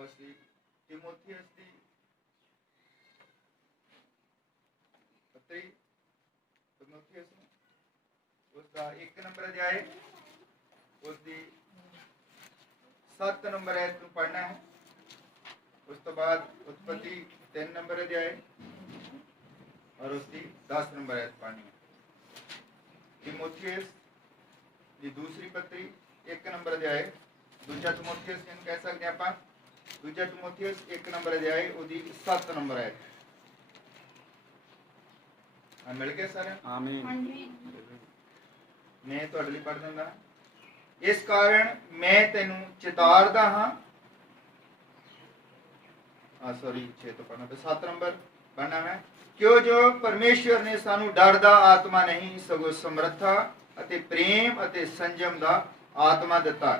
और ਅਸੀਂ ਤਿਮੋਥੀਅਸ ਦੀ ਪੱਤਰੀ ਤਿਮੋਥੀਅਸ ਨੂੰ उसका 1 नंबर अध्याय उसकी 7 नंबर आयत ਨੂੰ पढ़ना है। उस तो बाद उत्पत्ति 3 नंबर अध्याय और उसकी 10 नंबर आयत पढ़नी है। तिमोथियस की दूसरी पत्री 1 नंबर अध्याय दूजा तिमोथियस जिन्हें कह सकते हैं आप दूजा तिमोथियस 1 नंबर अध्याय उसकी 7 नंबर आयत मिल गया सारे आमीन। मैं तुहाडे लई पढ़ दिंदा। इस कारण मैं तेनू चितारदा हां सॉरी 6 तो पढ़ना 7 नंबर पढ़ना है। क्यों जो परमेश्वर ने सानू डर दा आत्मा नहीं सगों समर्था अते प्रेम अते संयम दा आत्मा दिता।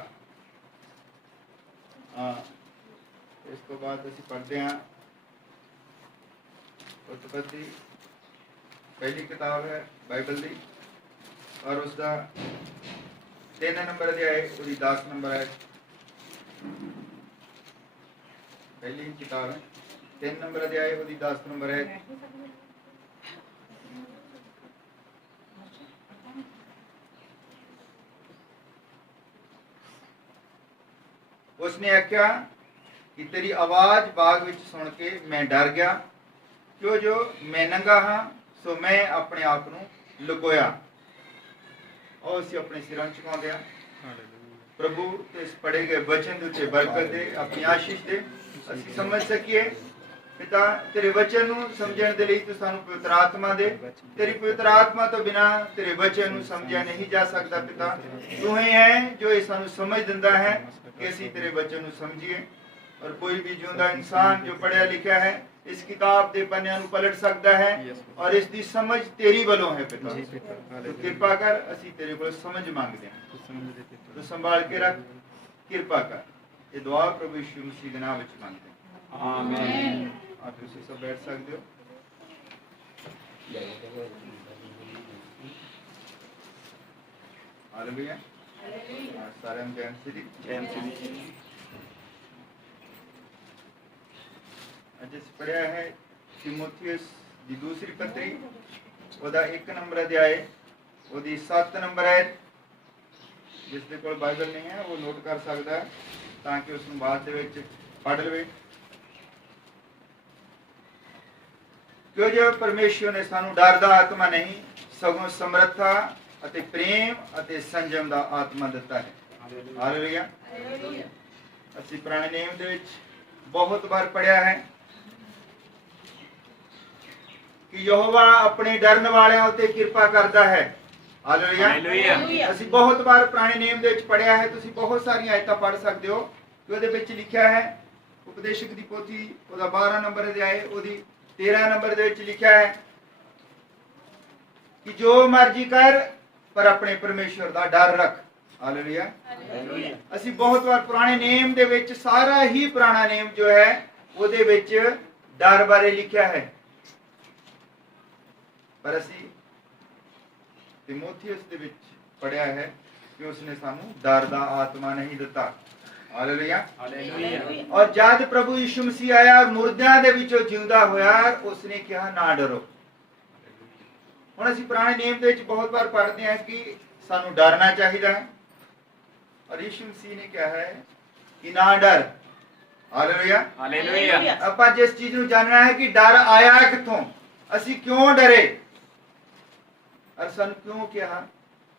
इस तो बाद असीं पढ़ते हैं उत्पत्ति पहली किताब है बाइबल दी और उसका 3 नंबर अध्याय उसकी 10 नंबर है। पहली किताब है 3 नंबर अध्याय उसकी 10 नंबर है। उसने आख्या कि तेरी आवाज बाग विच सुन के मैं डर गया क्यों जो मैं नंगा हाँ सो मैं अपने आप नूं लुकोया और असीं अपने सिरां झुकाउंदे हां। प्रभु इस पढ़े गए वचन दे बरकत दे अपनी आशीष दे असीं समझ सकीए। पिता तेरे वचन नूं समझण दे लई तू सानूं पवित्र आत्मा दे। तेरी पवित्र आत्मा तो बिना तेरे वचन नूं समझिया नहीं जा सकदा। पिता तू ही है जो ये सानूं समझ दिंदा है कि असीं तेरे वचन नूं समझिए और कोई भी जिंदा इंसान जो पढ़िया लिखा है इस किताब के पन्नियां नूं पलट सकता है और इसकी समझ तेरी वालों है। पिता तो कृपा कर असीं तेरे कोल समझ मांगते हैं तो संभाल के रख कृपा कर। ये दुआ प्रभु यीशु मसीह के नाम विच मांगते हैं आमीन। आप तुसीं सब बैठ सकते हो। हालेलुया सारे हम जय मसीह। अज पढ़िया है तिमोथियस की दूसरी पत्री ओदा 1 नंबर अध्याय ओदी 7 नंबर है। जिसके कोल बाइबल नहीं है वो नोट कर सकता है ताकि उसनूं बाद दे विच पढ़ लवे। क्यों जो परमेश्वर ने सानू डर दा आत्मा नहीं सगों समर्था अते प्रेम अते संयम दा आत्मा दिता है। हालेलुया। असीं पुराने नियम दे विच बहुत बार पढ़िया है कि यहोवा अपने डरन वालियां उते कृपा करता है। हालेलुया। असीं बहुत बार पुराने नियम दे विच पढ़िया है। तुसीं बहुत सारी आयतां पढ़ सकते हो कि उहदे विच लिखिया है उपदेशक दी पोथी ओदा 12 नंबर अध्याय ओदी 13 नंबर दे विच लिखिया है कि जो मर्जी कर पर अपने परमेश्वर दा डर रख। हालेलुया। असीं बहुत बार पुराने नियम दे विच सारा ही पुराना नियम जो है ओहदे विच डर बारे लिखिया है पर असीं तिमोथियस दे विच पढ़िया है कि उसने सानू डर दा आत्मा नहीं दिता। हालेलुया। और जद प्रभु यीशु मसीह आया और मुर्दियां दे विचों जिंदा होया उसने कहा ना डरो। हुण असीं पुराने नियम दे विच बहुत बार पढ़ते हैं कि सानू डरना चाहिए है और यीशु मसीह ने कहा है कि ना डर। हालेलुया। आपां जिस चीज नूं जानना है कि डर आया किथों असीं क्यों डरे और सन क्यों कहा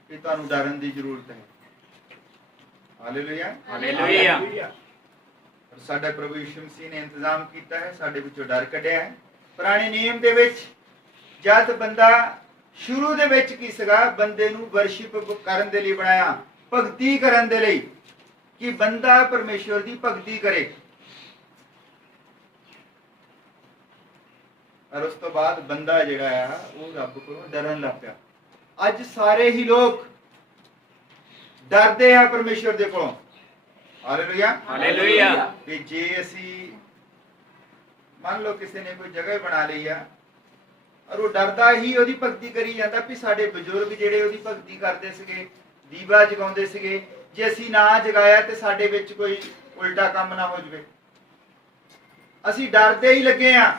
कि तुहानू डरन की जरूरत है। हालेलुया। और साडा प्रभु यीशु मसीह ने इंतजाम किया है साडे विचों डर कढिया है। पुराने नियम दे विच जद बंदा शुरू दे विच की सीगा बंदे नू वर्शिप करन दे लई बनाया भगती करन दे लई कि बंदा परमेश्वर दी भगती करे और उस तो बाद बंदा जिहड़ा है वो रब कोलों डरन लग पिया। अज सारे ही लोग डरते हैं परमेश्वर दे कोलों। हालेलुया। कि जे असी मान लो किसी ने कोई जगह बना ली है और वो डरदा ही ओदी भगती करी जांदा भी साडे बजुर्ग जिहड़े ओदी भगती करदे सीगे दीवा जगाउंदे सीगे जे असी ना जगाया ते साडे विच कोई उल्टा काम ना हो जावे। ਅਸੀਂ ਡਰਦੇ ਹੀ ਲੱਗੇ ਆ,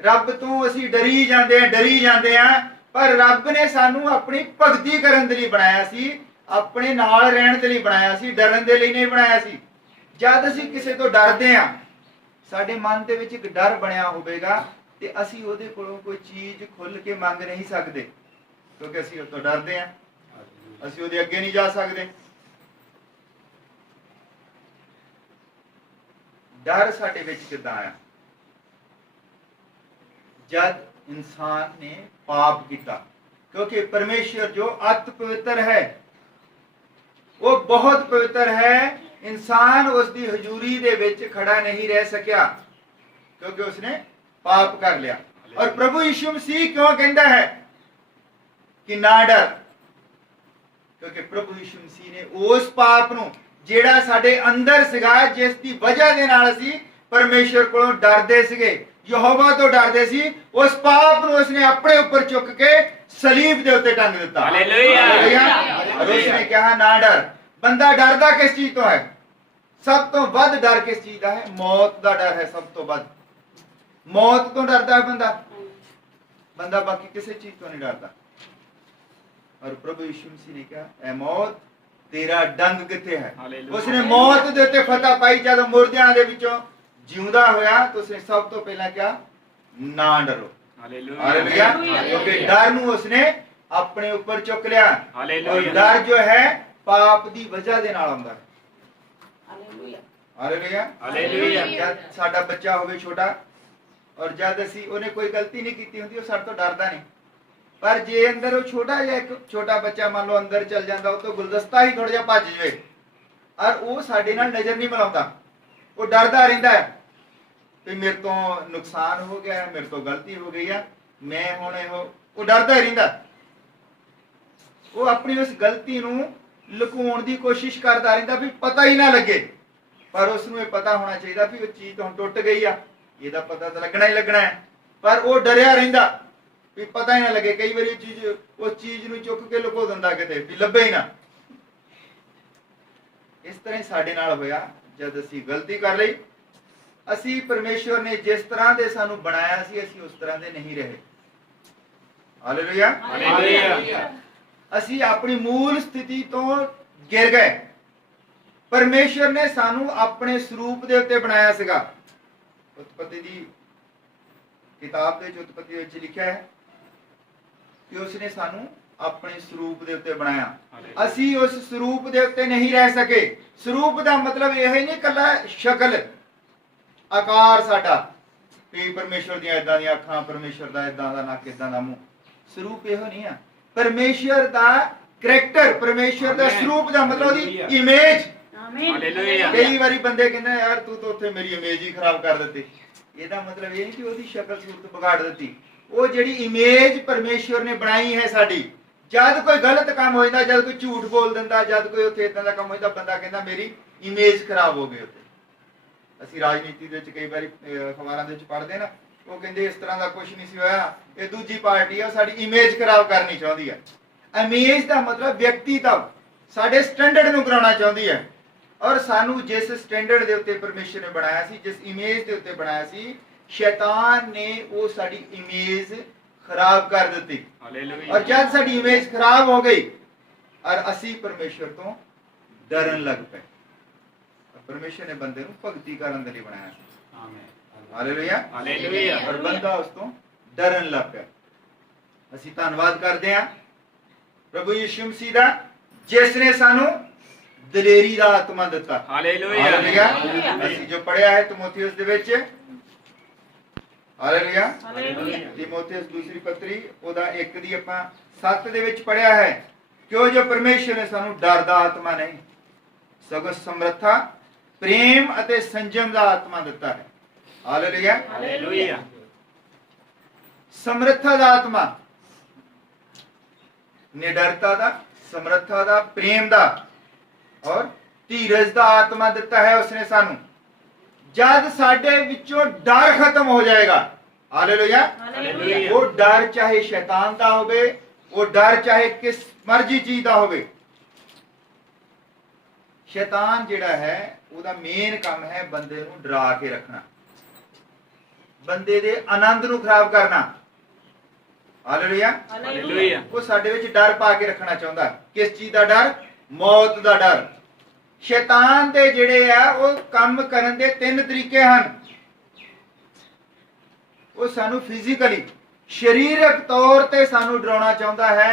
ਰੱਬ ਤੋਂ ਅਸੀਂ ਡਰੀ ਜਾਂਦੇ ਆ। ਪਰ ਰੱਬ ਨੇ ਸਾਨੂੰ ਆਪਣੀ ਭਗਤੀ ਕਰਨ ਦੇ ਲਈ ਬਣਾਇਆ ਸੀ, ਆਪਣੇ ਨਾਲ ਰਹਿਣ ਦੇ ਲਈ ਬਣਾਇਆ ਸੀ, ਡਰਨ ਦੇ ਲਈ ਨਹੀਂ ਬਣਾਇਆ ਸੀ। ਜਦ ਅਸੀਂ ਕਿਸੇ ਤੋਂ ਡਰਦੇ ਆ, ਸਾਡੇ ਮਨ ਦੇ ਵਿੱਚ ਇੱਕ ਡਰ ਬਣਿਆ ਹੋਵੇਗਾ ਤੇ ਅਸੀਂ ਉਹਦੇ ਕੋਲੋਂ ਕੋਈ ਚੀਜ਼ ਖੁੱਲ ਕੇ ਮੰਗ ਨਹੀਂ ਸਕਦੇ, ਕਿਉਂਕਿ ਅਸੀਂ ਉਹ ਤੋਂ ਡਰਦੇ ਆ, ਅਸੀਂ ਉਹਦੇ ਅੱਗੇ ਨਹੀਂ ਜਾ ਸਕਦੇ। ਡਰ ਸਾਡੇ ਵਿੱਚ ਕਿੱਦਾਂ ਆਇਆ? ਜਦ ਇਨਸਾਨ ਨੇ ਪਾਪ ਕੀਤਾ, ਕਿਉਂਕਿ ਪਰਮੇਸ਼ਰ ਜੋ ਅਤ ਪਵਿੱਤਰ ਹੈ, ਉਹ ਬਹੁਤ ਪਵਿੱਤਰ ਹੈ। ਇਨਸਾਨ ਉਸ ਦੀ ਹਜ਼ੂਰੀ ਦੇ ਵਿੱਚ ਖੜਾ ਨਹੀਂ ਰਹਿ ਸਕਿਆ, ਕਿਉਂਕਿ ਉਸਨੇ ਪਾਪ ਕਰ ਲਿਆ। ਔਰ ਪ੍ਰਭੂ ਯਿਸੂ ਮਸੀਹ ਕਿਉਂ ਕਹਿੰਦਾ ਹੈ ਕਿ ਨਾ ਡਰ? ਕਿਉਂਕਿ ਪ੍ਰਭੂ ਯਿਸੂ ਮਸੀਹ ਨੇ ਉਸ ਪਾਪ ਨੂੰ ਜਿਹੜਾ ਸਾਡੇ ਅੰਦਰ ਸੀਗਾ, ਜਿਸ ਦੀ ਵਜ੍ਹਾ ਦੇ ਨਾਲ ਅਸੀਂ ਪਰਮੇਸ਼ਰ ਕੋਲੋਂ ਡਰਦੇ ਸੀਗੇ, ਯਹੋਵਾ ਤੋਂ ਡਰਦੇ ਸੀ, ਉਸ ਪਾਪ ਨੂੰ ਉਸਨੇ ਆਪਣੇ ਉੱਪਰ ਚੁੱਕ ਕੇ ਸਲੀਬ ਦੇ ਉੱਤੇ ਟੰਗ ਦਿੱਤਾ। ਹਾਲੇਲੂਇਆ। ਔਰ ਉਸਨੇ ਕਿਹਾ ਨਾ ਡਰ। ਬੰਦਾ ਡਰਦਾ ਕਿਸ ਚੀਜ਼ ਤੋਂ ਹੈ? ਸਭ ਤੋਂ ਵੱਧ ਡਰ ਕਿਸ ਚੀਜ਼ ਦਾ ਹੈ? ਮੌਤ ਦਾ ਡਰ ਹੈ। ਸਭ ਤੋਂ ਵੱਧ ਮੌਤ ਤੋਂ ਡਰਦਾ ਹੈ ਬੰਦਾ ਬਾਕੀ ਕਿਸੇ ਚੀਜ਼ ਤੋਂ ਨਹੀਂ ਡਰਦਾ। ਔਰ ਪ੍ਰਭੂ ਯਿਸੂ ਮਸੀਹ ਨੇ ਕਿਹਾ, ਐ ਮੌਤ ਤੇਰਾ ਡੰਗ ਕਿੱਥੇ ਹੈ? ਉਸਨੇ ਮੌਤ ਦੇ ਉੱਤੇ ਫਤਹ ਪਾਈ। ਜਦ ਮੁਰਦਿਆਂ ਦੇ ਵਿੱਚੋਂ ਜਿਉਂਦਾ ਹੋਇਆ ਤਾਂ ਉਸਨੇ ਸਭ ਤੋਂ ਪਹਿਲਾਂ ਕਿਹਾ ਨਾ ਡਰੋ। ਹਾਲੇਲੂਇਆ। ਕਿਉਂਕਿ ਡਰ ਨੂੰ ਉਸਨੇ ਆਪਣੇ ਉੱਪਰ ਚੁੱਕ ਲਿਆ। ਔਰ ਡਰ ਜੋ ਹੈ ਪਾਪ ਦੀ ਵਜ੍ਹਾ ਦੇ ਨਾਲ ਆਉਂਦਾ ਹੈ। ਹਾਲੇਲੂਇਆ। ਜਦ ਸਾਡਾ ਬੱਚਾ ਹੋਵੇ ਛੋਟਾ, ਔਰ ਜਦ ਅਸੀਂ ਉਹਨੇ ਕੋਈ ਗਲਤੀ ਨਹੀਂ ਕੀਤੀ ਹੁੰਦੀ, ਉਹ ਸਾਡੇ ਤੋਂ ਡਰਦਾ ਨਹੀਂ। ਪਰ ਜੇ ਅੰਦਰ ਉਹ ਛੋਟਾ ਜਿਹਾ ਇੱਕ ਛੋਟਾ ਬੱਚਾ ਮੰਨ ਲਓ ਅੰਦਰ ਚਲ ਜਾਂਦਾ, ਉਹ ਤੋਂ ਗੁਲਦਸਤਾ ਹੀ ਥੋੜਾ ਜਿਹਾ ਭੱਜ ਜਾਵੇ, ਔਰ ਉਹ ਸਾਡੇ ਨਾਲ ਨਜ਼ਰ ਨਹੀਂ ਮਿਲਾਉਂਦਾ, ਉਹ ਡਰਦਾ ਰਹਿੰਦਾ ਹੈ ਕਿ ਮੇਰੇ ਤੋਂ ਨੁਕਸਾਨ ਹੋ ਗਿਆ, ਮੇਰੇ ਤੋਂ ਗਲਤੀ ਹੋ ਗਈ ਆ, ਮੈਂ ਹੁਣ ਉਹ ਡਰਦਾ ਹੀ ਰਹਿੰਦਾ। ਉਹ ਆਪਣੀ ਉਸ ਗਲਤੀ ਨੂੰ ਲੁਕਾਉਣ ਦੀ ਕੋਸ਼ਿਸ਼ ਕਰਦਾ ਰਹਿੰਦਾ ਵੀ ਪਤਾ ਹੀ ਨਾ ਲੱਗੇ। ਪਰ ਉਸ ਨੂੰ ਇਹ ਪਤਾ ਹੋਣਾ ਚਾਹੀਦਾ ਵੀ ਉਹ ਚੀਜ਼ ਤਾਂ ਹੁਣ ਟੁੱਟ ਗਈ ਆ, ਇਹਦਾ ਪਤਾ ਤਾਂ ਲੱਗਣਾ ਹੀ ਲੱਗਣਾ ਹੈ। ਪਰ ਉਹ ਡਰਿਆ ਰਹਿੰਦਾ ਵੀ ਪਤਾ ਹੀ ਨਾ ਲੱਗੇ। ਕਈ ਵਾਰੀ ਉਹ ਚੀਜ਼ ਨੂੰ ਚੁੱਕ ਕੇ ਲੁਕੋ ਦਿੰਦਾ ਕਿਤੇ ਵੀ ਲੱਭੇ ਹੀ ਨਾ। ਇਸ ਤਰ੍ਹਾਂ ਹੀ ਸਾਡੇ ਨਾਲ ਹੋਇਆ। ਜਦ ਅਸੀਂ ਗਲਤੀ ਕਰ ਲਈ, ਅਸੀਂ ਪਰਮੇਸ਼ਵਰ ਨੇ ਜਿਸ ਤਰ੍ਹਾਂ ਦੇ ਸਾਨੂੰ ਬਣਾਇਆ ਸੀ, ਅਸੀਂ ਉਸ ਤਰ੍ਹਾਂ ਦੇ ਨਹੀਂ ਰਹੇ। ਹਾਲੇਲੂਇਆ। ਅਸੀਂ ਆਪਣੀ ਮੂਲ ਸਥਿਤੀ ਤੋਂ ਗਿਰ ਗਏ। ਪਰਮੇਸ਼ਵਰ ਨੇ ਸਾਨੂੰ ਆਪਣੇ ਸਰੂਪ ਦੇ ਉੱਤੇ ਬਣਾਇਆ ਸੀਗਾ। ਉਤਪਤੀ ਦੀ ਕਿਤਾਬ ਦੇ ਵਿੱਚ ਉਤਪਤੀ ਵਿੱਚ ਲਿਖਿਆ ਹੈ ਕਿ ਉਸਨੇ ਸਾਨੂੰ ਆਪਣੇ ਸਰੂਪ ਦੇ ਉੱਤੇ ਬਣਾਇਆ। ਅਸੀਂ ਉਸ ਸਰੂਪ ਦੇ ਉੱਤੇ ਨਹੀਂ ਰਹਿ ਸਕੇ। ਸਰੂਪ ਦਾ ਮਤਲਬ ਇਹ ਹੀ ਨਹੀਂ ਇਕੱਲਾ ਸ਼ਕਲ, ਆਕਾਰ ਸਾਡਾ ਵੀ ਪਰਮੇਸ਼ਵਰ ਦੀਆਂ ਇਦਾਂ ਦੀਆਂ ਅੱਖਾਂ, ਪਰਮੇਸ਼ਵਰ ਦਾ ਇਦਾਂ ਦਾ ਨੱਕ, ਇਦਾਂ ਦਾ ਮੂੰਹ। ਸਰੂਪ ਇਹੋ ਨਹੀਂ ਆ। ਪਰਮੇਸ਼ਵਰ ਦਾ ਕਰੈਕਟਰ, ਪਰਮੇਸ਼ਵਰ ਦਾ ਸਰੂਪ ਦਾ ਮਤਲਬ ਉਹਦੀ ਇਮੇਜ। ਕਈ ਵਾਰੀ ਬੰਦੇ ਕਹਿੰਦੇ ਯਾਰ ਤੂੰ ਤਾਂ ਉੱਥੇ ਮੇਰੀ ਇਮੇਜ ਹੀ ਖਰਾਬ ਕਰ ਦਿੱਤੀ। ਇਹਦਾ ਮਤਲਬ ਇਹ ਨਹੀਂ ਕਿ ਉਹਦੀ ਸ਼ਕਲ ਸੂਰਤ ਵਿਗਾੜ ਦਿੱਤੀ। ਉਹ ਜਿਹੜੀ ਇਮੇਜ ਪਰਮੇਸ਼ਵਰ ਨੇ ਬਣਾਈ ਹੈ ਸਾਡੀ, ਜਦ ਕੋਈ ਗਲਤ ਕੰਮ ਹੋ ਜਾਂਦਾ, ਜਦ ਕੋਈ ਝੂਠ ਬੋਲ ਦਿੰਦਾ, ਜਦ ਕੋਈ ਉੱਥੇ ਇਦਾਂ ਦਾ ਕੰਮ ਹੋ ਜਾਂਦਾ, ਬੰਦਾ ਕਹਿੰਦਾ ਮੇਰੀ ਇਮੇਜ ਖਰਾਬ ਹੋ ਗਈ ਉੱਥੇ। ਅਸੀਂ ਰਾਜਨੀਤੀ ਦੇ ਵਿੱਚ ਕਈ ਵਾਰੀ ਅਖਬਾਰਾਂ ਦੇ ਵਿੱਚ ਪੜ੍ਹਦੇ ਨਾ, ਉਹ ਕਹਿੰਦੇ ਇਸ ਤਰ੍ਹਾਂ ਦਾ ਕੁਝ ਨਹੀਂ ਸੀ ਹੋਇਆ, ਇਹ ਦੂਜੀ ਪਾਰਟੀ ਆ, ਸਾਡੀ ਇਮੇਜ ਖਰਾਬ ਕਰਨੀ ਚਾਹੁੰਦੀ ਹੈ। ਇਮੇਜ ਦਾ ਮਤਲਬ ਵਿਅਕਤੀਤਵ, ਸਾਡੇ ਸਟੈਂਡਰਡ ਨੂੰ ਕਰਾਉਣਾ ਚਾਹੁੰਦੀ ਹੈ। ਔਰ ਸਾਨੂੰ ਜਿਸ ਸਟੈਂਡਰਡ ਦੇ ਉੱਤੇ ਪਰਮੇਸ਼ਰ ਨੇ ਬਣਾਇਆ ਸੀ, ਜਿਸ ਇਮੇਜ ਦੇ ਉੱਤੇ ਬਣਾਇਆ ਸੀ, ਸ਼ੈਤਾਨ ਨੇ ਉਹ ਸਾਡੀ ਇਮੇਜ ਖਰਾਬ ਕਰ ਦਿੱਤੀ। ਔਰ ਜਦ ਸਾਡੀ ਇਮੇਜ ਖਰਾਬ ਹੋ ਗਈ ਔਰ ਅਸੀਂ ਪਰਮੇਸ਼ਰ ਤੋਂ ਡਰਨ ਲੱਗ ਪਏ। ਪਰਮੇਸ਼ਰ ਨੇ ਬੰਦੇ ਨੂੰ ਭਗਤੀ ਕਰਨ ਦੇ ਲਈ ਬਣਾਇਆ ਸੀ। ਹਾਲੇਲੂਇਆ। ਔਰ ਬੰਦਾ ਉਸ ਤੋਂ ਡਰਨ ਲੱਗ ਪਿਆ। ਅਸੀਂ ਧੰਨਵਾਦ ਕਰਦੇ ਹਾਂ ਪ੍ਰਭੂ ਯਿਸੂ ਮਸੀਹ ਦਾ, ਜਿਸ ਨੇ ਸਾਨੂੰ ਦਲੇਰੀ ਦਾ ਆਤਮਾ ਦਿੱਤਾ। ਹਾਲੇਲੂਇਆ। ਅਸੀਂ ਜੋ ਪੜਿਆ ਹੈ ਤਿਮੋਥੀਉਸ ਦੇ ਵਿੱਚ, ਹਾਲੇਲੂਇਆ, ਤਿਮੋਥੀਉਸ ਦੂਸਰੀ ਪੱਤਰੀ ਉਹਦਾ 1 ਦੀ ਆਪਾਂ 7 ਦੇ ਵਿੱਚ ਪੜਿਆ ਹੈ ਕਿ ਜੋ ਪਰਮੇਸ਼ਰ ਨੇ ਸਾਨੂੰ ਡਰ ਦਾ ਆਤਮਾ ਨਹੀਂ, ਸਗੋਂ ਸਮਰੱਥਾ, ਪ੍ਰੇਮ ਅਤੇ ਸੰਜਮ ਦਾ ਆਤਮਾ ਦਿੱਤਾ ਹੈ। ਹਾਲੇਲੂਇਆ। ਸਮਰੱਥਾ ਦਾ ਆਤਮਾ, ਨਿਡਰਤਾ ਦਾ, ਸਮਰੱਥਾ ਦਾ, ਪ੍ਰੇਮ ਦਾ ਔਰ ਧੀਰਜ ਦਾ ਆਤਮਾ ਦਿੱਤਾ ਹੈ ਉਸਨੇ ਸਾਨੂੰ। ਜਦ ਸਾਡੇ ਵਿੱਚੋਂ ਡਰ ਖਤਮ ਹੋ ਜਾਏਗਾ, ਹਾਲੇਲੂਇਆ, ਉਹ ਡਰ ਚਾਹੇ ਸ਼ੈਤਾਨ ਦਾ ਹੋਵੇ, ਉਹ ਡਰ ਚਾਹੇ ਕਿਸ ਮਰਜ਼ੀ ਚੀਜ਼ ਦਾ ਹੋਵੇ। ਸ਼ੈਤਾਨ ਜਿਹੜਾ ਹੈ ਉਹਦਾ ਮੇਨ ਕੰਮ ਹੈ ਬੰਦੇ ਨੂੰ ਡਰਾ ਕੇ ਰੱਖਣਾ। ਬੰਦੇ ਦੇ ਆਨੰਦ ਨੂੰ ਖਰਾਬ ਕਰਨਾ। ਹਾਲੇਲੂਇਆ। ਹਾਲੇਲੂਇਆ। ਉਹ ਸਾਡੇ ਵਿੱਚ ਡਰ ਪਾ ਕੇ ਰੱਖਣਾ ਚਾਹੁੰਦਾ। ਕਿਸ ਚੀਜ਼ ਦਾ ਡਰ? ਮੌਤ ਦਾ ਡਰ। ਸ਼ੈਤਾਨ ਦੇ ਜਿਹੜੇ ਆ ਉਹ ਕੰਮ ਕਰਨ ਦੇ ਤਿੰਨ ਤਰੀਕੇ ਹਨ। ਉਹ ਸਾਨੂੰ ਫਿਜ਼ੀਕਲੀ ਸਰੀਰਕ ਤੌਰ ਤੇ ਸਾਨੂੰ ਡਰਾਉਣਾ ਚਾਹੁੰਦਾ ਹੈ,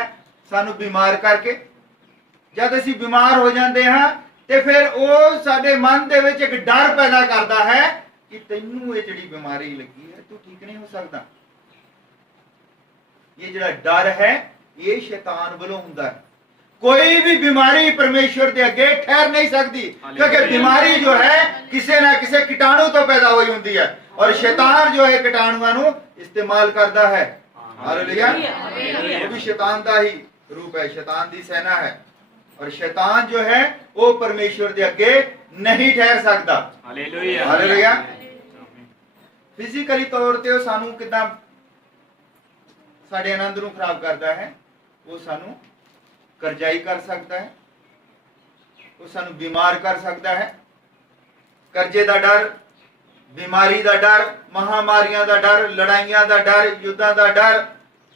ਸਾਨੂੰ ਬਿਮਾਰ ਕਰਕੇ। ਜਦ ਅਸੀਂ ਬਿਮਾਰ ਹੋ ਜਾਂਦੇ ਹਾਂ ਤੇ ਫਿਰ ਉਹ ਸਾਡੇ ਮਨ ਦੇ ਵਿੱਚ ਇੱਕ ਡਰ ਪੈਦਾ ਕਰਦਾ ਹੈ ਕਿ ਤੈਨੂੰ ਇਹ ਜਿਹੜੀ ਬਿਮਾਰੀ ਲੱਗੀ ਹੈ ਤੂੰ ਠੀਕ ਨਹੀਂ ਹੋ ਸਕਦਾ। ਇਹ ਜਿਹੜਾ ਡਰ ਹੈ ਇਹ ਸ਼ੈਤਾਨ ਵੱਲੋਂ ਹੁੰਦਾ ਹੈ। ਕੋਈ ਵੀ ਬਿਮਾਰੀ परमेश्वर ਦੇ ਅੱਗੇ ठहर नहीं सकती, क्योंकि बीमारी जो है किसी ना किसी कीटाणु तो पैदा हुई होती है और शैतान जो है कीटाणुओं ਨੂੰ इस्तेमाल करता है। हालेलुया। वो भी शैतान का ही रूप है, शैतान की सेना है और शैतान जो है वो परमेश्वर के अगे नहीं ठहर सकता। हालेलुया। हालेलुया। फिजिकली तौर ते सानू किदां साडे आनंद ਨੂੰ ਖਰਾਬ ਕਰਦਾ ਹੈ। ਉਹ ਸਾਨੂੰ ਕਰਜ਼ਾਈ ਕਰ ਸਕਦਾ ਹੈ, ਉਹ ਸਾਨੂੰ ਬਿਮਾਰ ਕਰ ਸਕਦਾ ਹੈ। ਕਰਜ਼ੇ ਦਾ ਡਰ, ਬਿਮਾਰੀ ਦਾ ਡਰ, ਮਹਾਮਾਰੀਆਂ ਦਾ ਡਰ, ਲੜਾਈਆਂ ਦਾ ਡਰ, ਯੁੱਧਾਂ ਦਾ ਡਰ,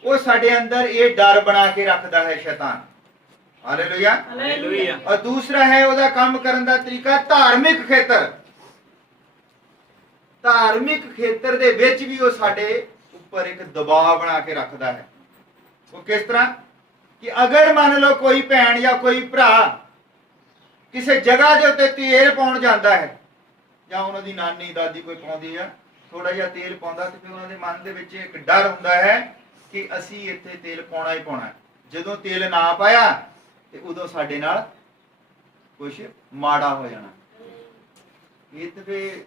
ਉਹ ਸਾਡੇ ਅੰਦਰ ਇਹ ਡਰ ਬਣਾ ਕੇ ਰੱਖਦਾ ਹੈ ਸ਼ੈਤਾਨ। ਹਾਲੇਲੂਇਆ। ਹਾਲੇਲੂਇਆ। और दूसरा है ਉਹਦਾ ਕੰਮ ਕਰਨ ਦਾ ਤਰੀਕਾ ਧਾਰਮਿਕ ਖੇਤਰ। ਧਾਰਮਿਕ ਖੇਤਰ ਦੇ ਵਿੱਚ ਵੀ ਉਹ ਸਾਡੇ ਉੱਪਰ ਇੱਕ ਦਬਾਅ ਬਣਾ ਕੇ ਰੱਖਦਾ ਹੈ। ਉਹ ਕਿਸ ਤਰ੍ਹਾਂ ਕਿ ਅਗਰ ਮੰਨ ਲਓ ਕੋਈ ਭੈਣ ਜਾਂ ਕੋਈ ਭਰਾ ਕਿਸੇ ਜਗ੍ਹਾ ਦੇ ਉੱਤੇ ਤੇਲ ਪਾਉਣ ਜਾਂਦਾ ਹੈ, ਜਾਂ ਉਹਨਾਂ ਦੀ ਨਾਨੀ ਦਾਦੀ ਕੋਈ ਪਾਉਂਦੀ ਆ, ਥੋੜਾ ਜਿਹਾ ਤੇਲ ਪਾਉਂਦਾ ਤੇ ਫਿਰ ਉਹਨਾਂ ਦੇ ਮਨ ਦੇ ਵਿੱਚ ਇੱਕ ਡਰ ਹੁੰਦਾ ਹੈ ਕਿ ਅਸੀਂ ਇੱਥੇ ਤੇਲ ਪਾਉਣਾ ਹੀ ਪਾਉਣਾ। ਜਦੋਂ ਤੇਲ ਨਾ ਪਾਇਆ ਤੇ ਉਦੋਂ ਸਾਡੇ ਨਾਲ ਕੁਝ ਮਾੜਾ ਹੋ ਜਾਣਾ। ਇਹ ਤੇ ਫੇ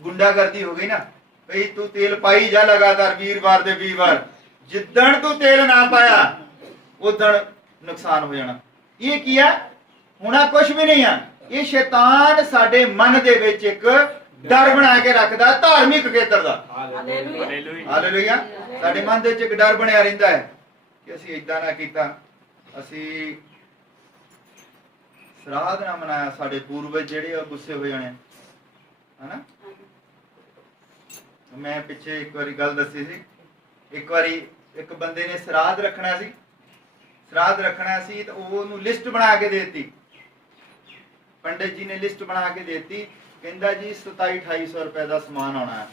ਗੁੰਡਾਗਰਦੀ ਹੋ ਗਈ ਨਾ। ਭਈ ਤੂੰ ਤੇਲ ਪਾਈ ਜਾ ਲਗਾਤਾਰ ਵੀਰਵਾਰ ਦੇ ਵੀਰਵਾਰ, ਜਿੱਦਣ ਤੂੰ ਤੇਲ ਨਾ ਪਾਇਆ ਉਦਣ ਨੁਕਸਾਨ ਹੋ ਜਾਣਾ। ਇਹ ਕੀ ਆ? ਹੋਣਾ ਕੁਝ ਵੀ ਨਹੀਂ ਆ। ਇਹ ਸ਼ੈਤਾਨ ਸਾਡੇ ਮਨ ਦੇ ਵਿੱਚ ਇੱਕ ਡਰ ਬਣਾ ਕੇ ਰੱਖਦਾ ਧਾਰਮਿਕ ਖੇਤਰ ਦਾ। ਹਾਲੇਲੂਇਆ। ਹਾਲੇਲੂਇਆ। ਸਾਡੇ ਮਨ ਦੇ ਵਿੱਚ ਇੱਕ ਡਰ ਬਣਿਆ ਰਹਿੰਦਾ ਹੈ ਕਿ ਅਸੀਂ ਇਦਾਂ ਨਾ ਕੀਤਾ, ਅਸੀਂ ਸਰਾਧ ਨਾ ਮਨਾਇਆ, ਸਾਡੇ ਪੂਰਵਜ ਜਿਹੜੇ ਉਹ ਗੁੱਸੇ ਹੋ ਜਾਣੇ, ਹਨਾ। ਮੈਂ ਪਿੱਛੇ ਇੱਕ ਵਾਰੀ ਗੱਲ ਦੱਸੀ ਸੀ। ਇੱਕ ਵਾਰੀ ਇੱਕ ਬੰਦੇ ਨੇ ਸਰਾਧ ਰੱਖਣਾ ਸੀ, ਸਰਾਧ ਰੱਖਣਾ ਸੀ ਤਾਂ ਉਹਨੂੰ ਲਿਸਟ ਬਣਾ ਕੇ ਦੇ ਦਿੱਤੀ। ਪੰਡਿਤ ਜੀ ਨੇ ਲਿਸਟ ਬਣਾ ਕੇ ਦੇ ਦਿੱਤੀ, ਕਹਿੰਦਾ ਜੀ 27-2800 ਰੁਪਏ ਦਾ ਸਮਾਨ ਆਉਣਾ ਹੈ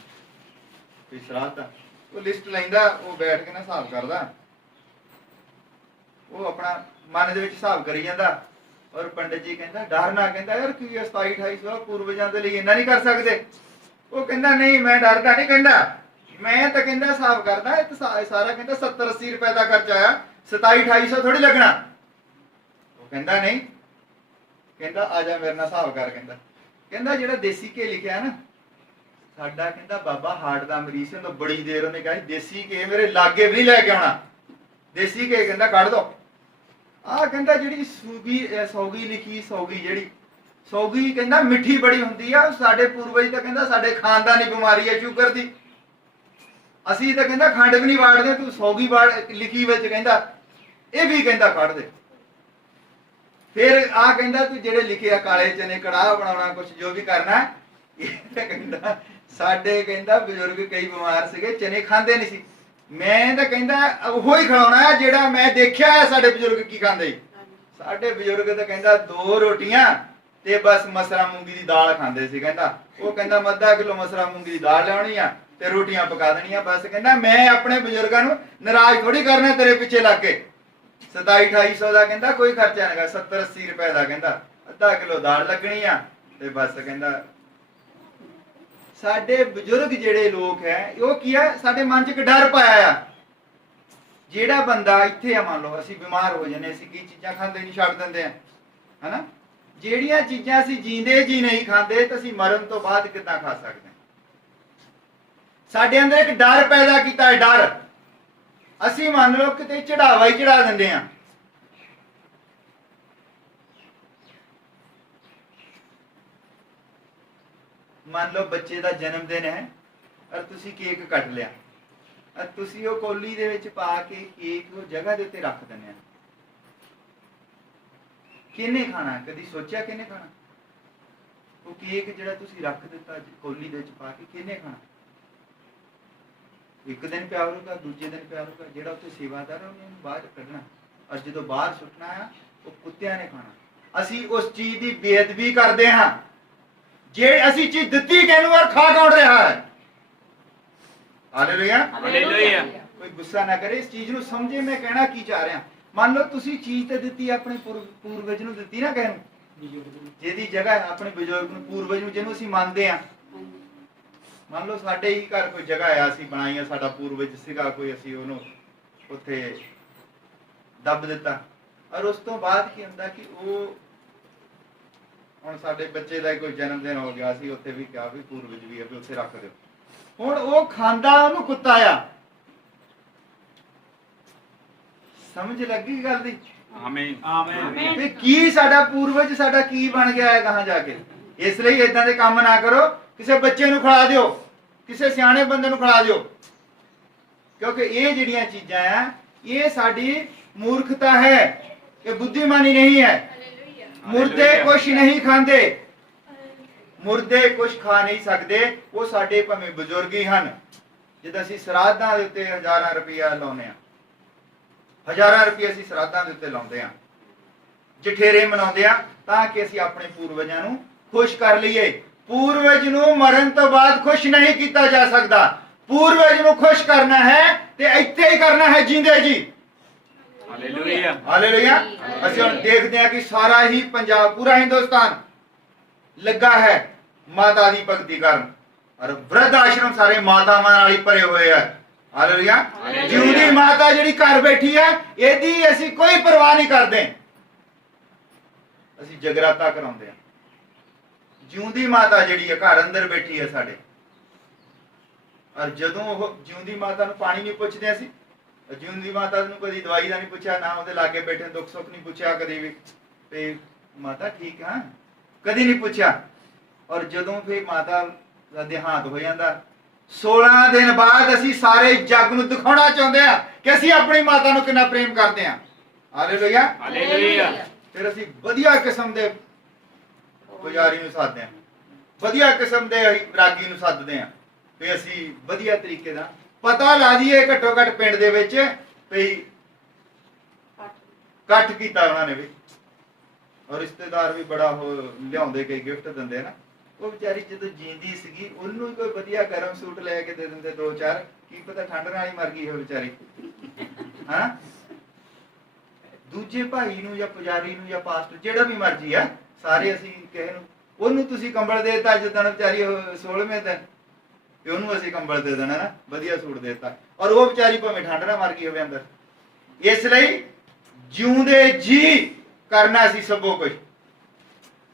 ਕੋਈ ਸਰਾਧ ਦਾ। ਉਹ ਲਿਸਟ ਲੈਂਦਾ, ਉਹ ਬੈਠ ਕੇ ਨਾ ਹਿਸਾਬ ਕਰਦਾ, ਉਹ ਆਪਣਾ ਮਨ ਦੇ ਵਿੱਚ ਹਿਸਾਬ ਕਰੀ ਜਾਂਦਾ। ਔਰ ਪੰਡਿਤ ਜੀ ਕਹਿੰਦਾ ਡਰ ਨਾ, ਕਹਿੰਦਾ ਯਾਰ ਕੀ 27-2800 ਪੂਰਵਜਾਂ ਦੇ ਲਈ ਇੰਨਾ ਨਹੀਂ ਕਰ ਸਕਦੇ। ਉਹ ਕਹਿੰਦਾ ਨਹੀਂ ਮੈਂ ਡਰਦਾ ਨਹੀਂ, ਕਹਿੰਦਾ ਮੈਂ ਤਾਂ ਕਹਿੰਦਾ ਹਿਸਾਬ ਕਰਦਾ, ਇਹ ਸਾਰਾ ਕਹਿੰਦਾ 70-80 ਰੁਪਏ ਦਾ ਖਰਚਾ ਆਇਆ, 27-2800 ਥੋੜੀ ਲੱਗਣਾ। ਉਹ ਕਹਿੰਦਾ ਨਹੀਂ, ਕਹਿੰਦਾ ਆ ਜਾ ਮੇਰੇ ਨਾਲ ਹਿਸਾਬ ਕਰ। ਕਹਿੰਦਾ ਜਿਹੜਾ ਦੇਸੀ ਘੇ ਲਿਖਿਆ ਨਾ, ਸਾਡਾ ਕਹਿੰਦਾ ਬਾਬਾ ਹਾਰਟ ਦਾ ਮਰੀਜ਼ ਸੀ, ਉਹਨੂੰ ਬੜੀ ਦੇਰ ਉਹਨੇ ਕਿਹਾ ਦੇਸੀ ਘੇ ਮੇਰੇ ਲਾਗੇ ਵੀ ਨਹੀਂ ਲੈ ਕੇ ਆਉਣਾ, ਦੇਸੀ ਘੇ ਕਹਿੰਦਾ ਕੱਢ ਦੋ। ਆਹ ਕਹਿੰਦਾ ਜਿਹੜੀ ਸੌਗੀ ਲਿਖੀ, ਸੌਗੀ ਜਿਹੜੀ ਸੌਗੀ ਕਹਿੰਦਾ ਮਿੱਠੀ ਬੜੀ ਹੁੰਦੀ ਆ, ਸਾਡੇ ਪੂਰਵਜ ਤਾਂ ਕਹਿੰਦਾ ਸਾਡੇ ਖਾਨਦਾਨੀ ਬਿਮਾਰੀ ਹੈ ਸ਼ੂਗਰ ਦੀ, ਅਸੀਂ ਤਾਂ ਕਹਿੰਦਾ ਖੰਡ ਵੀ ਨਹੀਂ ਵਾੜਦੇ, ਤੂੰ ਸੌਗੀ ਲਿਖੀ ਵਿੱਚ ਕਹਿੰਦਾ ਇਹ ਵੀ ਕਹਿੰਦਾ ਕੱਢ ਦੇ। ਫਿਰ ਆ ਕਹਿੰਦਾ ਤੂੰ ਜਿਹੜੇ ਲਿਖੇ ਆ ਕਾਲੇ ਚਨੇ ਕੜਾਹ ਬਣਾਉਣਾ, ਕੁਝ ਜੋ ਵੀ ਕਰਨਾ, ਇਹ ਕਹਿੰਦਾ ਸਾਡੇ ਕਹਿੰਦਾ ਬਜ਼ੁਰਗ ਕਈ ਬਿਮਾਰ ਸੀਗੇ, ਚਨੇ ਖਾਂਦੇ ਨਹੀਂ ਸੀ, ਮੈਂ ਤਾਂ ਕਹਿੰਦਾ ਉਹੋ ਹੀ ਖਿਲਾਉਣਾ ਜਿਹੜਾ ਮੈਂ ਦੇਖਿਆ ਹੈ ਸਾਡੇ ਬਜ਼ੁਰਗ ਕੀ ਖਾਂਦੇ ਸੀ। ਸਾਡੇ ਬਜ਼ੁਰਗ ਤਾਂ ਕਹਿੰਦਾ 2 ਰੋਟੀਆਂ ਤੇ ਬਸ ਮਸਰਾ ਮੂੰਗੀ ਦੀ ਦਾਲ ਖਾਂਦੇ ਸੀ। ਕਹਿੰਦਾ ਉਹ ਕਹਿੰਦਾ ਮੈਂ ਅੱਧਾ ਕਿਲੋ ਮਸਰਾ ਮੂੰਗੀ ਦੀ ਦਾਲ ਲਿਆਉਣੀ ਆ ਤੇ ਰੋਟੀਆਂ ਪਕਾ ਦੇਣੀਆਂ ਬਸ। ਕਹਿੰਦਾ ਮੈਂ ਆਪਣੇ ਬਜ਼ੁਰਗਾਂ ਨੂੰ ਨਾਰਾਜ਼ ਥੋੜੀ ਕਰਨਾ ਤੇਰੇ ਪਿੱਛੇ ਲੱਗ ਕੇ। 27-2800 ਦਾ ਕਹਿੰਦਾ ਕੋਈ ਖਰਚਾ ਨਹੀਂਗਾ, 70-80 ਰੁਪਏ ਦਾ ਕਹਿੰਦਾ ਅੱਧਾ ਕਿਲੋ ਦਾਲ ਲੱਗਣੀ ਆ ਤੇ ਬਸ। ਕਹਿੰਦਾ ਸਾਡੇ ਬਜ਼ੁਰਗ ਜਿਹੜੇ ਲੋਕ ਹੈ ਉਹ ਕੀ ਹੈ, ਸਾਡੇ ਮਨ 'ਚ ਇੱਕ ਡਰ ਪਾਇਆ ਆ। ਜਿਹੜਾ ਬੰਦਾ ਇੱਥੇ ਆ, ਮੰਨ ਲਓ ਅਸੀਂ ਬਿਮਾਰ ਹੋ ਜਾਂਦੇ, ਅਸੀਂ ਕੀ ਚੀਜ਼ਾਂ ਖਾਂਦੇ ਨਹੀਂ, ਛੱਡ ਦਿੰਦੇ ਆ, ਹਨਾ। ਜਿਹੜੀਆਂ ਚੀਜ਼ਾਂ ਅਸੀਂ ਜੀਂਦੇ ਜੀ ਨਹੀਂ ਖਾਂਦੇ ਤਾਂ ਅਸੀਂ ਮਰਨ ਤੋਂ ਬਾਅਦ ਕਿੱਦਾਂ ਖਾ ਸਕਦੇ ਹਾਂ? ਸਾਡੇ ਅੰਦਰ ਇੱਕ ਡਰ ਪੈਦਾ ਕੀਤਾ ਹੈ, ਡਰ। ਅਸੀਂ ਮੰਨ ਲਓ ਕਿਤੇ ਚੜਾਵਾ ਹੀ ਚੜਾ ਦਿੰਦੇ ਆ। ਮੰਨ ਲਓ ਬੱਚੇ ਦਾ ਜਨਮ ਦਿਨ ਹੈ ਔਰ ਤੁਸੀਂ ਕੇਕ ਕੱਟ ਲਿਆ, ਔਰ ਤੁਸੀਂ ਉਹ ਕੋਲੀ ਦੇ ਵਿੱਚ ਪਾ ਕੇ ਕੇਕ ਉਹ ਜਗ੍ਹਾ ਦੇ ਉੱਤੇ ਰੱਖ ਦਿੰਦੇ ਆ। ਕਿਹਨੇ ਖਾਣਾ? ਕਦੀ ਸੋਚਿਆ ਕਿਹਨੇ ਖਾਣਾ? ਉਹ ਕੇਕ ਜਿਹੜਾ ਤੁਸੀਂ ਰੱਖ ਦਿੱਤਾ ਕੋਲੀ ਦੇ ਵਿੱਚ ਪਾ ਕੇ, ਕਿਹਨੇ ਖਾਣਾ? ਇੱਕ ਦਿਨ ਪਿਆਰ ਹੋਊਗਾ, ਦੂਜੇ ਦਿਨ ਪਿਆਰ ਹੋਊਗਾ, ਜਿਹੜਾ ਉੱਥੇ ਸੇਵਾਦਾਰ ਹੈ ਉਹਨੇ ਬਾਹਰ ਕੱਢਣਾ, ਔਰ ਜਦੋਂ ਬਾਹਰ ਸੁੱਟਣਾ ਆ ਉਹ ਕੁੱਤਿਆਂ ਨੇ ਖਾਣਾ। ਅਸੀਂ ਉਸ ਚੀਜ਼ ਦੀ ਬੇਅਦਬੀ ਕਰਦੇ ਹਾਂ। ਜੇ ਅਸੀਂ ਚੀਜ਼ ਦਿੱਤੀ ਕਿਹਨੂੰ ਔਰ ਖਾ ਕੌਣ ਰਿਹਾ ਹੈ? ਹਾਲੇਲੂਇਆ। ਹਾਲੇਲੂਇਆ। ਕੋਈ ਗੁੱਸਾ ਨਾ ਕਰੇ, ਇਸ ਚੀਜ਼ ਨੂੰ ਸਮਝੇ ਮੈਂ ਕਹਿਣਾ ਕੀ ਚਾਹ ਰਿਹਾ। ਮੰਨ ਲਓ ਤੁਸੀਂ ਚੀਜ਼ ਤੇ ਦਿੱਤੀ, ਆਪਣੇ ਪੂਰਵਜ ਨੂੰ ਦਿੱਤੀ ਨਾ, ਕਹਿ ਨੂੰ ਜਿਹਦੀ ਜਗ੍ਹਾ ਆਪਣੇ ਬਜ਼ੁਰਗ ਨੂੰ, ਪੂਰਵਜ ਨੂੰ, ਜਿਹਨੂੰ ਅਸੀਂ ਮੰਨਦੇ ਹਾਂ। ਮੰਨ ਲਓ ਸਾਡੇ ਹੀ ਘਰ ਕੋਈ ਜਗ੍ਹਾ ਆ, ਅਸੀਂ ਬਣਾਈ ਆ, ਸਾਡਾ ਪੂਰਵਜ ਸੀਗਾ ਕੋਈ, ਅਸੀਂ ਉਹਨੂੰ ਉੱਥੇ ਦੱਬ ਦਿੱਤਾ, ਔਰ ਉਸ ਤੋਂ ਬਾਅਦ ਕੀ ਹੁੰਦਾ ਕਿ ਉਹ ਹੁਣ ਸਾਡੇ ਬੱਚੇ ਦਾ ਕੋਈ ਜਨਮ ਦਿਨ ਹੋ ਗਿਆ, ਅਸੀਂ ਉੱਥੇ ਵੀ ਕਿਹਾ ਵੀ ਪੂਰਵਜ ਵੀ ਹੈ ਵੀ ਉੱਥੇ ਰੱਖ ਦਿਓ। ਹੁਣ ਉਹ ਖਾਂਦਾ, ਉਹਨੂੰ ਕੁੱਤਾ ਆ। ਸਮਝ ਲੱਗੀ ਗੱਲ ਦੀ? ਆਮੀਨ ਆਮੀਨ। ਵੀ ਕੀ ਸਾਡਾ ਪੂਰਵਜ ਸਾਡਾ ਕੀ ਬਣ ਗਿਆ ਹੈ ਕਹਾਂ ਜਾ ਕੇ। ਇਸ ਲਈ ਇਦਾਂ ਦੇ ਕੰਮ ਨਾ ਕਰੋ। ਕਿਸੇ ਬੱਚੇ ਨੂੰ ਖਿਲਾ ਦਿਓ, ਕਿਸੇ ਸਿਆਣੇ ਬੰਦੇ ਨੂੰ ਖਿਲਾ ਦਿਓ, ਕਿਉਂਕਿ ਇਹ ਜਿਹੜੀਆਂ ਚੀਜ਼ਾਂ ਆ ਇਹ ਸਾਡੀ ਮੂਰਖਤਾ ਹੈ, ਇਹ ਬੁੱਧੀਮਾਨੀ ਨਹੀਂ ਹੈ। ਮੁਰਦੇ ਕੁਛ ਨਹੀਂ ਖਾਂਦੇ, ਮੁਰਦੇ ਕੁਛ ਖਾ ਨਹੀਂ ਸਕਦੇ। ਉਹ ਸਾਡੇ ਭਾਵੇਂ ਬਜ਼ੁਰਗ ਹੀ ਹਨ। ਜਦ ਅਸੀਂ ਸਰਾਧਾਂ ਦੇ ਉੱਤੇ ਹਜ਼ਾਰਾਂ ਰੁਪਇਆ ਲਾਉਂਦੇ ਆ, ਹਜ਼ਾਰਾਂ ਰੁਪਏ ਅਸੀਂ ਸਰਾਧਾਂ ਦੇ ਉੱਤੇ ਲਾਉਂਦੇ ਆ, ਜਠੇਰੇ ਮਨਾਉਂਦੇ ਆ, ਤਾਂ ਕਿ ਅਸੀਂ ਆਪਣੇ ਪੂਰਵਜਾਂ ਨੂੰ ਖੁਸ਼ ਕਰ ਲਈਏ। ਪੂਰਵਜ ਨੂੰ ਮਰਨ ਤੋਂ ਬਾਅਦ ਖੁਸ਼ ਨਹੀਂ ਕੀਤਾ ਜਾ ਸਕਦਾ। ਪੂਰਵਜ ਨੂੰ ਖੁਸ਼ ਕਰਨਾ ਹੈ ਤੇ ਇੱਥੇ ਹੀ ਕਰਨਾ ਹੈ, ਜਿੰਦੇ ਜੀ। ਹਾਲੇਲੂਇਆ। ਹਾਲੇਲੂਇਆ। ਅਸੀਂ ਹੁਣ ਦੇਖਦੇ ਹਾਂ ਕਿ ਸਾਰਾ ਹੀ ਪੰਜਾਬ, ਪੂਰਾ ਹਿੰਦੁਸਤਾਨ ਲੱਗਾ ਹੈ ਮਾਤਾ ਦੀ ਭਗਤੀ ਕਰਨ, ਔਰ ਬ੍ਰਿਧ ਆਸ਼ਰਮ ਸਾਰੇ ਮਾਤਾਵਾਂ ਨਾਲ ਹੀ ਭਰੇ ਹੋਏ ਆ। ਹਾਲੇਲੂਇਆ। ਜਿਉਂਦੀ ਮਾਤਾ ਜਿਹੜੀ ਘਰ ਬੈਠੀ ਹੈ, ਇਹਦੀ ਅਸੀਂ ਕੋਈ ਪਰਵਾਹ ਨਹੀਂ ਕਰਦੇ। ਅਸੀਂ ਜਗਰਾਤਾ ਕਰਾਉਂਦੇ ਹਾਂ। ਜਿਉਂਦੀ ਮਾਤਾ ਜਿਹੜੀ ਹੈ ਘਰ ਅੰਦਰ ਬੈਠੀ ਹੈ ਸਾਡੇ, ਔਰ ਜਦੋਂ ਉਹ ਜਿਉਂਦੀ ਮਾਤਾ ਨੂੰ ਪਾਣੀ ਨਹੀਂ ਪੁੱਛਦੇ ਅਸੀਂ, ਜਿਉਂਦੀ ਮਾਤਾ ਨੂੰ ਕਦੀ ਦਵਾਈ ਦਾ ਨਹੀਂ ਪੁੱਛਿਆ, ਨਾ ਉਹਦੇ ਲਾਗੇ ਬੈਠੇ ਦੁੱਖ ਸੁੱਖ ਨਹੀਂ ਪੁੱਛਿਆ ਕਦੀ ਵੀ, ਤੇ ਮਾਤਾ ਠੀਕ ਆ, ਕਦੀ ਨਹੀਂ ਪੁੱਛਿਆ। ਔਰ ਜਦੋਂ ਫਿਰ ਮਾਤਾ ਦਾ ਦੇਹਾਂਤ ਹੋ ਜਾਂਦਾ, 16 ਦਿਨ ਬਾਅਦ ਅਸੀਂ ਸਾਰੇ ਜੱਗ ਨੂੰ ਦਿਖਾਉਣਾ ਚਾਹੁੰਦੇ ਆ ਕਿ ਅਸੀਂ ਆਪਣੀ ਮਾਤਾ ਨੂੰ ਕਿੰਨਾ ਪ੍ਰੇਮ ਕਰਦੇ ਆ। ਹਾਲੇਲੂਇਆ। ਹਾਲੇਲੂਇਆ। ਫਿਰ ਅਸੀਂ ਵਧੀਆ ਕਿਸਮ ਦੇ ਪੁਜਾਰੀ ਨੂੰ ਸੱਦਦੇ ਆ, ਵਧੀਆ ਕਿਸਮ ਦੇ ਰਾਗੀ ਨੂੰ ਸੱਦਦੇ ਆ, ਤੇ ਅਸੀਂ ਵਧੀਆ ਤਰੀਕੇ ਦਾ ਪਤਾ ਲਾ ਦਈਏ ਘੱਟੋ ਘੱਟ ਪਿੰਡ ਦੇ ਵਿੱਚ ਵੀ ਇਕੱਠ ਕੀਤਾ ਉਹਨਾਂ ਨੇ ਵੀ। ਔਰ ਰਿਸ਼ਤੇਦਾਰ ਵੀ ਬੜਾ ਉਹ ਲਿਆਉਂਦੇ, ਕਈ ਗਿਫਟ ਦਿੰਦੇ ਨਾ। ਉਹ ਵਿਚਾਰੀ ਜਦੋਂ ਜੀਂਦੀ ਸੀਗੀ ਉਹਨੂੰ ਹੀ ਕੋਈ ਵਧੀਆ ਗਰਮ ਸੂਟ ਲੈ ਕੇ ਦੇ ਦਿੰਦੇ, 2-4, ਕੀ ਪਤਾ ਠੰਡ ਨਾਲ ਹੀ ਮਰ ਗਈ ਹੋ ਵਿਚਾਰੀ। ਹਾਂ, ਦੂਜੇ ਭਾਈ ਨੂੰ ਜਾਂ ਪੁਜਾਰੀ ਨੂੰ ਜਾਂ ਪਾਸਟਰ ਜਿਹੜਾ ਵੀ ਮਰਜੀ ਆ, ਸਾਰੇ ਅਸੀਂ ਕਿਸੇ ਨੂੰ, ਉਹਨੂੰ ਤੁਸੀਂ ਕੰਬਲ ਦੇ ਦਿੱਤਾ ਜਦੋਂ ਵਿਚਾਰੀ 16ਵੇਂ ਦਿਨ, ਤੇ ਉਹਨੂੰ ਅਸੀਂ ਕੰਬਲ ਦੇ ਦੇਣਾ ਨਾ, ਵਧੀਆ ਸੂਟ ਦੇ ਦਿੱਤਾ, ਔਰ ਉਹ ਵਿਚਾਰੀ ਭਾਵੇਂ ਠੰਡ ਨਾਲ ਮਰ ਗਈ ਹੋਵੇ ਅੰਦਰ। ਇਸ ਲਈ ਜਿਉਂਦੇ ਜੀ ਕਰਨਾ ਸੀ ਸਭੋ ਕੁਝ।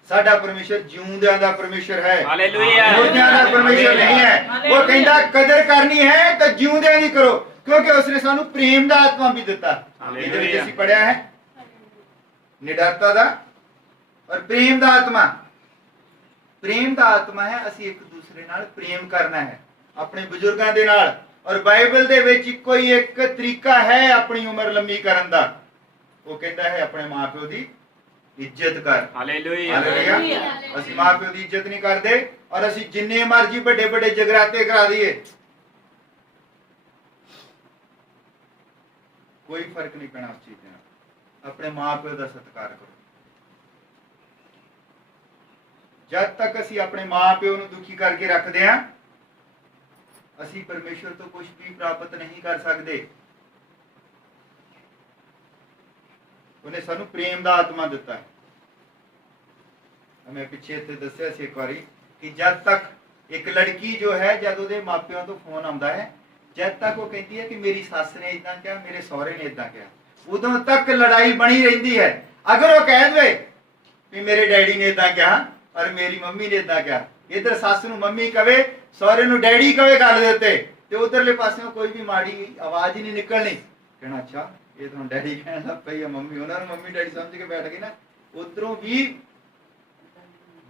ਸਾਡਾ ਪਰਮੇਸ਼ਰ ਜਿਉਂਦਿਆਂ ਦਾ ਪਰਮੇਸ਼ਰ ਹੈ, ਹਾਲੇਲੂਇਆ। ਮੁਰਦਿਆਂ ਦਾ ਪਰਮੇਸ਼ਰ ਨਹੀਂ ਹੈ। ਉਹ ਕਹਿੰਦਾ ਕਦਰ ਕਰਨੀ ਹੈ ਤਾਂ ਜਿਉਂਦਿਆਂ ਦੀ ਕਰੋ, ਕਿਉਂਕਿ ਉਸਨੇ ਸਾਨੂੰ ਪ੍ਰੇਮ ਦਾ ਆਤਮਾ ਵੀ ਦਿੱਤਾ। ਇਹਦੇ ਵਿੱਚ ਅਸੀਂ ਪੜਿਆ ਹੈ ਨਿਡਰਤਾ ਦਾ ਔਰ ਪ੍ਰੇਮ ਦਾ ਆਤਮਾ। ਪ੍ਰੇਮ ਦਾ ਆਤਮਾ ਹੈ ਅਸੀਂ ਇੱਕ ਦੂਸਰੇ ਨਾਲ ਪ੍ਰੇਮ ਕਰਨਾ ਹੈ, ਆਪਣੇ ਬਜ਼ੁਰਗਾਂ ਦੇ ਨਾਲ। ਔਰ ਬਾਈਬਲ ਦੇ ਵਿੱਚ ਇੱਕੋ ਹੀ ਇੱਕ ਤਰੀਕਾ ਹੈ ਆਪਣੀ ਉਮਰ ਲੰਮੀ ਕਰਨ ਦਾ, ਉਹ ਕਹਿੰਦਾ ਹੈ ਆਪਣੇ ਮਾਪਿਓ ਦੀ ਇੱਜ਼ਤ ਕਰ। ਹਾਲੇਲੂਇਆ। ਹਾਲੇਲੂਇਆ। ਅਸੀਂ ਮਾਪਿਓ ਦੀ ਇੱਜ਼ਤ ਨਹੀਂ ਕਰਦੇ, ਔਰ ਅਸੀਂ ਜਿੰਨੇ ਮਰਜੀ ਵੱਡੇ ਵੱਡੇ ਜਗਰਾਤੇ ਕਰਾ ਦਈਏ, ਕੋਈ ਫਰਕ ਨਹੀਂ ਪੈਣਾ ਉਸ ਚੀਜ਼ ਨਾਲ। ਆਪਣੇ ਮਾਪਿਓ ਦਾ ਸਤਿਕਾਰ ਕਰੋ। ਜਦ ਤੱਕ ਅਸੀਂ ਆਪਣੇ ਮਾਪਿਓ ਨੂੰ ਦੁਖੀ ਕਰਕੇ ਰੱਖਦੇ ਹਾਂ, ਅਸੀਂ ਪਰਮੇਸ਼ਰ ਤੋਂ ਕੁਝ ਵੀ ਪ੍ਰਾਪਤ ਨਹੀਂ ਕਰ ਸਕਦੇ। ਉਹਨੇ ਸਾਨੂੰ ਪ੍ਰੇਮ ਦਾ ਆਤਮਾ ਦਿੱਤਾ ਹੈ। ਮੈਂ ਪਿੱਛੇ ਇੱਥੇ ਦੱਸਿਆ ਸੀ ਇੱਕ ਵਾਰੀ ਕਿ ਜਦ ਤੱਕ ਇੱਕ ਲੜਕੀ ਜੋ ਹੈ, ਜਦ ਉਹਦੇ ਮਾਪਿਆਂ ਤੋਂ ਫੋਨ ਆਉਂਦਾ ਹੈ, ਜਦ ਤੱਕ ਉਹ ਕਹਿੰਦੀ ਹੈ ਕਿ ਮੇਰੀ ਸੱਸ ਨੇ ਇਦਾਂ ਕਿਹਾ, ਮੇਰੇ ਸਹੁਰੇ ਨੇ ਇਦਾਂ ਕਿਹਾ, ਉਦੋਂ ਤੱਕ ਲੜਾਈ ਬਣੀ ਰਹਿੰਦੀ ਹੈ। ਅਗਰ ਉਹ ਕਹਿ ਦੇਵੇ ਵੀ ਮੇਰੇ ਡੈਡੀ ਨੇ ਇਦਾਂ ਕਿਹਾ ਔਰ ਮੇਰੀ ਮੰਮੀ ਨੇ ਇਦਾਂ ਕਿਹਾ, ਇਧਰ ਸੱਸ ਨੂੰ ਮੰਮੀ ਕਵੇ, ਸਹੁਰੇ ਨੂੰ ਡੈਡੀ ਕਵੇ ਗੱਲ ਦੇ ਉੱਤੇ, ਤੇ ਉਧਰਲੇ ਪਾਸਿਓਂ ਕੋਈ ਵੀ ਮਾੜੀ ਆਵਾਜ਼ ਹੀ ਨਹੀਂ ਨਿਕਲਣੀ। ਕਹਿਣਾ ਅੱਛਾ ਇਹ ਤਾਂ ਡੈਡੀ ਕਹਿਣ ਲੱਗ ਪਈ ਆ, ਮੰਮੀ, ਉਹਨਾਂ ਨੂੰ ਮੰਮੀ ਡੈਡੀ ਸਮਝ ਕੇ ਬੈਠ ਗਈ ਨਾ, ਉਧਰੋਂ ਵੀ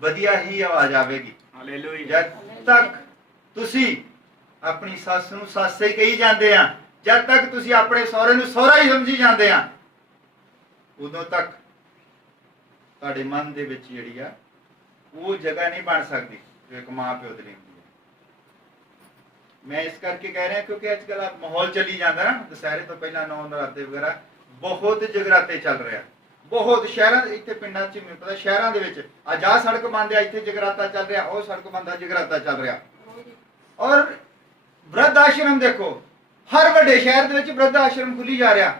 ਵਧੀਆ ਹੀ ਆਵਾਜ਼ ਆਵੇਗੀ। ਹਾਲੇਲੂਇਆ। ਜਦ ਤੱਕ ਤੁਸੀਂ ਆਪਣੀ ਸੱਸ ਨੂੰ ਸੱਸ ਹੀ ਕਹੀ ਜਾਂਦੇ ਆ, ਜਦ ਤੱਕ ਤੁਸੀਂ ਆਪਣੇ ਸਹੁਰੇ ਨੂੰ ਸਹੁਰਾ ਹੀ ਸਮਝੀ ਜਾਂਦੇ ਆ, ਉਦੋਂ ਤੱਕ ਤੁਹਾਡੇ ਮਨ ਦੇ ਵਿੱਚ ਜਿਹੜੀ ਆ ਉਹ ਜਗ੍ਹਾ ਨਹੀਂ ਬਣ ਸਕਦੀ ਜੋ ਇੱਕ ਮਾਂ ਪਿਓ ਦੇ ਲਈ ਹੁੰਦੀ ਹੈ। ਮੈਂ ਇਸ ਕਰਕੇ ਕਹਿ ਰਿਹਾ ਕਿਉਂਕਿ ਅੱਜ ਕੱਲ੍ਹ ਮਾਹੌਲ ਚੱਲੀ ਜਾਂਦਾ ਨਾ, ਦੁਸਹਿਰੇ ਤੋਂ ਪਹਿਲਾਂ 9 ਨਰਾਤੇ ਵਗੈਰਾ ਬਹੁਤ ਜਗਰਾਤੇ ਚੱਲ ਰਿਹਾ, ਬਹੁਤ ਸ਼ਹਿਰਾਂ ਦੇ, ਇੱਥੇ ਪਿੰਡਾਂ 'ਚ ਮੈਨੂੰ ਪਤਾ ਸ਼ਹਿਰਾਂ ਦੇ ਵਿੱਚ ਅੱਜ ਆਹ ਸੜਕ ਬੰਦ ਆ, ਇੱਥੇ ਜਗਰਾਤਾ ਚੱਲ ਰਿਹਾ, ਉਹ ਸੜਕ ਬੰਦ ਆ, ਜਗਰਾਤਾ ਚੱਲ ਰਿਹਾ। ਔਰ ਬ੍ਰਿਧ ਆਸ਼ਰਮ ਦੇਖੋ, ਹਰ ਵੱਡੇ ਸ਼ਹਿਰ ਦੇ ਵਿੱਚ ਬ੍ਰਿਧ ਆਸ਼ਰਮ ਖੁੱਲੀ ਜਾ ਰਿਹਾ,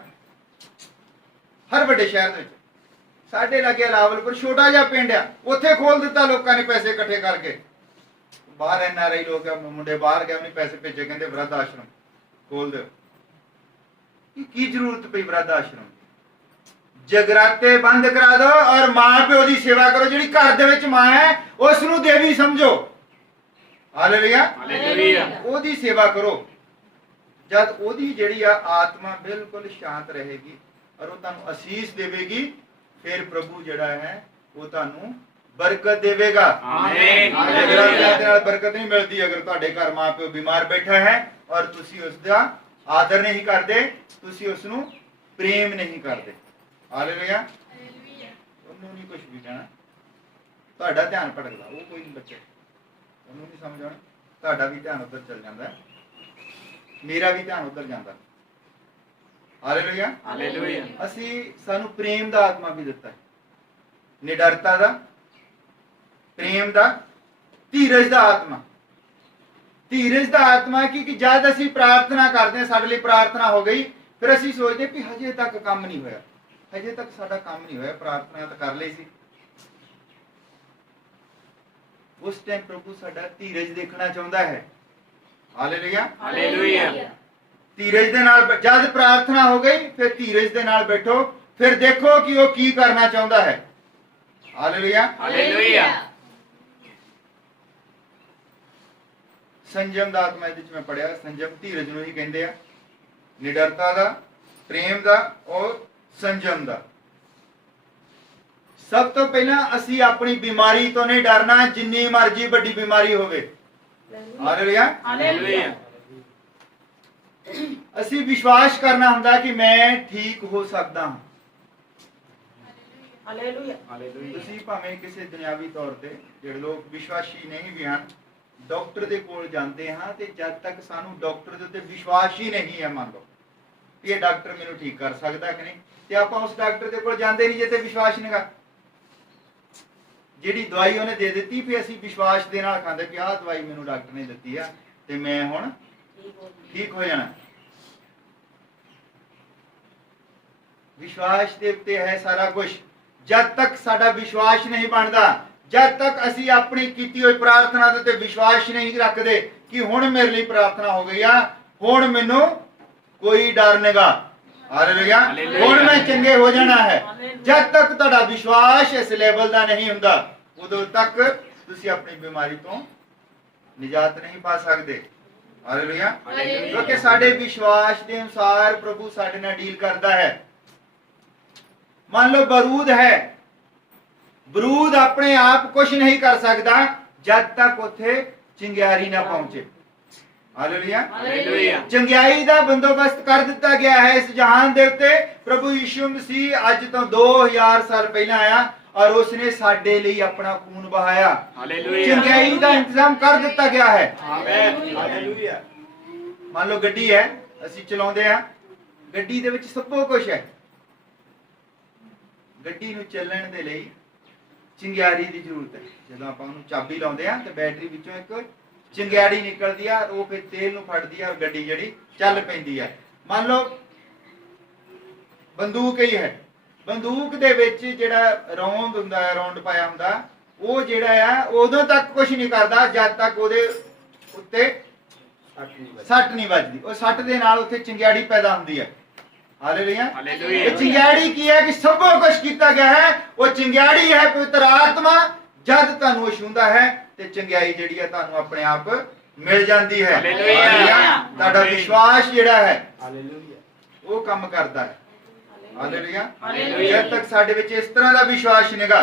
ਹਰ ਵੱਡੇ ਸ਼ਹਿਰ ਦੇ ਵਿੱਚ। ਸਾਡੇ ਲਾਗੇ ਲਾਵਲਪੁਰ ਛੋਟਾ ਜਿਹਾ ਪਿੰਡ ਆ, ਉੱਥੇ ਖੋਲ ਦਿੱਤਾ ਲੋਕਾਂ ਨੇ ਪੈਸੇ ਇਕੱਠੇ ਕਰਕੇ। ਬਾਹਰ NRI ਲੋਕ ਆ, ਮੁੰਡੇ ਬਾਹਰ ਗਏ, ਉਹਨੇ ਪੈਸੇ ਭੇਜੇ, ਕਹਿੰਦੇ ਬ੍ਰਿਧ ਆਸ਼ਰਮ ਖੋਲ ਦਿਓ। ਕੀ ਜ਼ਰੂਰਤ ਪਈ ਬ੍ਰਿਧ ਆਸ਼ਰਮ ਦੀ? ਜਗਰਾਤੇ ਬੰਦ ਕਰਾ ਦਿਓ ਔਰ ਮਾਂ ਪਿਓ ਦੀ ਸੇਵਾ ਕਰੋ। ਜਿਹੜੀ ਘਰ ਦੇ ਵਿੱਚ ਮਾਂ ਹੈ ਉਸ ਨੂੰ ਦੇਵੀ ਸਮਝੋ। Hallelujah, hallelujah. ਉਹਦੀ ਸੇਵਾ ਕਰੋ। ਜਦ ਉਹਦੀ ਜਿਹੜੀ ਆ ਆਤਮਾ ਬਿਲਕੁਲ ਸ਼ਾਂਤ ਰਹੇਗੀ ਔਰ ਉਹ ਤੁਹਾਨੂੰ ਅਸੀਸ ਦੇਵੇਗੀ, ਫਿਰ ਪ੍ਰਭੂ ਜਿਹੜਾ ਹੈ ਉਹ ਤੁਹਾਨੂੰ ਬਰਕਤ ਦੇਵੇਗਾ। ਆਮੀਨ। ਜਗਰਾਤਿਆਂ ਦੇ ਨਾਲ ਬਰਕਤ ਨਹੀਂ ਮਿਲਦੀ ਅਗਰ ਤੁਹਾਡੇ ਘਰ ਮਾਂ ਪਿਓ ਬਿਮਾਰ ਬੈਠਾ ਹੈ ਔਰ ਤੁਸੀਂ ਉਸ ਦਾ ਆਦਰ ਨਹੀਂ ਕਰਦੇ, ਤੁਸੀਂ ਉਸ ਨੂੰ ਪ੍ਰੇਮ ਨਹੀਂ ਕਰਦੇ। ਹਾਲੇਲੂਇਆ। ਉਹਨੂੰ ਨਹੀਂ ਕੁਝ ਵੀ ਕਹਿਣਾ, ਤੁਹਾਡਾ ਧਿਆਨ ਭਟਕਦਾ, ਉਹ ਕੋਈ ਨਹੀਂ ਬੱਚੇ, ਉਹਨੂੰ ਨਹੀਂ ਸਮਝ ਆਉਣਾ, ਤੁਹਾਡਾ ਵੀ ਧਿਆਨ ਉੱਧਰ ਚੱਲ ਜਾਂਦਾ, ਮੇਰਾ ਵੀ ਧਿਆਨ ਉੱਧਰ ਜਾਂਦਾ। Hallelujah, hallelujah. ਅਸੀਂ ਸਾਨੂੰ ਪ੍ਰੇਮ ਦਾ ਆਤਮਾ ਵੀ ਦਿੱਤਾ ਹੈ, ਨਿਡਰਤਾ ਦਾ, ਪ੍ਰੇਮ ਦਾ, ਧੀਰਜ ਦਾ ਆਤਮਾ। ਧੀਰਜ ਦਾ ਆਤਮਾ ਕਿ ਜਦ ਅਸੀਂ ਪ੍ਰਾਰਥਨਾ ਕਰਦੇ ਹਾਂ, ਸਾਡੇ ਲਈ ਪ੍ਰਾਰਥਨਾ ਹੋ ਗਈ, ਫਿਰ ਅਸੀਂ ਸੋਚਦੇ ਕਿ ਹਜੇ ਤੱਕ ਕੰਮ ਨਹੀਂ ਹੋਇਆ, ਹਜੇ ਤੱਕ ਸਾਡਾ ਕੰਮ ਨਹੀਂ ਹੋਇਆ, ਪ੍ਰਾਰਥਨਾ ਤਾਂ ਕਰ ਲਈ ਸੀ। ਉਸ ਟਾਈਮ ਪ੍ਰਭੂ ਸਾਡਾ ਧੀਰਜ ਦੇਖਣਾ ਚਾਹੁੰਦਾ ਹੈ। Hallelujah, hallelujah. ਧੀਰਜ ਦੇ ਨਾਲ ਜਦ ਪ੍ਰਾਰਥਨਾ ਹੋ ਗਈ, ਫਿਰ ਧੀਰਜ ਦੇ ਨਾਲ ਬੈਠੋ, ਫਿਰ ਦੇਖੋ ਕਿ ਉਹ ਕੀ ਕਰਨਾ ਚਾਹੁੰਦਾ ਹੈ। Hallelujah, hallelujah. ਸੰਜਮ ਦਾ ਆਤਮਾ ਇਹਦੇ ਵਿੱਚ ਮੈਂ ਪੜਿਆ, ਸੰਜਮ ਧੀਰਜ ਨੂੰ ਹੀ ਕਹਿੰਦੇ ਆ, ਨਿਡਰਤਾ ਦਾ, ਪ੍ਰੇਮ ਦਾ ਔਰ ਸੰਜਮ ਦਾ। ਸਭ ਤੋਂ ਪਹਿਲਾਂ ਅਸੀਂ ਆਪਣੀ ਬਿਮਾਰੀ ਤੋਂ ਨਹੀਂ ਡਰਨਾ, ਜਿੰਨੀ ਮਰਜ਼ੀ ਵੱਡੀ ਬਿਮਾਰੀ ਹੋਵੇ। Hallelujah, hallelujah. ਅਸੀਂ ਵਿਸ਼ਵਾਸ ਕਰਨਾ ਹੁੰਦਾ ਕਿ ਮੈਂ ਠੀਕ ਹੋ ਸਕਦਾ ਹਾਂ। ਹਾਲੇਲੂਇਆ। ਹਾਲੇਲੂਇਆ। ਤੁਸੀਂ ਭਾਵੇਂ ਕਿਸੇ ਦੁਨਿਆਵੀ ਤੌਰ ਤੇ ਜਿਹੜੇ ਲੋਕ ਵਿਸ਼ਵਾਸੀ ਨਹੀਂ ਵੀ ਹਨ, ਡਾਕਟਰ ਦੇ ਕੋਲ ਜਾਂਦੇ ਹਾਂ ਤੇ ਜਦ ਤੱਕ ਸਾਨੂੰ ਡਾਕਟਰ ਦੇ ਉੱਤੇ ਵਿਸ਼ਵਾਸ ਹੀ ਨਹੀਂ ਹੈ, ਮੰਨ ਲਓ ਕਿ ਇਹ ਡਾਕਟਰ ਮੈਨੂੰ ਠੀਕ ਕਰ ਸਕਦਾ ਕਿ ਨਹੀਂ, ਤੇ ਆਪਾਂ ਉਸ ਡਾਕਟਰ ਦੇ ਕੋਲ ਜਾਂਦੇ ਨਹੀਂ ਜੇ ਤੇ ਵਿਸ਼ਵਾਸ ਨਹੀਂਗਾ। ਜਿਹੜੀ ਦਵਾਈ ਉਹਨੇ ਦੇ ਦਿੱਤੀ, ਫਿਰ ਅਸੀਂ ਵਿਸ਼ਵਾਸ ਦੇ ਨਾਲ ਖਾਂਦੇ ਕਿ ਆਹ ਦਵਾਈ ਮੈਨੂੰ ਡਾਕਟਰ ਨੇ ਦਿੱਤੀ ਆ ਤੇ ਮੈਂ ਹੁਣ ਠੀਕ ਹੋ ਜਾਣਾ। ਵਿਸ਼ਵਾਸ ਦੇ ਉੱਤੇ ਹੈ ਸਾਰਾ ਕੁਝ। ਜਦ ਤੱਕ ਸਾਡਾ ਵਿਸ਼ਵਾਸ ਨਹੀਂ ਬਣਦਾ, ਜਦ ਤੱਕ ਅਸੀਂ ਆਪਣੀ ਕੀਤੀ ਹੋਈ ਪ੍ਰਾਰਥਨਾ ਦੇ ਉੱਤੇ ਵਿਸ਼ਵਾਸ ਨਹੀਂ ਰੱਖਦੇ ਕਿ ਹੁਣ ਮੇਰੇ ਲਈ ਪ੍ਰਾਰਥਨਾ ਹੋ ਗਈ ਆ, ਹੁਣ ਮੈਨੂੰ ਕੋਈ ਡਰ ਨਹੀਂਗਾ। ਹਾਲੇਲੂਇਆ, ਹੁਣ ਮੈਂ ਚੰਗੇ ਹੋ ਜਾਣਾ ਹੈ। ਜਦ ਤੱਕ ਤੁਹਾਡਾ ਵਿਸ਼ਵਾਸ ਇਸ ਲੈਵਲ ਦਾ ਨਹੀਂ ਹੁੰਦਾ, ਉਦੋਂ ਤੱਕ ਤੁਸੀਂ ਆਪਣੀ ਬਿਮਾਰੀ ਤੋਂ ਨਿਜਾਤ ਨਹੀਂ ਪਾ ਸਕਦੇ। ਹਾਲੇਲੂਇਆ, ਕਿਉਂਕਿ ਸਾਡੇ ਵਿਸ਼ਵਾਸ ਦੇ ਅਨੁਸਾਰ ਪ੍ਰਭੂ ਸਾਡੇ ਨਾਲ ਡੀਲ ਕਰਦਾ ਹੈ। ਮੰਨ ਲਓ ਬਰੂਦ ਹੈ, ਬਰੂਦ ਆਪਣੇ ਆਪ ਕੁਝ ਨਹੀਂ ਕਰ ਸਕਦਾ ਜਦ ਤੱਕ ਉੱਥੇ ਚਿੰਗਿਆਰੀ ਨਾ ਪਹੁੰਚੇ। Hallelujah, hallelujah. ਚੰਗਿਆਈ ਦਾ ਬੰਦੋਬਸਤ ਕਰ ਦਿੱਤਾ ਗਿਆ ਹੈ ਇਸ ਜਹਾਨ ਦੇ ਉੱਤੇ। ਪ੍ਰਭੂ ਯਿਸੂ ਮਸੀਹ ਅੱਜ ਤੋਂ 2000 ਸਾਲ ਪਹਿਲਾਂ ਆਇਆ ਔਰ ਉਸਨੇ ਸਾਡੇ ਲਈ ਆਪਣਾ ਖੂਨ ਬਹਾਇਆ। ਹਾਲੇਲੂਇਆ। ਚੰਗਿਆਈ ਦਾ ਇੰਤਜ਼ਾਮ ਕਰ ਦਿੱਤਾ ਗਿਆ ਹੈ। ਆਮੀਨ। ਹਾਲੇਲੂਇਆ। ਮੰਨ ਲਓ ਗੱਡੀ ਹੈ, ਅਸੀਂ ਚਲਾਉਂਦੇ ਹਾਂ, ਗੱਡੀ ਦੇ ਵਿੱਚ ਸਭ ਕੁਝ ਹੈ। ਗੱਡੀ ਨੂੰ ਚੱਲਣ ਦੇ ਲਈ ਚਿੰਗਿਆੜੀ ਦੀ ਜ਼ਰੂਰਤ ਹੈ। ਜਦੋਂ ਆਪਾਂ ਉਹਨੂੰ ਚਾਬੀ ਲਾਉਂਦੇ ਆ ਤੇ ਬੈਟਰੀ ਵਿੱਚੋਂ ਇੱਕ ਚਿੰਗਿਆੜੀ ਨਿਕਲਦੀ ਆ, ਉਹ ਫਿਰ ਤੇਲ ਨੂੰ ਫੜਦੀ ਆ ਔਰ ਗੱਡੀ ਜਿਹੜੀ ਚੱਲ ਪੈਂਦੀ ਆ। ਮੰਨ ਲਓ ਬੰਦੂਕ ਹੀ ਹੈ, ਬੰਦੂਕ ਦੇ ਵਿੱਚ ਜਿਹੜਾ ਰੌਂਦ ਹੁੰਦਾ ਹੈ, ਰੌਂਡ ਪਾਇਆ ਹੁੰਦਾ, ਉਹ ਜਿਹੜਾ ਆ ਉਦੋਂ ਤੱਕ ਕੁਝ ਨਹੀਂ ਕਰਦਾ ਜਦ ਤੱਕ ਉਹਦੇ ਉੱਤੇ ਸੱਟ ਨਹੀਂ ਵੱਜਦੀ। ਉਹ ਸੱਟ ਦੇ ਨਾਲ ਉੱਥੇ ਚਿੰਗਿਆੜੀ ਪੈਦਾ ਹੁੰਦੀ ਹੈ। Hallelujah, hallelujah. ਇਹ ਚਿੰਗਿਆੜੀ ਕੀ ਹੈ ਕਿ ਸਭ ਕੁਝ ਕੀਤਾ ਗਿਆ ਹੈ। ਉਹ ਚਿੰਗਿਆੜੀ ਹੈ ਪਵਿੱਤਰ ਆਤਮਾ। ਜਦ ਤੁਹਾਨੂੰ ਉਹ ਛੂੰਹਦਾ ਹੈ ਤੇ ਚੰਗਿਆਈ ਜਿਹੜੀ ਹੈ ਤੁਹਾਨੂੰ ਆਪਣੇ ਆਪ ਮਿਲ ਜਾਂਦੀ ਹੈ। ਹਾਲੇਲੂਇਆ। ਤੁਹਾਡਾ ਵਿਸ਼ਵਾਸ ਜਿਹੜਾ ਹੈ ਉਹ ਕੰਮ ਕਰਦਾ ਹੈ। ਹਾਲੇਲੂਇਆ। ਹਾਲੇਲੂਇਆ। ਜਦ ਤੱਕ ਸਾਡੇ ਵਿੱਚ ਇਸ ਤਰ੍ਹਾਂ ਦਾ ਵਿਸ਼ਵਾਸ ਨਹੀਂਗਾ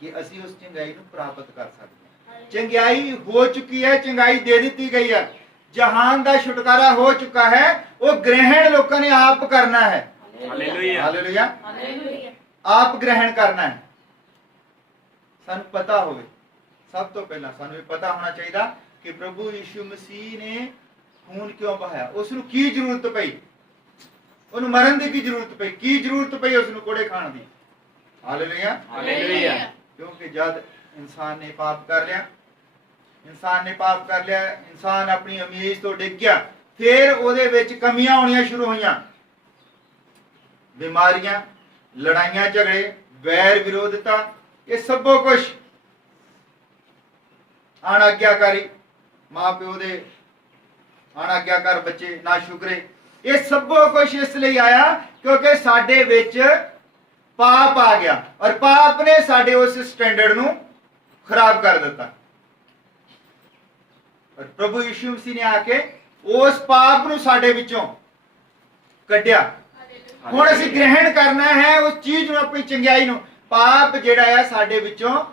ਕਿ ਅਸੀਂ ਉਸ ਚੰਗਿਆਈ ਨੂੰ ਪ੍ਰਾਪਤ ਕਰ ਸਕਦੇ ਹਾਂ। ਚੰਗਿਆਈ ਹੋ ਚੁੱਕੀ ਹੈ, ਚੰਗਿਆਈ ਦੇ ਦਿੱਤੀ ਗਈ ਹੈ, ਜਹਾਨ ਦਾ ਛੁਟਕਾਰਾ ਹੋ ਚੁੱਕਾ ਹੈ। ਉਹ ਗ੍ਰਹਿਣ ਲੋਕਾਂ ਨੇ ਆਪ ਕਰਨਾ ਹੈ। ਹਾਲੇਲੂਇਆ। ਹਾਲੇਲੂਇਆ। ਹਾਲੇਲੂਇਆ। ਆਪ ਗ੍ਰਹਿਣ ਕਰਨਾ ਹੈ। ਸਾਨੂੰ ਪਤਾ ਹੋਵੇ, ਸਭ ਤੋਂ ਪਹਿਲਾਂ ਸਾਨੂੰ ਇਹ ਪਤਾ ਹੋਣਾ ਚਾਹੀਦਾ ਕਿ ਪ੍ਰਭੂ ਯਿਸੂ ਮਸੀਹ ਨੇ ਖੂਨ ਕਿਉਂ ਬਹਾਇਆ, ਉਸ ਨੂੰ ਕੀ ਜ਼ਰੂਰਤ ਪਈ, ਉਹਨੂੰ ਮਰਨ ਦੀ ਕੀ ਜ਼ਰੂਰਤ ਪਈ, ਕੀ ਜ਼ਰੂਰਤ ਪਈ ਉਸ ਨੂੰ ਕੋੜੇ ਖਾਣ ਦੀ। Hallelujah hallelujah. ਕਿਉਂਕਿ ਜਦ ਇਨਸਾਨ ਨੇ ਪਾਪ ਕਰ ਲਿਆ, ਇਨਸਾਨ ਆਪਣੀ ਉਮੀਦ ਤੋਂ ਡਿੱਗ ਗਿਆ, ਫਿਰ ਉਹਦੇ ਵਿੱਚ ਕਮੀਆਂ ਆਉਣੀਆਂ ਸ਼ੁਰੂ ਹੋਈਆਂ, ਬਿਮਾਰੀਆਂ, ਲੜਾਈਆਂ ਝਗੜੇ, ਵੈਰ ਵਿਰੋਧਤਾ, ਇਹ ਸਭੋ ਕੁਝ ਅਣਆਗਿਆਕਾਰੀ ਮਾਂ ਪਿਓ ਦੇ ਅਣਆਗਿਆਕਾਰ ਬੱਚੇ ਨਾ ਸ਼ੁਕਰੇ, ਇਹ ਸਭੋ ਕੁਝ ਇਸ ਲਈ ਆਇਆ ਕਿਉਂਕਿ ਸਾਡੇ ਵਿੱਚ ਪਾਪ ਆ ਗਿਆ ਔਰ ਪਾਪ ਨੇ ਸਾਡੇ ਉਸ ਸਟੈਂਡਰਡ ਨੂੰ ਖਰਾਬ ਕਰ ਦਿੱਤਾ। ਔਰ ਪ੍ਰਭੂ ਯਿਸੂ ਮਸੀਹ ਨੇ ਆ ਕੇ ਉਸ ਪਾਪ ਨੂੰ ਸਾਡੇ ਵਿੱਚੋਂ ਕੱਢਿਆ। ਹੁਣ ਅਸੀਂ ਗ੍ਰਹਿਣ ਕਰਨਾ ਹੈ ਉਸ ਚੀਜ਼ ਨੂੰ, ਆਪਣੀ ਚੰਗਿਆਈ ਨੂੰ। ਪਾਪ ਜਿਹੜਾ ਹੈ ਸਾਡੇ ਵਿੱਚੋਂ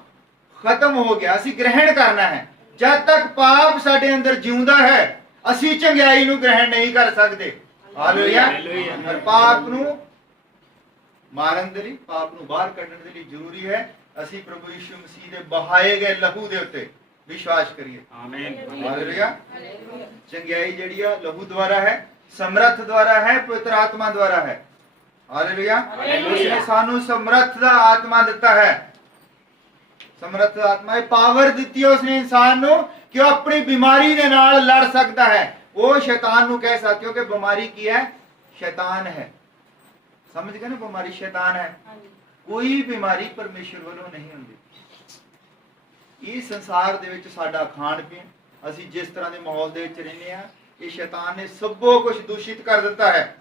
ਖਤਮ ਹੋ ਗਿਆ, ਅਸੀਂ ਗ੍ਰਹਿਣ ਕਰਨਾ ਹੈ। ਜਦ ਤੱਕ ਪਾਪ ਸਾਡੇ ਅੰਦਰ ਜਿਉਂਦਾ ਹੈ ਅਸੀਂ ਚੰਗਿਆਈ ਨੂੰ ਗ੍ਰਹਿਣ ਨਹੀਂ ਕਰ ਸਕਦੇ। ਹਾਲੇਲੂਇਆ। ਔਰ ਪਾਪ ਨੂੰ ਮਾਰਨ ਦੇ ਲਈ, ਪਾਪ ਨੂੰ ਬਾਹਰ ਕੱਢਣ ਦੇ ਲਈ ਜ਼ਰੂਰੀ ਹੈ ਅਸੀਂ ਪ੍ਰਭੂ ਯਿਸੂ ਮਸੀਹ ਦੇ ਬਹਾਏ ਗਏ ਲਹੂ ਦੇ ਉੱਤੇ ਵਿਸ਼ਵਾਸ ਕਰੀਏ। ਆਮੀਨ। ਹਾਲੇਲੂਇਆ। ਚੰਗਿਆਈ ਜਿਹੜੀ ਆ ਲਹੂ ਦੁਆਰਾ ਹੈ, ਸਮਰੱਥ ਦੁਆਰਾ ਹੈ, ਪਵਿੱਤਰ ਆਤਮਾ ਦੁਆਰਾ ਹੈ। ਹਾਲੇਲੂਇਆ। ਉਸਨੇ ਸਾਨੂੰ ਸਮਰੱਥ ਦਾ ਆਤਮਾ ਦਿੱਤਾ ਹੈ, ਸਮਰੱਥ ਦਾ ਆਤਮਾ, ਇਹ ਪਾਵਰ ਦਿੱਤੀ ਹੈ ਉਸਨੇ ਇਨਸਾਨ ਨੂੰ ਕਿ ਉਹ ਆਪਣੀ ਬਿਮਾਰੀ ਦੇ ਨਾਲ ਲੜ ਸਕਦਾ ਹੈ। ਉਹ ਸ਼ੈਤਾਨ ਨੂੰ ਕਹਿ ਸਕਦਾ, ਕਿਉਂਕਿ ਬਿਮਾਰੀ ਕੀ ਹੈ? ਸ਼ੈਤਾਨ ਹੈ। ਸਮਝ ਗਏ ਨਾ, ਬਿਮਾਰੀ ਸ਼ੈਤਾਨ ਹੈ। ਕੋਈ ਬਿਮਾਰੀ ਪਰਮੇਸ਼ਰ ਵੱਲੋਂ ਨਹੀਂ ਹੁੰਦੀ। ਇਸ ਸੰਸਾਰ ਦੇ ਵਿੱਚ ਸਾਡਾ ਖਾਣ ਪੀਣ, ਅਸੀਂ ਜਿਸ ਤਰ੍ਹਾਂ ਦੇ ਮਾਹੌਲ ਦੇ ਵਿੱਚ ਰਹਿੰਦੇ ਆ, ਇਹ ਸ਼ੈਤਾਨ ਨੇ ਸਭੋ ਕੁਝ ਦੂਸ਼ਿਤ ਕਰ ਦਿੱਤਾ ਹੈ।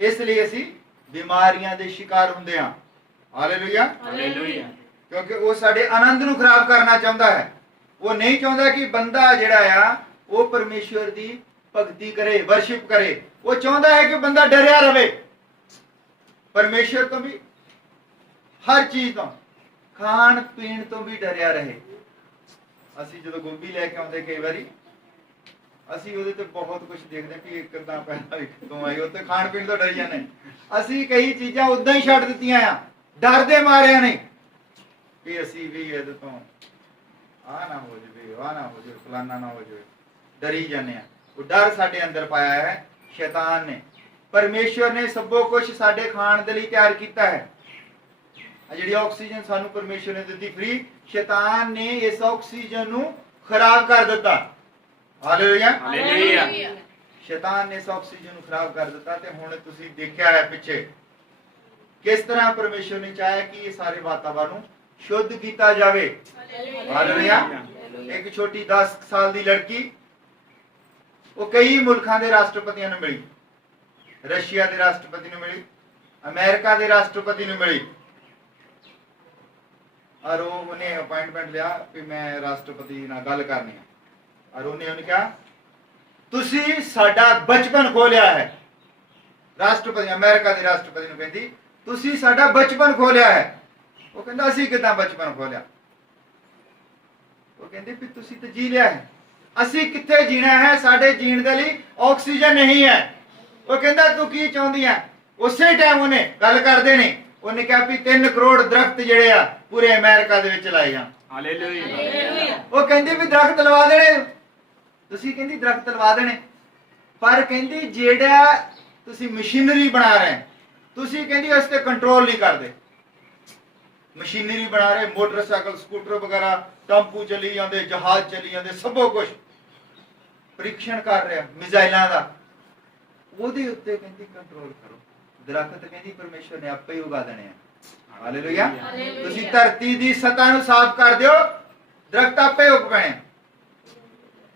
ਇਸ ਲਈ ਅਸੀਂ ਬਿਮਾਰੀਆਂ ਦੇ ਸ਼ਿਕਾਰ ਹੁੰਦੇ ਹਾਂ। ਹਾਲੇਲੂਇਆ। ਹਾਲੇਲੂਇਆ। ਕਿਉਂਕਿ ਉਹ ਸਾਡੇ ਆਨੰਦ ਨੂੰ ਖਰਾਬ ਕਰਨਾ ਚਾਹੁੰਦਾ ਹੈ। ਉਹ ਨਹੀਂ ਚਾਹੁੰਦਾ ਕਿ ਬੰਦਾ ਜਿਹੜਾ ਆ ਉਹ ਪਰਮੇਸ਼ਵਰ ਦੀ ਭਗਤੀ ਕਰੇ, ਵਰਸ਼ਿਪ ਕਰੇ। ਉਹ ਚਾਹੁੰਦਾ ਹੈ ਕਿ ਬੰਦਾ ਡਰਿਆ ਰਵੇ ਪਰਮੇਸ਼ਵਰ ਤੋਂ ਵੀ, ਹਰ ਚੀਜ਼ ਤੋਂ, ਖਾਣ ਪੀਣ ਤੋਂ ਵੀ ਡਰਿਆ ਰਹੇ। ਅਸੀਂ ਜਦੋਂ ਗੋਭੀ ਲੈ ਕੇ ਆਉਂਦੇ ਕਈ ਵਾਰੀ, ਅਸੀਂ ਉਹਦੇ ਤੇ ਬਹੁਤ ਕੁਝ ਦੇਖਦੇ ਕਿ ਕਿੱਦਾਂ ਪਹਿਲਾਂ ਕਿਦੋਂ ਆਈ, ਉੱਤੇ ਖਾਣ ਪੀਣ ਤੋਂ ਡਰ ਜਾਂਦੇ। ਅਸੀਂ ਕਈ ਚੀਜ਼ਾਂ ਉਦਾਂ ਹੀ ਛੱਡ ਦਿੱਤੀਆਂ ਆ, ਡਰਦੇ ਮਾਰਿਆ ਨਹੀਂ ਕਿ ਅਸੀਂ ਵੀ ਇਹਦੇ ਤੋਂ ਆਹ ਨਾ ਹੋ ਜਾਵੇ, ਆਹ ਨਾ ਹੋ ਜਾਵੇ, ਫਲਾਨਾ ਨਾ ਹੋ ਜਾਵੇ, ਡਰੀ ਜਾਂਦੇ ਆ। ਉਹ ਡਰ ਸਾਡੇ ਅੰਦਰ ਪਾਇਆ ਹੈ ਸ਼ੈਤਾਨ ਨੇ। ਪਰਮੇਸ਼ਵਰ ਨੇ ਸਭੋ ਕੁਝ ਸਾਡੇ ਖਾਣ ਦੇ ਲਈ ਤਿਆਰ ਕੀਤਾ ਹੈ। ਜਿਹੜੀ ਆਕਸੀਜਨ ਸਾਨੂੰ ਪਰਮੇਸ਼ਵਰ ਨੇ ਦਿੱਤੀ ਫ੍ਰੀ, ਸ਼ੈਤਾਨ ਨੇ ਇਸ ਆਕਸੀਜਨ ਨੂੰ ਖਰਾਬ ਕਰ ਦਿੱਤਾ। ਹਾਲੇਲੂਇਆ। ਹਾਲੇਲੂਇਆ। ਸ਼ੈਤਾਨ ਨੇ ਇਸ ਆਕਸੀਜਨ ਨੂੰ ਖਰਾਬ ਕਰ ਦਿੱਤਾ। ਤੇ ਹੁਣ ਤੁਸੀਂ ਦੇਖਿਆ ਹੈ ਪਿੱਛੇ ਕਿਸ ਤਰ੍ਹਾਂ ਪਰਮੇਸ਼ਵਰ ਨੇ ਚਾਹਿਆ ਕਿ ਇਹ ਸਾਰੇ ਵਾਤਾਵਰਣ ਨੂੰ ਸ਼ੁੱਧ ਕੀਤਾ ਜਾਵੇ। ਹਾਲੇਲੂਇਆ। ਇੱਕ ਛੋਟੀ 10 ਸਾਲ ਦੀ ਲੜਕੀ, ਉਹ ਕਈ ਮੁਲਕਾਂ ਦੇ ਰਾਸ਼ਟਰਪਤੀਆਂ ਨੂੰ ਮਿਲੀ, ਰਸ਼ੀਆ ਦੇ ਰਾਸ਼ਟਰਪਤੀ ਨੂੰ ਮਿਲੀ, ਅਮਰੀਕਾ ਦੇ ਰਾਸ਼ਟਰਪਤੀ ਨੂੰ ਮਿਲੀ। और उन्हें अपॉइंटमेंट लिया कि मैं राष्ट्रपति नाल गल करनी है। और उन्हें कहा तुसी साडा बचपन खो लिया है। राष्ट्रपति अमेरिका के राष्ट्रपति ने कहती तुसी साडा बचपन खो लिया है। वो कहंदा असी किदां बचपन खो लिया? वो कहंदे भी तुसी तो जी लिया है, असी किथे जीना है, साडे जीण दे लई ऑक्सीजन नहीं है। वो कहंदा तू की चाहुंदी है? उसे टाइम उन्हें गल करदे ने, ਉਹਨੇ ਕਿਹਾ ਵੀ 3 ਕਰੋੜ ਦਰਖਤ ਜਿਹੜੇ ਆ ਪੂਰੇ ਅਮਰੀਕਾ ਦੇ ਵਿੱਚ ਲਾਏ ਜਾਣ। ਹਾਲੇਲੂਇਆ। ਉਹ ਕਹਿੰਦੇ ਵੀ ਦਰਖਤ ਲਵਾ ਦੇਣੇ, ਤੁਸੀਂ ਕਹਿੰਦੀ ਦਰਖਤ ਲਵਾ ਦੇਣੇ, ਪਰ ਕਹਿੰਦੀ ਜਿਹੜਾ ਤੁਸੀਂ ਮਸ਼ੀਨਰੀ ਬਣਾ ਰਹੇ, ਤੁਸੀਂ ਕਹਿੰਦੀ ਉਸ ਤੇ ਕੰਟਰੋਲ ਨਹੀਂ ਕਰਦੇ। ਮਸ਼ੀਨਰੀ ਬਣਾ ਰਹੇ, ਮੋਟਰਸਾਈਕਲ, ਸਕੂਟਰ ਵਗੈਰਾ, ਟੈਂਪੂ ਚੱਲੀ ਜਾਂਦੇ, ਜਹਾਜ਼ ਚੱਲੀ ਜਾਂਦੇ, ਸਭੋ ਕੁਝ ਪ੍ਰੀਖਣ ਕਰ ਰਿਹਾ ਮਿਜ਼ਾਈਲਾਂ ਦਾ, ਉਹਦੇ ਉੱਤੇ ਕਹਿੰਦੀ ਕੰਟਰੋਲ ਕਰੋ। ਦਰਖਤ ਕਹਿੰਦੀ ਪਰਮੇਸ਼ਵਰ ਨੇ ਆਪੇ ਹੀ ਉਗਾ ਦੇਣੇ ਆ। ਹਾਲੇਲੂਇਆ। ਤੁਸੀਂ ਧਰਤੀ ਦੀ ਸਤ੍ਹਾ ਨੂੰ ਸਾਫ਼ ਕਰ ਦਿਓ, ਦਰਖਤ ਆਪੇ ਉੱਗ ਪੈਣੇ।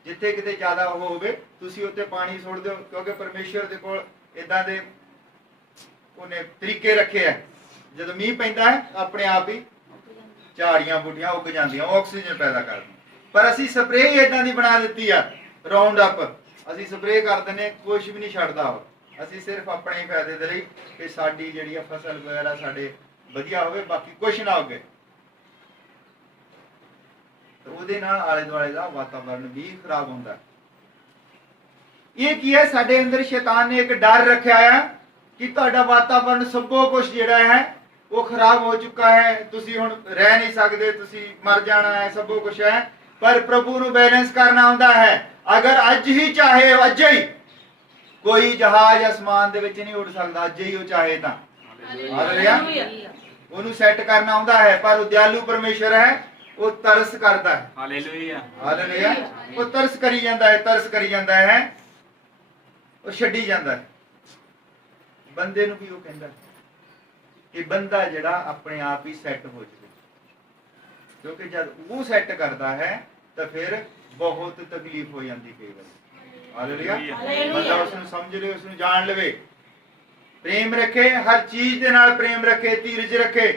ਜਿੱਥੇ ਕਿਤੇ ਜ਼ਿਆਦਾ ਉਹ ਹੋਵੇ ਤੁਸੀਂ ਉੱਤੇ ਪਾਣੀ ਸੁੱਟ ਦਿਓ, ਕਿਉਂਕਿ ਪਰਮੇਸ਼ਵਰ ਦੇ ਕੋਲ ਇਦਾਂ ਦੇ ਉਹਨੇ ਤਰੀਕੇ ਰੱਖੇ ਆ। ਜਦੋਂ ਮੀਂਹ ਪੈਂਦਾ ਹੈ ਆਪਣੇ ਆਪ ਹੀ ਝਾੜੀਆਂ ਬੂਟੀਆਂ ਉੱਗ ਜਾਂਦੀਆਂ, ਆਕਸੀਜਨ ਪੈਦਾ ਕਰਦੀਆਂ। ਪਰ ਅਸੀਂ ਸਪਰੇਅ ਇਦਾਂ ਦੀ ਬਣਾ ਦਿੱਤੀ ਆ, ਰਾਉਂਡ ਅਪ, ਅਸੀਂ ਸਪਰੇਅ ਕਰ ਦਿੰਦੇ, ਕੁਝ ਵੀ ਨਹੀਂ ਛੱਡਦਾ ਉਹ। ਅਸੀਂ ਸਿਰਫ ਆਪਣੇ ਹੀ ਫਾਇਦੇ ਦੇ ਲਈ ਕਿ ਸਾਡੀ ਜਿਹੜੀ ਆ ਫਸਲ ਵਗੈਰਾ ਸਾਡੇ ਵਧੀਆ ਹੋਵੇ, ਬਾਕੀ ਕੁਝ ਨਾ ਹੋਵੇ। ਉਹਦੇ ਨਾਲ ਆਲੇ ਦੁਆਲੇ ਦਾ ਵਾਤਾਵਰਣ ਵੀ ਖਰਾਬ ਹੁੰਦਾ। ਇਹ ਕੀ ਹੈ? ਸਾਡੇ ਅੰਦਰ ਸ਼ੈਤਾਨ ਨੇ ਇੱਕ ਡਰ ਰੱਖਿਆ ਆ ਕਿ ਤੁਹਾਡਾ ਵਾਤਾਵਰਣ ਸਭੋ ਕੁਝ ਜਿਹੜਾ ਹੈ ਉਹ ਖਰਾਬ ਹੋ ਚੁੱਕਾ ਹੈ, ਤੁਸੀਂ ਹੁਣ ਰਹਿ ਨਹੀਂ ਸਕਦੇ, ਤੁਸੀਂ ਮਰ ਜਾਣਾ ਹੈ, ਸਭੋ ਕੁਝ ਹੈ। ਪਰ ਪ੍ਰਭੂ ਨੂੰ ਬੈਲੈਂਸ ਕਰਨਾ ਆਉਂਦਾ ਹੈ। ਅਗਰ ਅੱਜ ਹੀ ਚਾਹੇ, ਅੱਜ ਹੀ ਕੋਈ ਜਹਾਜ਼ ਅਸਮਾਨ ਦੇ ਵਿੱਚ ਨਹੀਂ ਉੱਡ ਸਕਦਾ, ਅੱਜ ਹੀ ਉਹ ਚਾਹੇ ਤਾਂ। ਹਾਲੇਲੂਇਆ। ਉਹਨੂੰ ਸੈੱਟ ਕਰਨਾ ਆਉਂਦਾ ਹੈ। ਪਰ ਉਹ ਦਿਆਲੂ ਪਰਮੇਸ਼ਰ ਹੈ, ਉਹ ਤਰਸ ਕਰਦਾ ਹੈ। ਹਾਲੇਲੂਇਆ। ਹਾਲੇਲੂਇਆ। ਉਹ ਤਰਸ ਕਰੀ ਜਾਂਦਾ ਹੈ, ਤਰਸ ਕਰੀ ਜਾਂਦਾ ਹੈ, ਉਹ ਛੱਡੀ ਜਾਂਦਾ ਹੈ। ਬੰਦੇ ਨੂੰ ਵੀ ਉਹ ਕਹਿੰਦਾ ਕਿ ਬੰਦਾ ਜਿਹੜਾ ਆਪਣੇ ਆਪ ਹੀ ਸੈੱਟ ਹੋ ਜਾਵੇ, ਕਿਉਂਕਿ ਜਦ ਉਹ ਸੈੱਟ ਕਰਦਾ ਹੈ ਤਾਂ ਫਿਰ ਬਹੁਤ ਤਕਲੀਫ ਹੋ ਜਾਂਦੀ ਕਈ ਵਾਰ। ਹਾਲੇਲੂਇਆ। ਬੰਦਾ ਉਸ ਨੂੰ ਸਮਝ ਲਵੇ, ਉਸ ਨੂੰ ਜਾਣ ਲਵੇ, ਪ੍ਰੇਮ ਰੱਖੇ, ਹਰ ਚੀਜ਼ ਦੇ ਨਾਲ ਪ੍ਰੇਮ ਰੱਖੇ, ਧੀਰਜ ਰੱਖੇ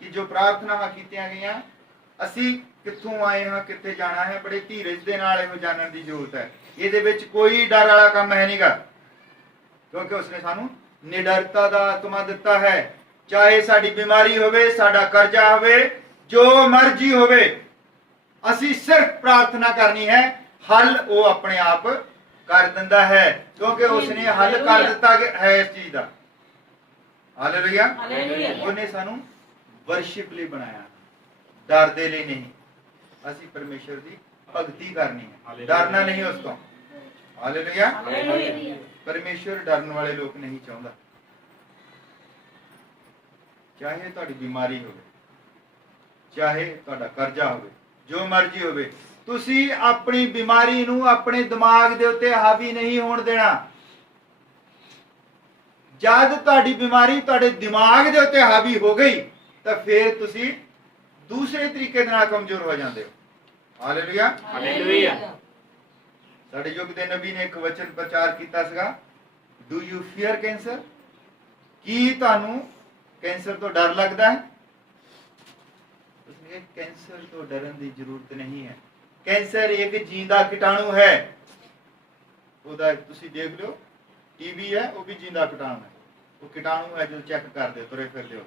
ਕਿ ਜੋ ਪ੍ਰਾਰਥਨਾਵਾਂ ਕੀਤੀਆਂ ਗਈਆਂ, ਅਸੀਂ ਕਿੱਥੋਂ ਆਏ ਹਾਂ, ਕਿੱਥੇ ਜਾਣਾ ਹੈ, ਬੜੇ ਧੀਰਜ ਦੇ ਨਾਲ ਇਹਨੂੰ ਜਾਣਨ ਦੀ ਜ਼ਰੂਰਤ ਹੈ। ਇਹਦੇ ਵਿੱਚ ਕੋਈ ਡਰ ਵਾਲਾ ਕੰਮ ਹੈ ਨਹੀਂਗਾ, ਕਿਉਂਕਿ ਉਸਨੇ ਸਾਨੂੰ ਨਿਡਰਤਾ ਦਾ ਆਤਮਾ ਦਿੱਤਾ ਹੈ। ਚਾਹੇ ਸਾਡੀ ਬਿਮਾਰੀ ਹੋਵੇ, ਸਾਡਾ ਕਰਜ਼ਾ ਹੋਵੇ, ਜੋ ਮਰਜ਼ੀ ਹੋਵੇ, ਅਸੀਂ ਸਿਰਫ ਪ੍ਰਾਰਥਨਾ ਕਰਨੀ ਹੈ, ਹੱਲ ਉਹ ਆਪਣੇ ਆਪ ਕਰ ਦਿੰਦਾ ਹੈ, ਕਿਉਂਕਿ ਉਸਨੇ ਹੱਲ ਕਰ ਦਿੱਤਾ ਹੈ ਇਸ ਚੀਜ਼ ਦਾ। ਹਾਲੇਲੂਇਆ। ਉਹਨੇ ਸਾਨੂੰ ਵਰਸ਼ਿਪ ਲਈ ਬਣਾਇਆ, ਡਰ ਦੇ ਲਈ ਨਹੀਂ। ਅਸੀਂ ਪਰਮੇਸ਼ਰ ਦੀ ਭਗਤੀ ਕਰਨੀ ਹੈ, ਡਰਨਾ ਨਹੀਂ ਉਸ ਤੋਂ। ਹਾਲੇਲੂਇਆ। ਪਰਮੇਸ਼ਰ ਡਰਨ ਵਾਲੇ ਲੋਕ ਨਹੀਂ ਚਾਹੁੰਦਾ। ਚਾਹੇ ਤੁਹਾਡੀ ਬਿਮਾਰੀ ਹੋਵੇ, ਚਾਹੇ ਤੁਹਾਡਾ ਕਰਜ਼ਾ ਹੋਵੇ, ਜੋ ਮਰਜ਼ੀ ਹੋਵੇ, ਤੁਸੀਂ ਆਪਣੀ ਬਿਮਾਰੀ ਨੂੰ ਆਪਣੇ ਦਿਮਾਗ ਦੇ ਉੱਤੇ ਹਾਵੀ ਨਹੀਂ ਹੋਣ ਦੇਣਾ। ਜਦ ਤੁਹਾਡੀ ਬਿਮਾਰੀ ਤੁਹਾਡੇ ਦਿਮਾਗ ਦੇ ਉੱਤੇ ਹਾਵੀ ਹੋ ਗਈ ਤਾਂ ਫਿਰ ਤੁਸੀਂ ਦੂਸਰੇ ਤਰੀਕੇ ਦੇ ਨਾਲ ਕਮਜ਼ੋਰ ਹੋ ਜਾਂਦੇ ਹੋ। ਹਾਲੇਲੂਇਆ। ਹਾਲੇਲੂਇਆ। ਸਾਡੇ ਯੁੱਗ ਦੇ ਨਬੀ ਨੇ ਇੱਕ ਵਚਨ ਪ੍ਰਚਾਰ ਕੀਤਾ ਸੀਗਾ, ਡੂ ਯੂ ਫੀਅਰ ਕੈਂਸਰ? ਕੀ ਤੁਹਾਨੂੰ ਕੈਂਸਰ ਤੋਂ ਡਰ ਲੱਗਦਾ ਹੈ? ਉਸਨੇ ਕੈਂਸਰ ਤੋਂ ਡਰਨ ਦੀ ਜ਼ਰੂਰਤ ਨਹੀਂ ਹੈ। ਕੈਂਸਰ ਇੱਕ ਜਿੰਦਾ ਕੀਟਾਣੂ ਹੈ। ਉਹਦਾ ਤੁਸੀਂ ਦੇਖ ਲਿਓ, ਟੀਬੀ ਹੈ, ਉਹ ਵੀ ਜਿੰਦਾ ਕੀਟਾਣੂ ਹੈ। ਉਹ ਕੀਟਾਣੂ ਹੈ ਜੋ ਚੈੱਕ ਕਰਦੇ ਹੋ, ਤੁਰੇ ਫਿਰਦੇ ਹੋ।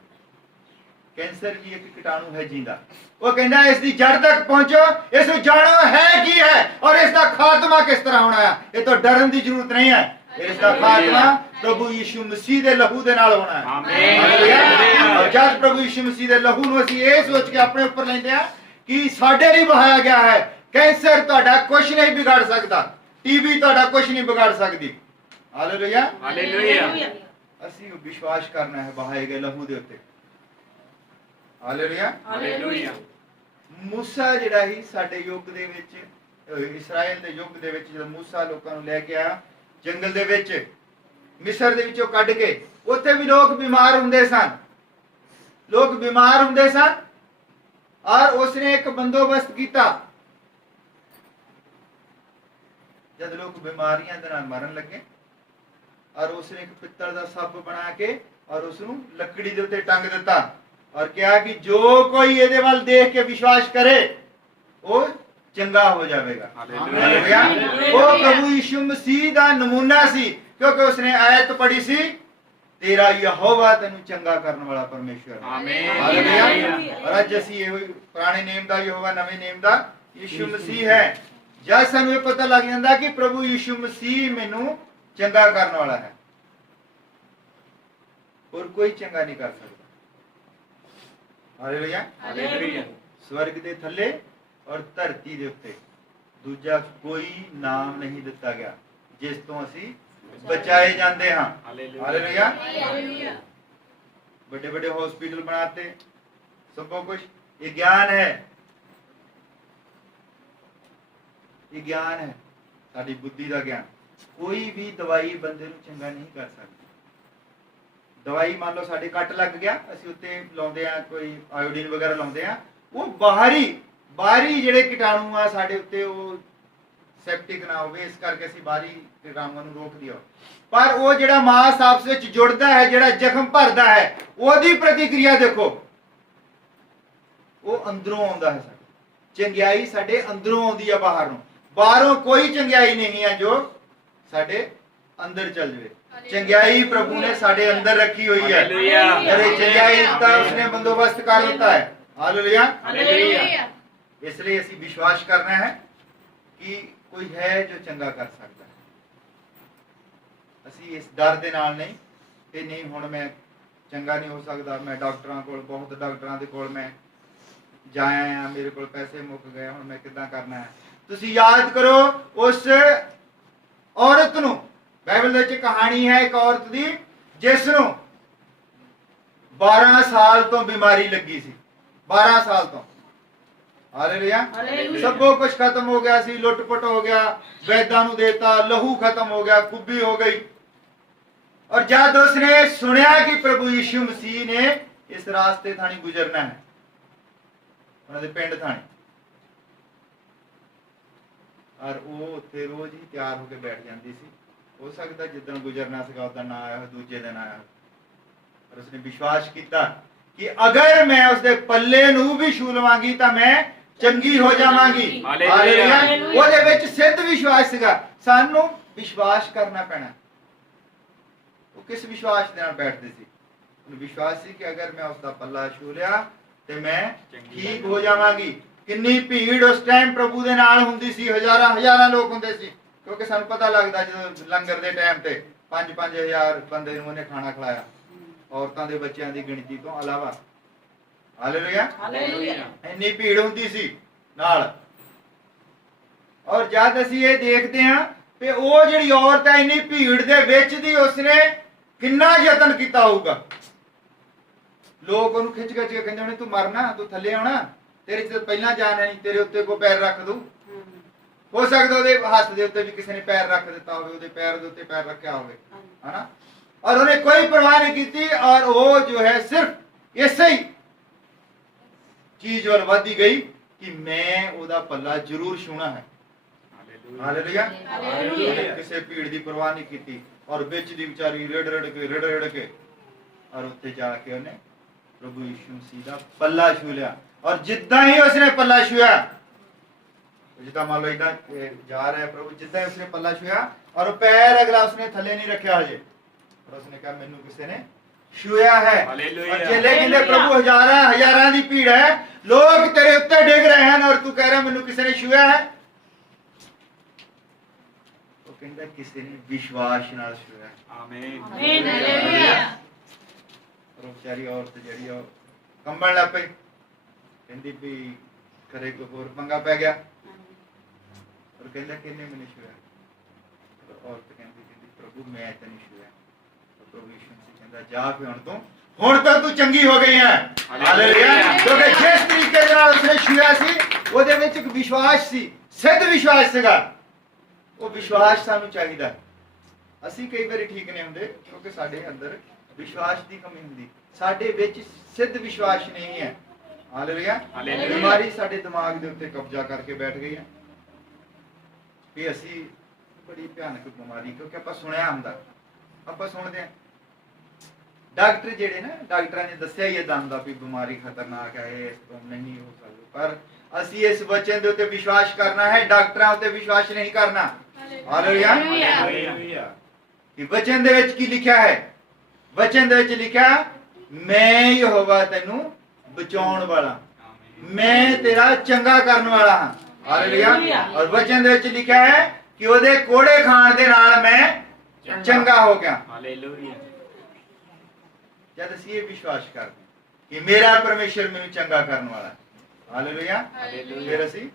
ਕੈਂਸਰ ਵੀ ਇੱਕ ਕੀਟਾਣੂ ਹੈ ਜਿੰਦਾ। ਉਹ ਕਹਿੰਦਾ ਇਸ ਦੀ ਜੜ ਤੱਕ ਪਹੁੰਚੋ, ਇਸ ਨੂੰ ਜਾਣੋ ਹੈ ਕੀ ਹੈ ਔਰ ਇਸ ਦਾ ਖਾਤਮਾ ਕਿਸ ਤਰ੍ਹਾਂ ਹੋਣਾ ਹੈ। ਇਹ ਤੋਂ ਡਰਨ ਦੀ ਜ਼ਰੂਰਤ ਨਹੀਂ ਹੈ। ਇਸ ਦਾ ਖਾਤਮਾ ਪ੍ਰਭੂ ਯਿਸੂ ਮਸੀਹ ਦੇ ਲਹੂ ਦੇ ਨਾਲ ਹੋਣਾ ਹੈ। ਆਮੀਨ। ਔਰ ਜਦ ਪ੍ਰਭੂ ਯਿਸੂ ਮਸੀਹ ਦੇ ਲਹੂ ਨੂੰ ਅਸੀਂ ਇਹ ਸੋਚ ਕੇ ਆਪਣੇ ਉੱਪਰ ਲੈਂਦੇ ਆ ਕਿ ਸਾਡੇ ਲਈ ਵਹਾਇਆ ਗਿਆ ਹੈ, ਕੈਂਸਰ ਤੁਹਾਡਾ ਕੁਝ ਨਹੀਂ ਵਿਗਾੜ ਸਕਦਾ, ਟੀਬੀ ਤੁਹਾਡਾ ਕੁਝ ਨਹੀਂ ਵਿਗਾੜ ਸਕਦੀ। ਹਾਲੇਲੂਇਆ। ਹਾਲੇਲੂਇਆ। ਅਸੀਂ ਵਿਸ਼ਵਾਸ ਕਰਨਾ ਹੈ ਵਹਾਏ ਗਏ ਲਹੂ ਦੇ ਉੱਤੇ। ਹਾਲੇਲੂਇਆ। ਹਾਲੇਲੂਇਆ। ਮੂਸਾ ਜਿਹੜਾ ਹੀ ਸਾਡੇ ਯੁੱਗ ਦੇ ਵਿੱਚ, ਇਸਰਾਇਲ ਦੇ ਯੁੱਗ ਦੇ ਵਿੱਚ, ਜਦੋਂ ਮੂਸਾ ਲੋਕਾਂ ਨੂੰ ਲੈ ਕੇ ਆਇਆ ਜੰਗਲ ਦੇ ਵਿੱਚ, ਮਿਸਰ ਦੇ ਵਿੱਚੋਂ ਕੱਢ ਕੇ, ਉੱਥੇ ਵੀ ਲੋਕ ਬਿਮਾਰ ਹੁੰਦੇ ਸਨ, ਲੋਕ ਬਿਮਾਰ ਹੁੰਦੇ ਸਨ। ਔਰ ਉਸਨੇ ਇੱਕ ਬੰਦੋਬਸਤ ਕੀਤਾ, ਜਦ ਲੋਕ ਬਿਮਾਰੀਆਂ ਦੇ ਨਾਲ ਮਰਨ ਲੱਗੇ, ਔਰ ਉਸਨੇ ਇੱਕ ਪਿੱਤਲ ਦਾ ਸੱਪ ਬਣਾ ਕੇ ਔਰ ਉਸ ਨੂੰ ਲੱਕੜੀ ਦੇ ਉੱਤੇ ਟੰਗ ਦਿੱਤਾ ਔਰ ਕਿਹਾ ਕਿ ਜੋ ਕੋਈ ਇਹਦੇ ਵੱਲ ਦੇਖ ਕੇ ਵਿਸ਼ਵਾਸ ਕਰੇ ਉਹ ਚੰਗਾ ਹੋ ਜਾਵੇਗਾ। ਹਾਲੇਲੂਇਆ। ਉਹ ਪ੍ਰਭੂ ਯਿਸੂ ਮਸੀਹ ਦਾ ਨਮੂਨਾ ਸੀ, ਕਿਉਂਕਿ ਉਸਨੇ ਆਇਤ ਪੜ੍ਹੀ ਸੀ, ਤੇਰਾ ਯਹੋਵਾ ਤੈਨੂੰ ਚੰਗਾ ਕਰਨ ਵਾਲਾ ਪਰਮੇਸ਼ਵਰ। ਆਮੀਨ। ਹਾਲੇਲੂਇਆ। ਔਰ ਅੱਜ ਅਸੀਂ ਇਹੋ ਪੁਰਾਣੇ ਨੇਮ ਦਾ ਯਹੋਵਾ, ਨਵੇਂ ਨੇਮ ਦਾ ਯਿਸੂ ਮਸੀਹ ਹੈ। ਜਦ ਸਾਨੂੰ ਇਹ ਪਤਾ ਲੱਗ ਜਾਂਦਾ ਕਿ ਪ੍ਰਭੂ ਯਿਸੂ ਮਸੀਹ ਮੈਨੂੰ ਚੰਗਾ ਕਰਨ ਵਾਲਾ ਹੈ, ਹੋਰ ਕੋਈ ਚੰਗਾ ਨਹੀਂ ਕਰ ਸਕਦਾ। ਹਾਲੇਲੂਇਆ। ਹਾਲੇਲੂਇਆ। ਸਵਰਗ ਦੇ ਥੱਲੇ ਔਰ ਧਰਤੀ ਦੇ ਉੱਤੇ ਦੂਜਾ ਕੋਈ ਨਾਮ ਨਹੀਂ ਦਿੱਤਾ ਗਿਆ ਜਿਸ ਤੋਂ ਅਸੀਂ ਬਚਾਏ ਜਾਂਦੇ ਹਾਂ। ਹਾਲੇਲੂਇਆ। ਵੱਡੇ ਵੱਡੇ ਹਸਪੀਟਲ ਬਣਾਤੇ, ਸਭ ਕੁਝ ਇਹ ਗਿਆਨ ਹੈ, ਇਹ ਗਿਆਨ ਹੈ, ਸਾਡੀ ਬੁੱਧੀ ਦਾ ਗਿਆਨ। ਕੋਈ ਵੀ ਦਵਾਈ ਬੰਦੇ ਨੂੰ ਚੰਗਾ ਨਹੀਂ ਕਰ ਸਕਦੀ। ਦਵਾਈ ਮੰਨ ਲਓ ਸਾਡੇ ਕੱਟ ਲੱਗ ਗਿਆ, ਅਸੀਂ ਉੱਤੇ ਲਾਉਂਦੇ ਆ ਕੋਈ ਆਇਓਡੀਨ ਵਗੈਰਾ ਲਾਉਂਦੇ ਆ, ਉਹ ਬਾਹਰੀ ਜਿਹੜੇ ਕੀਟਾਣੂ ਆ ਸਾਡੇ ਉੱਤੇ ਉਹ ਸੈਪਟਿਕ ਨਾ ਹੋਵੇ, ਇਸ ਕਰਕੇ ਅਸੀਂ ਬਾਹਰੀ ਕੀਟਾਣੂਆਂ ਨੂੰ ਰੋਕ ਦਿਓ। ਪਰ ਉਹ ਜਿਹੜਾ ਮਾਸ ਆਪਸ ਵਿੱਚ ਜੁੜਦਾ ਹੈ, ਜਿਹੜਾ ਜ਼ਖਮ ਭਰਦਾ ਹੈ, ਉਹਦੀ ਪ੍ਰਤੀਕਿਰਿਆ ਦੇਖੋ, ਉਹ ਅੰਦਰੋਂ ਆਉਂਦਾ ਹੈ। ਸਾਡੇ ਚੰਗਿਆਈ ਸਾਡੇ ਅੰਦਰੋਂ ਆਉਂਦੀ ਹੈ, ਬਾਹਰ ਨੂੰ। ਬਾਹਰੋਂ ਕੋਈ ਚੰਗਿਆਈ ਨਹੀਂ ਹੈ ਜੋ ਸਾਡੇ ਅੰਦਰ ਚੱਲ ਜਾਵੇ। ਚੰਗਿਆਈ ਪ੍ਰਭੂ ਨੇ ਸਾਡੇ ਅੰਦਰ ਰੱਖੀ ਹੋਈ ਹੈ। ਅਰੇ ਚੰਗਿਆਈ ਦਾ ਉਸਨੇ ਬੰਦੋਬਸਤ ਕਰ ਦਿੱਤਾ ਹੈ। ਹਾਲੇਲੂਇਆ। ਹਾਲੇਲੂਇਆ। ਇਸ ਲਈ ਅਸੀਂ ਵਿਸ਼ਵਾਸ ਕਰਨਾ ਹੈ ਕਿ ਕੋਈ ਹੈ ਜੋ ਚੰਗਾ ਕਰ ਸਕਦਾ ਹੈ। ਅਸੀਂ ਇਸ ਡਰ ਦੇ ਨਾਲ ਨਹੀਂ ਕਿ ਨਹੀਂ ਹੁਣ ਮੈਂ ਚੰਗਾ ਨਹੀਂ ਹੋ ਸਕਦਾ। ਮੈਂ ਡਾਕਟਰਾਂ ਕੋਲ, ਬਹੁਤ ਡਾਕਟਰਾਂ ਦੇ ਕੋਲ ਮੈਂ ਜਾਇਆ ਆ, ਮੇਰੇ ਕੋਲ ਪੈਸੇ ਮੁੱਕ ਗਏ, ਹੁਣ ਮੈਂ ਕਿੱਦਾਂ ਕਰਨਾ ਹੈ। ਤੁਸੀਂ ਯਾਦ ਕਰੋ ਉਸ ਔਰਤ ਨੂੰ, ਬਾਈਬਲ ਦੇ ਵਿੱਚ ਕਹਾਣੀ ਹੈ ਇੱਕ ਔਰਤ ਦੀ ਜਿਸ ਨੂੰ 12 ਸਾਲ ਤੋਂ ਬਿਮਾਰੀ ਲੱਗੀ ਸੀ। 12 ਸਾਲ ਤੋਂ। ਹਾਲੇਲੂਇਆ। ਸਭੋ ਕੁਝ ਖਤਮ ਹੋ ਗਿਆ ਸੀ, ਲੁੱਟ-ਪੁੱਟ ਹੋ ਗਿਆ, ਵੈਦਾਂ ਨੂੰ ਦੇਤਾ, ਲਹੂ ਖਤਮ ਹੋ ਗਿਆ, ਕੁੱਬੀ ਹੋ ਗਈ। और जब उसने सुना कि प्रभु यीशु मसीह ने इस रास्ते थानी गुजरना है, उन्होंने पिंड थानी, और वो उत्थे रोज ही तैयार होकर बैठ जाती सी। हो सकता जिदन गुजरना सीगा उदन ना आया, दूजे दिन आया, और उसने विश्वास किया कि अगर मैं उसके पल्ले नूं भी छू लवांगी तां मैं चंगी हो जावांगी। हालेलुया। ਉਹਦੇ ਵਿੱਚ ਸਿੱਧ ਵਿਸ਼ਵਾਸ ਸੀਗਾ। ਸਾਨੂੰ ਵਿਸ਼ਵਾਸ ਕਰਨਾ ਪੈਣਾ। ਉਹ ਕਿਸ ਵਿਸ਼ਵਾਸ ਦੇ ਨਾਲ ਬੈਠਦੇ ਸੀ? ਉਹਨੂੰ ਵਿਸ਼ਵਾਸ ਸੀ ਕਿ ਅਗਰ ਮੈਂ ਉਸ ਦਾ ਪੱਲਾ ਛੂ ਲਿਆ ਤੇ ਮੈਂ ਠੀਕ ਹੋ ਜਾਵਾਂਗੀ। ਕਿੰਨੀ ਭੀੜ ਉਸ ਟਾਈਮ ਪ੍ਰਭੂ ਦੇ ਨਾਲ ਹੁੰਦੀ ਸੀ, ਹਜ਼ਾਰਾਂ ਹਜ਼ਾਰਾਂ ਲੋਕ ਹੁੰਦੇ ਸੀ। ਕਿਉਂਕਿ ਸਾਨੂੰ ਪਤਾ ਲੱਗਦਾ ਜਦੋਂ ਲੰਗਰ ਦੇ ਟਾਈਮ ਤੇ 5-5000 ਬੰਦੇ ਨੂੰ ਉਹਨੇ ਖਾਣਾ ਖਿਲਾਇਆ, ਔਰਤਾਂ ਦੇ ਬੱਚਿਆਂ ਦੀ ਗਿਣਤੀ ਤੋਂ ਇਲਾਵਾ। ਹਾਲੇਲੂਇਆ। ਇੰਨੀ ਭੀੜ ਹੁੰਦੀ ਸੀ ਨਾਲ। ਔਰ ਜਦ ਅਸੀਂ ਇਹ ਦੇਖਦੇ ਹਾਂ ਕਿ ਉਹ ਜਿਹੜੀ ਔਰਤ ਹੈ ਇੰਨੀ ਭੀੜ ਦੇ ਵਿੱਚ ਦੀ ਉਸਨੇ ਕਿੰਨਾ ਯਤਨ ਕੀਤਾ ਹੋਊਗਾ। ਲੋਕ ਉਹਨੂੰ ਖਿੱਚ ਖਿੱਚ ਕੇ ਕਹਿੰਦੇ ਹੋਣੇ ਤੂੰ ਮਰਨਾ, ਤੂੰ ਥੱਲੇ ਆਉਣਾ, ਤੇਰੇ ਚ ਪਹਿਲਾਂ ਜਾਣ ਨਹੀਂ, ਤੇਰੇ ਉੱਤੇ ਕੋਈ ਪੈਰ ਰੱਖ ਦੂ। ਹੋ ਸਕਦਾ ਉਹਦੇ ਹੱਥ ਦੇ ਉੱਤੇ ਵੀ ਕਿਸੇ ਨੇ ਪੈਰ ਰੱਖ ਦਿੱਤਾ ਹੋਵੇ, ਉਹਦੇ ਪੈਰ ਦੇ ਉੱਤੇ ਪੈਰ ਰੱਖਿਆ ਹੋਵੇ, ਹਨਾ। ਔਰ ਉਹਨੇ ਕੋਈ ਪਰਵਾਹ ਨਹੀਂ ਕੀਤੀ, ਔਰ ਉਹ ਜੋ ਹੈ ਸਿਰਫ ਇਸੇ ਹੀ ਚੀਜ਼ ਵੱਲ ਵਧਦੀ ਗਈ ਕਿ ਮੈਂ ਉਹਦਾ ਪੱਲਾ ਜ਼ਰੂਰ ਛੂਹਣਾ ਹੈ। ਹਾਲੇਲੂਇਆ। ਕਿਸੇ ਭੀੜ ਦੀ ਪਰਵਾਹ ਨਹੀਂ ਕੀਤੀ, ਔਰ ਵਿੱਚ ਦੀ ਵਿਚਾਰੀ ਰੜ ਰੜ ਕੇ ਔਰ ਉੱਤੇ ਜਾ ਕੇ ਉਹਨੇ ਪ੍ਰਭੂ ਯਿਸੂ ਮਸੀਹ ਦਾ ਪੱਲਾ ਛੂ ਲਿਆ। ਔਰ ਜਿੱਦਾਂ ਹੀ ਉਸਨੇ ਪੱਲਾ ਛੂਇਆ, ਜਿੱਦਾਂ ਮੰਨ ਲਓ ਇਦਾਂ ਜਾ ਰਿਹਾ ਪ੍ਰਭੂ, ਜਿੱਦਾਂ ਉਸਨੇ ਪੱਲਾ ਛੂਇਆ ਔਰ ਪੈਰ ਅਗਲਾ ਉਸਨੇ ਥੱਲੇ ਨਹੀਂ ਰੱਖਿਆ ਹਜੇ, ਔਰ ਉਸਨੇ ਕਿਹਾ ਮੈਨੂੰ ਕਿਸੇ ਨੇ ਛੂਇਆ ਹੈ। ਔਰ ਚੇਲੇ ਕਹਿੰਦੇ ਪ੍ਰਭੂ ਹਜ਼ਾਰਾਂ ਹਜ਼ਾਰਾਂ ਦੀ ਭੀੜ ਹੈ, ਲੋਕ ਤੇਰੇ ਉੱਤੇ ਡਿੱਗ ਰਹੇ ਹਨ, ਔਰ ਤੂੰ ਕਹਿ ਰਿਹਾ ਮੈਨੂੰ ਕਿਸੇ ਨੇ ਛੂਇਆ ਹੈ। ਉਹ ਕਹਿੰਦਾ ਕਿਸੇ ਨੇ ਵਿਸ਼ਵਾਸ ਨਾਲ ਛੂਇਆ। ਆਮੀਨ। ਹਾਲੇਲੂਇਆ। ਉਹ ਵਿਚਾਰੀ ਔਰਤ ਜਿਹੜੀ ਉਹ ਕੰਬਣ ਲੱਗ ਪਈ, ਕਹਿੰਦੀ ਵੀ ਘਰੇ ਕੋਈ ਹੋਰ ਪੰਗਾ ਪੈ ਗਿਆ। ਔਰ ਕਹਿੰਦਾ ਕਿੰਨੇ ਮੈਨੂੰ ਛੂਇਆ? ਔਰਤ ਕਹਿੰਦੀ ਪ੍ਰਭੂ ਮੈਂ ਤਾਂ ਨਹੀਂ ਛੂਇਆ। ਪ੍ਰਭੂ ਯਿਸੂ ਮਸੀਹ ਕਹਿੰਦਾ ਜਾ ਫਿਰ ਹੁਣ ਤਾਂ ਤੂੰ ਚੰਗੀ ਹੋ ਗਈ ਹੈ। ਹਾਲੇਲੂਇਆ। ਕਿਉਂਕਿ ਜਿਸ ਤਰੀਕੇ ਨਾਲ ਉਸਨੇ ਛੂਇਆ ਸੀ ਉਹਦੇ ਵਿੱਚ ਇੱਕ ਵਿਸ਼ਵਾਸ ਸੀ, ਸਿੱਧ ਵਿਸ਼ਵਾਸ ਸੀਗਾ। ਉਹ ਵਿਸ਼ਵਾਸ ਸਾਨੂੰ ਚਾਹੀਦਾ। ਅਸੀਂ ਕਈ ਵਾਰੀ ਠੀਕ ਨਹੀਂ ਹੁੰਦੇ ਕਿਉਂਕਿ ਸਾਡੇ ਅੰਦਰ ਵਿਸ਼ਵਾਸ ਦੀ ਕਮੀ ਹੁੰਦੀ, ਸਾਡੇ ਵਿੱਚ ਸਿੱਧ ਵਿਸ਼ਵਾਸ ਨਹੀਂ ਹੈ। ਹਾਲੇਲੂਇਆ। ਬਿਮਾਰੀ ਸਾਡੇ ਦਿਮਾਗ ਦੇ ਉੱਤੇ ਕਬਜ਼ਾ ਕਰਕੇ ਬੈਠ ਗਈ ਹੈ ਕਿ ਅਸੀਂ ਬੜੀ ਭਿਆਨਕ ਬਿਮਾਰੀ, ਕਿਉਂਕਿ ਆਪਾਂ ਸੁਣਿਆ ਹੁੰਦਾ, ਆਪਾਂ ਸੁਣਦੇ ਹਾਂ ਡਾਕਟਰ ਜਿਹੜੇ ਨਾ, ਡਾਕਟਰਾਂ ਨੇ ਦੱਸਿਆ ਹੀ ਇਦਾਂ ਹੁੰਦਾ ਵੀ ਬਿਮਾਰੀ ਖਤਰਨਾਕ ਹੈ, ਇਸ ਤੋਂ ਨਹੀਂ ਹੋ ਸਕਦਾ। ਪਰ ਅਸੀਂ ਇਸ ਵਚਨ ਦੇ ਉੱਤੇ ਵਿਸ਼ਵਾਸ ਕਰਨਾ ਹੈ, ਡਾਕਟਰਾਂ ਉੱਤੇ ਵਿਸ਼ਵਾਸ ਨਹੀਂ ਕਰਨਾ। ਹਾਲੇਲੂਇਆ। ਕਿ ਵਚਨ ਦੇ ਵਿੱਚ ਕੀ ਲਿਖਿਆ ਹੈ? ਵਚਨ ਦੇ ਵਿੱਚ ਲਿਖਿਆ ਮੈਂ ਯਹੋਵਾ ਤੈਨੂੰ ਬਚਾਉਣ ਵਾਲਾ, ਮੈਂ ਤੇਰਾ ਚੰਗਾ ਕਰਨ ਵਾਲਾ ਹਾਂ। ਹਾਲੇਲੂਇਆ। ਔਰ ਵਚਨ ਦੇ ਵਿੱਚ ਲਿਖਿਆ ਹੈ ਕਿ ਉਹਦੇ ਕੋੜੇ ਖਾਣ ਦੇ ਨਾਲ ਮੈਂ ਚੰਗਾ ਹੋ ਗਿਆ। ਹਾਲੇਲੂਇਆ। ਜਦ ਅਸੀਂ ਇਹ ਵਿਸ਼ਵਾਸ ਕਰਦੇ ਕਿ ਮੇਰਾ ਪਰਮੇਸ਼ਰ ਮੈਨੂੰ ਚੰਗਾ ਕਰਨ ਵਾਲਾ ਹੈ, ਹਾਲੇਲੂਇਆ, ਫਿਰ ਅਸੀਂ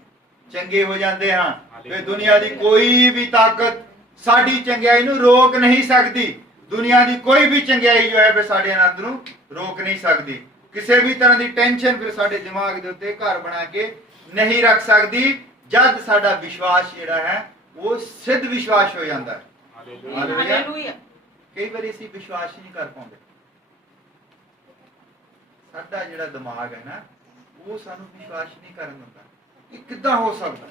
ਚੰਗੇ ਹੋ ਜਾਂਦੇ ਹਾਂ। ਫਿਰ ਦੁਨੀਆ ਦੀ ਕੋਈ ਵੀ ਤਾਕਤ ਸਾਡੀ ਚੰਗਿਆਈ ਨੂੰ ਰੋਕ ਨਹੀਂ ਸਕਦੀ। ਦੁਨੀਆ ਦੀ ਕੋਈ ਵੀ ਚੰਗਿਆਈ ਜੋ ਹੈ ਫਿਰ ਸਾਡੇ ਆਨੰਦ ਨੂੰ ਰੋਕ ਨਹੀਂ ਸਕਦੀ। ਕਿਸੇ ਵੀ ਤਰ੍ਹਾਂ ਦੀ ਟੈਨਸ਼ਨ ਫਿਰ ਸਾਡੇ ਦਿਮਾਗ ਦੇ ਉੱਤੇ ਘਰ ਬਣਾ ਕੇ ਨਹੀਂ ਰੱਖ ਸਕਦੀ, ਜਦ ਸਾਡਾ ਵਿਸ਼ਵਾਸ ਜਿਹੜਾ ਹੈ ਉਹ ਸਿੱਧ ਵਿਸ਼ਵਾਸ ਹੋ ਜਾਂਦਾ ਹੈ। ਹਾਲੇਲੂਇਆ। ਕਈ ਵਾਰੀ ਅਸੀਂ ਵਿਸ਼ਵਾਸ ਨਹੀਂ ਕਰ ਪਾਉਂਦੇ। ਸਾਡਾ ਜਿਹੜਾ ਦਿਮਾਗ ਹੈ ਨਾ ਉਹ ਸਾਨੂੰ ਵਿਸ਼ਵਾਸ ਨਹੀਂ ਕਰਨ ਦਿੰਦਾ। ਇਹ ਕਿੱਦਾਂ ਹੋ ਸਕਦਾ?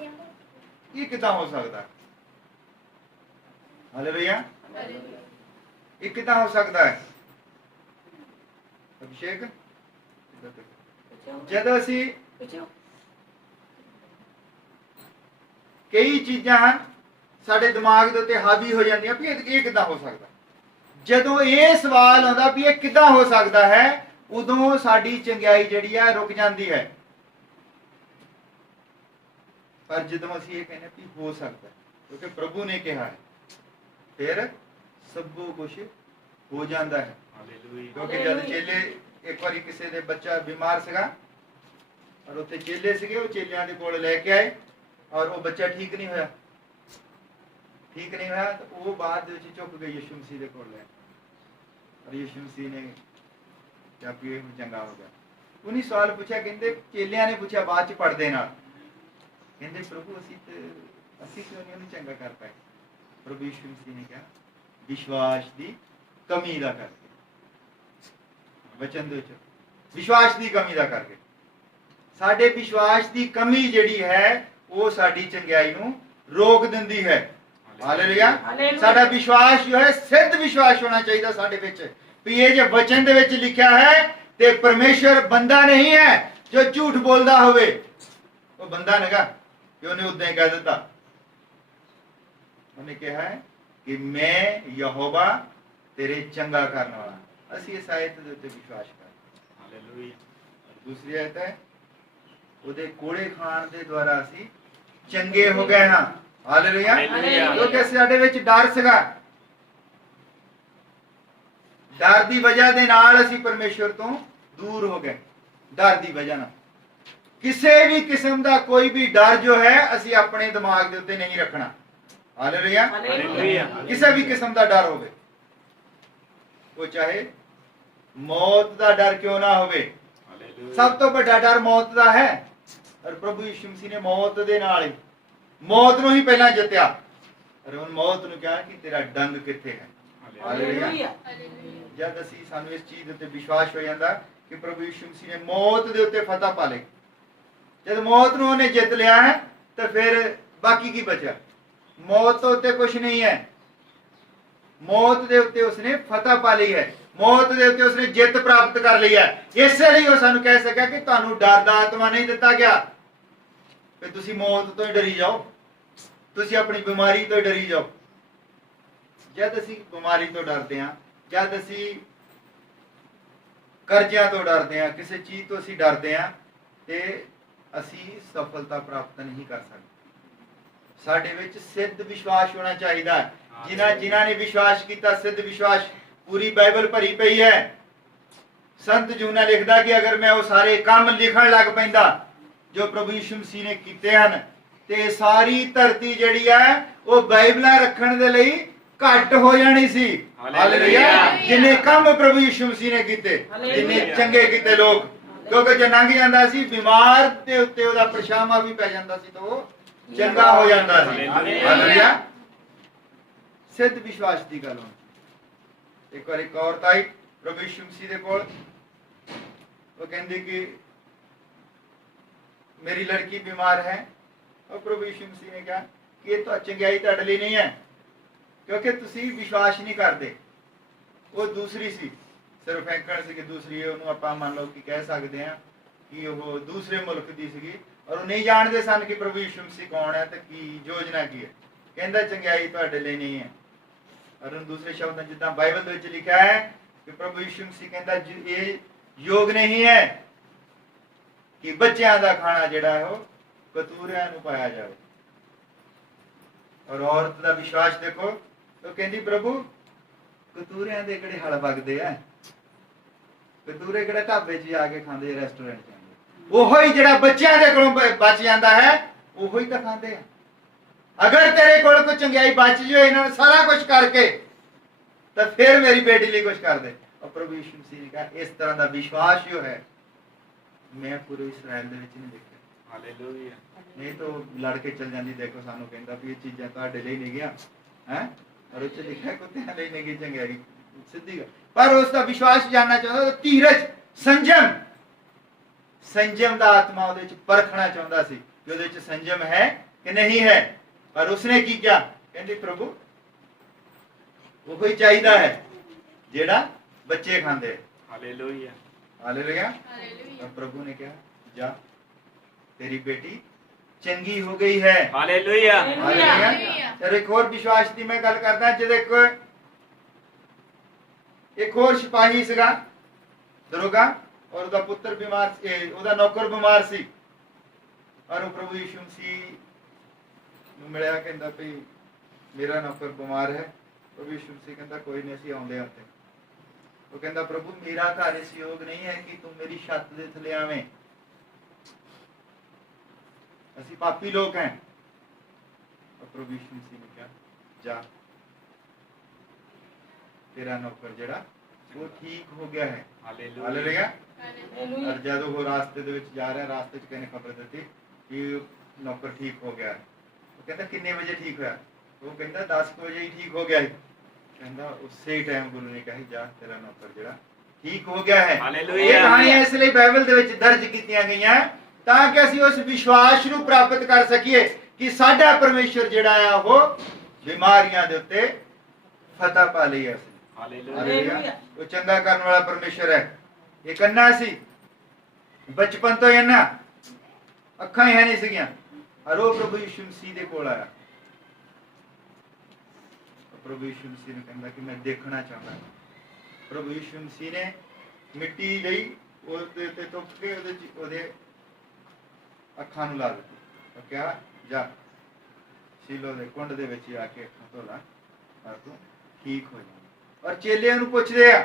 ਇਹ ਕਿੱਦਾਂ ਹੋ ਸਕਦਾ? ਹਾਲੇਲੂਇਆ। ਇਹ ਕਿੱਦਾਂ ਹੋ ਸਕਦਾ ਹੈ? ਅਭਿਸ਼ੇਕ, ਜਦੋਂ ਅਸੀਂ ਕਈ ਚੀਜ਼ਾਂ ਹਨ ਸਾਡੇ ਦਿਮਾਗ ਦੇ ਉੱਤੇ ਹਾਵੀ ਹੋ ਜਾਂਦੀਆਂ ਵੀ ਇਹ ਕਿੱਦਾਂ ਹੋ ਸਕਦਾ, ਜਦੋਂ ਇਹ ਸਵਾਲ ਆਉਂਦਾ ਵੀ ਇਹ ਕਿੱਦਾਂ ਹੋ ਸਕਦਾ ਹੈ, ਉਦੋਂ ਸਾਡੀ ਚੰਗਿਆਈ ਜਿਹੜੀ ਹੈ ਰੁਕ ਜਾਂਦੀ ਹੈ। ਪਰ ਜਦੋਂ ਅਸੀਂ ਇਹ ਕਹਿੰਦੇ ਵੀ ਹੋ ਸਕਦਾ ਕਿਉਂਕਿ ਪ੍ਰਭੂ ਨੇ ਕਿਹਾ ਹੈ, ਫਿਰ ਸਭ ਕੁਝ ਹੋ ਜਾਂਦਾ ਹੈ। ਹਾਲੇਲੂਇਆ ਕਿਉਂਕਿ ਜਦ ਚੇਲੇ ਇੱਕ ਵਾਰੀ ਕਿਸੇ ਦੇ ਬੱਚਾ ਬਿਮਾਰ ਸੀਗਾ ਔਰ ਉੱਥੇ ਚੇਲੇ ਸੀਗੇ, ਉਹ ਚੇਲਿਆਂ ਦੇ ਕੋਲ ਲੈ ਕੇ ਆਏ ਔਰ ਉਹ ਬੱਚਾ ਠੀਕ ਨਹੀਂ ਹੋਇਆ ਤਾਂ ਉਹ ਬਾਅਦ ਦੇ ਵਿੱਚ ਝੁੱਕ ਗਏ ਯਿਸੂ ਮਸੀਹ ਦੇ ਕੋਲ ਲੈ ਔਰ ਯਿਸੂ ਮਸੀਹ ਨੇ ਕਿਹਾ ਵੀ ਇਹ ਚੰਗਾ ਹੋ ਗਿਆ। ਉਹਨੇ ਸਵਾਲ ਪੁੱਛਿਆ, ਕਹਿੰਦੇ ਚੇਲਿਆਂ ਨੇ ਪੁੱਛਿਆ ਬਾਅਦ ਚ ਪੜਦੇ ਨਾਲ, ਕਹਿੰਦੇ ਪ੍ਰਭੂ ਅਸੀਂ ਕਿਉਂ ਨਹੀਂ ਉਹਨੂੰ ਚੰਗਾ ਕਰ ਪਾਏ? ਪ੍ਰਭੂ ਯਿਸੂ ਮਸੀਹ ਨੇ ਕਿਹਾ ਵਿਸ਼ਵਾਸ ਦੀ ਕਮੀ ਦਾ ਕਰਕੇ, ਵਚਨ ਦੇ ਵਿੱਚ ਵਿਸ਼ਵਾਸ ਦੀ ਕਮੀ ਦਾ ਕਰਕੇ। ਸਾਡੇ ਵਿਸ਼ਵਾਸ ਦੀ ਕਮੀ ਜਿਹੜੀ ਹੈ ਉਹ ਸਾਡੀ ਚੰਗਿਆਈ ਨੂੰ ਰੋਕ ਦਿੰਦੀ ਹੈ। ਹਾਲੇਲੂਇਆ। ਸਾਡਾ ਵਿਸ਼ਵਾਸ ਜੋ ਹੈ ਸਿੱਧ ਵਿਸ਼ਵਾਸ ਹੋਣਾ ਚਾਹੀਦਾ ਸਾਡੇ ਵਿੱਚ, ਵੀ ਇਹ ਜੇ ਵਚਨ ਦੇ ਵਿੱਚ ਲਿਖਿਆ ਹੈ ਤੇ ਪਰਮੇਸ਼ਰ ਬੰਦਾ ਨਹੀਂ ਹੈ ਜੋ ਝੂਠ ਬੋਲਦਾ ਹੋਵੇ। ਉਹ ਬੰਦਾ ਨਹੀਂਗਾ ਕਿ ਉਹਨੇ ਉਦਾਂ ਹੀ ਕਹਿ ਦਿੱਤਾ। ਉਹਨੇ ਕਿਹਾ ਹੈ ਕਿ ਮੈਂ ਯਹੋਵਾ ਤੇਰੇ ਚੰਗਾ ਕਰਨ ਵਾਲਾ। ਅਸੀਂ ਇਸ ਆਇਤ ਦੇ ਉੱਤੇ ਵਿਸ਼ਵਾਸ ਕਰਦੇ। ਹਾਲੇਲੂਇਆ। ਦੂਸਰੀ ਆਇਤ ਹੈ ਉਹਦੇ ਕੋੜੇ ਖਾਣ ਦੇ ਦੁਆਰਾ ਅਸੀਂ ਚੰਗੇ ਹੋ ਗਏ ਹਾਂ। ਹਾਲੇਲੂਇਆ। ਕਿਉਂਕਿ ਸਾਡੇ ਵਿੱਚ ਡਰ ਸੀਗਾ, ਡਰ ਦੀ ਵਜ੍ਹਾ ਦੇ ਨਾਲ ਅਸੀਂ ਪਰਮੇਸ਼ਵਰ ਤੋਂ ਦੂਰ ਹੋ ਗਏ। ਡਰ ਦੀ ਵਜ੍ਹਾ ਨਾਲ ਕਿਸੇ ਵੀ ਕਿਸਮ ਦਾ ਕੋਈ ਵੀ ਡਰ ਜੋ ਹੈ ਅਸੀਂ ਆਪਣੇ ਦਿਮਾਗ ਦੇ ਉੱਤੇ ਨਹੀਂ ਰੱਖਣਾ। ਹਾਲੇਲੂਇਆ। ਕਿਸੇ ਵੀ ਕਿਸਮ ਦਾ ਡਰ ਹੋਵੇ, ਉਹ ਚਾਹੇ ਮੌਤ ਦਾ ਡਰ ਕਿਉਂ ਨਾ ਹੋਵੇ। ਸਭ ਤੋਂ ਵੱਡਾ ਡਰ ਮੌਤ ਦਾ ਹੈ ਔਰ ਪ੍ਰਭੂ ਯਿਸੂ ਮਸੀਹ ਨੇ ਮੌਤ ਦੇ ਨਾਲ ਹੀ ਮੌਤ ਨੂੰ ਹੀ ਪਹਿਲਾਂ ਜਿੱਤਿਆ ਔਰ ਹੁਣ ਮੌਤ ਨੂੰ ਕਿਹਾ ਕਿ ਤੇਰਾ ਡੰਗ ਕਿੱਥੇ ਹੈ। ਹਾਲੇਲੂਇਆ। ਜਦ ਅਸੀਂ ਸਾਨੂੰ ਇਸ ਚੀਜ਼ ਉੱਤੇ ਵਿਸ਼ਵਾਸ ਹੋ ਜਾਂਦਾ ਕਿ ਪ੍ਰਭੂ ਯਿਸੂ ਮਸੀਹ ਨੇ ਮੌਤ ਦੇ ਉੱਤੇ ਫਤਹ ਪਾ ਲਈ, ਜਦ ਮੌਤ ਨੂੰ ਉਹਨੇ ਜਿੱਤ ਲਿਆ ਹੈ ਤਾਂ ਫਿਰ ਬਾਕੀ ਕੀ ਬਚਿਆ? ਮੌਤ ਤੋਂ ਉੱਤੇ ਕੁਝ ਨਹੀਂ ਹੈ। ਮੌਤ ਦੇ ਉੱਤੇ ਉਸਨੇ ਫਤਹ ਪਾ ਲਈ ਹੈ, ਮੌਤ ਦੇ ਉੱਤੇ ਉਸਨੇ ਜਿੱਤ ਪ੍ਰਾਪਤ ਕਰ ਲਈ ਹੈ। ਇਸੇ ਲਈ ਉਹ ਸਾਨੂੰ ਕਹਿ ਸਕਿਆ ਕਿ ਤੁਹਾਨੂੰ ਡਰ ਦਾ ਆਤਮਾ ਨਹੀਂ ਦਿੱਤਾ ਗਿਆ ਕਿ ਤੁਸੀਂ ਮੌਤ ਤੋਂ ਹੀ ਡਰੀ ਜਾਓ, ਤੁਸੀਂ ਆਪਣੀ ਬਿਮਾਰੀ ਤੋਂ ਹੀ ਡਰੀ ਜਾਓ। ਜਦ ਅਸੀਂ ਬਿਮਾਰੀ ਤੋਂ ਡਰਦੇ ਹਾਂ, ਜਦ ਅਸੀਂ ਕਰਜ਼ਿਆਂ ਤੋਂ ਡਰਦੇ ਹਾਂ, ਕਿਸੇ ਚੀਜ਼ ਤੋਂ ਅਸੀਂ ਡਰਦੇ ਹਾਂ ਤੇ ਅਸੀਂ ਸਫਲਤਾ ਪ੍ਰਾਪਤ ਨਹੀਂ ਕਰ ਸਕਦੇ। ਸਾਡੇ ਵਿੱਚ ਸਿੱਧ ਵਿਸ਼ਵਾਸ ਹੋਣਾ ਚਾਹੀਦਾ ਹੈ। ਜਿਨ੍ਹਾਂ ਨੇ ਵਿਸ਼ਵਾਸ ਕੀਤਾ, ਸਿੱਧ ਵਿਸ਼ਵਾਸ, ਪੂਰੀ ਬਾਈਬਲ ਭਰੀ ਪਈ ਹੈ। ਸੰਤ ਜੂਨਾ ਲਿਖਦਾ ਕਿ ਅਗਰ ਮੈਂ ਉਹ ਸਾਰੇ ਕੰਮ ਲਿਖਣ ਲੱਗ ਪੈਂਦਾ ਜੋ ਪ੍ਰਭੂ ਯਿਸੂ ਮਸੀਹ ਨੇ ਕੀਤੇ ਹਨ ਤੇ ਸਾਰੀ ਧਰਤੀ ਜਿਹੜੀ ਹੈ ਉਹ ਬਾਈਬਲਾਂ ਰੱਖਣ ਦੇ ਲਈ ਘੱਟ ਹੋ ਜਾਣੀ ਸੀ। ਹਾਲੇਲੂਇਆ। ਜਿੰਨੇ ਕੰਮ ਪ੍ਰਭੂ ਯਿਸੂ ਮਸੀਹ ਨੇ ਕੀਤੇ, ਜਿੰਨੇ ਚੰਗੇ ਕੀਤੇ ਲੋਕ, ਕਿਉਂਕਿ ਜੇ ਲੰਘ ਜਾਂਦਾ ਸੀ ਬਿਮਾਰ ਦੇ ਉੱਤੇ ਉਹਦਾ ਪਰਛਾਵਾਂ ਵੀ ਪੈ ਜਾਂਦਾ ਸੀ ਤਾਂ ਉਹ ਚੰਗਾ ਹੋ ਜਾਂਦਾ ਸੀ। ਹਾਲੇਲੂਇਆ। ਸਿੱਧ ਵਿਸ਼ਵਾਸ ਦੀ ਗੱਲ ਹੁੰਦੀ। ਇੱਕ ਵਾਰ ਇੱਕ ਔਰਤ ਆਈ ਪ੍ਰਭੂ ਯਿਸੂ ਮਸੀਹ ਦੇ ਕੋਲ, ਉਹ ਕਹਿੰਦੀ ਕਿ ਮੇਰੀ ਲੜਕੀ ਬਿਮਾਰ ਹੈ। और प्रभु यीशु मसीह ने कहा कि ये तो चंगाई ਤੁਹਾਡੇ ਲਈ नहीं है क्योंकि ਤੁਸੀਂ ਵਿਸ਼ਵਾਸ ਨਹੀਂ ਕਰਦੇ। ਉਹ ਦੂਸਰੀ ਸੀ, ਸਿਰਫ ਐਂਕਣ ਸੀ ਕਿ ਦੂਸਰੀ ਉਹਨੂੰ ਆਪਾਂ ਮੰਨ ਲਓ ਕਿ ਕਹਿ ਸਕਦੇ ਹਾਂ ਕਿ ਉਹ ਦੂਸਰੇ ਮੁਲਕ ਦੀ ਸੀਗੀ ਔਰ ਉਹ ਨਹੀਂ ਜਾਣਦੇ ਸਨ ਕਿ ਪ੍ਰਭੂ ਯਿਸੂ ਮਸੀਹ ਕੌਣ ਹੈ ਤੇ ਕੀ ਯੋਜਨਾ ਕੀ ਹੈ। ਕਹਿੰਦਾ ਚੰਗਿਆਈ ਤੁਹਾਡੇ ਲਈ ਨਹੀਂ ਹੈ। ਔਰ ਉਹ ਦੂਸਰੇ ਸ਼ਬਦਾਂ ਜਿੱਦਾਂ ਬਾਈਬਲ ਦੇ ਵਿੱਚ ਲਿਖਿਆ ਹੈ ਕਿ ਪ੍ਰਭੂ ਯਿਸੂ ਮਸੀਹ ਕਹਿੰਦਾ ਇਹ ਯੋਗ ਨਹੀਂ ਹੈ ਕਿ ਬੱਚਿਆਂ ਦਾ ਖਾਣਾ ਜਿਹੜਾ ਹੈ ਉਹ ਕਤੂਰਿਆਂ ਨੂੰ ਪਾਇਆ ਜਾਵੇ। ਔਰ ਔਰਤ ਦਾ ਵਿਸ਼ਵਾਸ ਦੇਖੋ, ਉਹ ਕਹਿੰਦੀ ਪ੍ਰਭੂ ਕਤੂਰਿਆਂ ਦੇ ਕਿਹੜੇ ਹਲ ਵਗਦੇ ਆ, ਕਤੂਰੇ ਕਿਹੜਾ ਢਾਬੇ 'ਚ ਜਾ ਕੇ ਖਾਂਦੇ, ਰੈਸਟੋਰੈਂਟ 'ਚ। ਉਹੋ ਹੀ ਜਿਹੜਾ ਬੱਚਿਆਂ ਦੇ ਕੋਲੋਂ ਬਚ ਜਾਂਦਾ ਹੈ ਉਹੋ ਹੀ ਤਾਂ ਖਾਂਦੇ ਆ। ਅਗਰ ਤੇਰੇ ਕੋਲ ਕੋਈ ਚੰਗਿਆਈ ਬਚ ਜਾਏ ਇਹਨਾਂ ਨੇ ਸਾਰਾ ਕੁਝ ਕਰਕੇ ਤਾਂ ਫਿਰ ਮੇਰੀ ਬੇਟੀ ਲਈ ਕੁਝ ਕਰ ਦੇ। और प्रभु यीशु मसीह ने कहा इस तरह का विश्वास जो है मैं पूरे इस्राएल ਦੇ ਵਿੱਚ ਨਹੀਂ ਦੇਖਿਆ। ਹਾਲੇਲੂਇਆ। नहीं तो लड़ के चल जाती। देखो सानू कहता भी ये चीज़ां ਤੁਹਾਡੇ ਲਈ नहीं गया है और उस लिखा कुत्तियां ਲਈ नहीं गई चंगाई सीधी गल। पर उसका विश्वास जानना चाहता तो धीरज संयम संयम ਦਾ आत्मा ਉਹਦੇ ਵਿੱਚ ਪਰਖਣਾ ਚਾਹੁੰਦਾ ਸੀ ਕਿ ਉਹਦੇ ਵਿੱਚ संयम है कि नहीं है। पर उसने की क्या ਕਹਿੰਦੀ प्रभु वो कोई चाहिदा है ਜਿਹੜਾ बच्चे खाते। Hallelujah hallelujah. और प्रभु ने कहा जा तेरी बेटी चंगी हो गई है। Hallelujah hallelujah. फिर एक और विश्वास की मैं गल करदा जिहदे को एक और सिपाही सीगा दरोगा और उसका पुत्र बीमार उसका नौकर बीमार सी और प्रभु यीशु मसीह ਨੂੰ ਮਿਲਿਆ ਕਹਿੰਦਾ ਵੀ ਮੇਰਾ ਨੌਕਰ ਬਿਮਾਰ ਹੈ। ਪ੍ਰਭੂ ਯਿਸੂ ਮਸੀਹ ਕਹਿੰਦਾ ਕੋਈ ਨਹੀਂ ਅਸੀਂ ਆਉਂਦੇ ਹਾਂ ਤੇ ਉਹ ਕਹਿੰਦਾ ਪ੍ਰਭੂ ਮੇਰਾ ਘਰ ਇਸ ਯੋਗ ਨਹੀਂ ਹੈ ਕਿ ਤੂੰ ਮੇਰੀ ਛੱਤ ਦੇ ਥੱਲੇ ਆਵੇਂ, ਅਸੀਂ ਪਾਪੀ ਲੋਕ हैं। प्रभु यीशु मसीह ने कहा जा तेरा नौकर जड़ा वो ठीक हो गया है। हालेलुया। और जब वो रास्ते दे विच जा रहा, रास्ते च किसी ने खबर दी कि नौकर ठीक हो गया है। वो कहता कितने बजे ठीक होया? वो कहता 10 बजे ही ठीक हो गया है। कहता उसे ही टाइम गुरु ने कहा जा तेरा नौकर जड़ा ठीक हो गया है। हालेलुया। ये कहानियां इसलिए बाइबल दे विच दर्ज कीतियां गईयां ताकि ਅਸੀਂ ਉਸ ਵਿਸ਼ਵਾਸ ਨੂੰ ਪ੍ਰਾਪਤ ਕਰ ਸਕੀਏ ਕਿ ਸਾਡਾ ਪਰਮੇਸ਼ਰ ਜਿਹੜਾ ਆ ਉਹ ਬਿਮਾਰੀਆਂ ਦੇ ਉੱਤੇ ਫਤਹ ਪਾ ਲਈ ਹੈ। ਹਾਲੇਲੂਇਆ। ਉਹ ਚੰਗਾ ਕਰਨ ਵਾਲਾ ਪਰਮੇਸ਼ਰ ਹੈ। ਇਹ ਕੰਨਾ ਸੀ ਬਚਪਨ ਤੋਂ ਹੀ ਨਾ ਅੱਖਾਂ ਹੀ ਨਹੀਂ ਸੀਗੀਆਂ ਔਰ ਉਹ ਪ੍ਰਭੂ ਯਿਸੂ ਮਸੀਹ ਦੇ ਕੋਲ ਆਇਆ। ਪ੍ਰਭੂ ਯਿਸੂ ਮਸੀਹ ਨੇ ਕਹਿੰਦਾ ਕਿ ਮੈਂ ਦੇਖਣਾ ਚਾਹੁੰਦਾ। ਪ੍ਰਭੂ ਯਿਸੂ ਮਸੀਹ ਨੇ ਮਿੱਟੀ ਲਈ ਉਹਦੇ ਤੇ ਟੁੱਕ ਕੇ ਉਹਦੇ ਅੱਖਾਂ ਨੂੰ ਲਾ ਦਿੱਤੀ। ਉਹ ਕਿਹਾ ਜਾ ਸ਼ੀਲੋ ਦੇ ਕੁੰਡ ਦੇ ਵਿੱਚ ਆ ਕੇ ਅੱਖਾਂ ਧੋ ਲਾ ਔਰ ਤੂੰ ਠੀਕ ਹੋ ਜਾ। ਔਰ ਚੇਲੇ ਨੂੰ ਪੁੱਛਦੇ ਆ,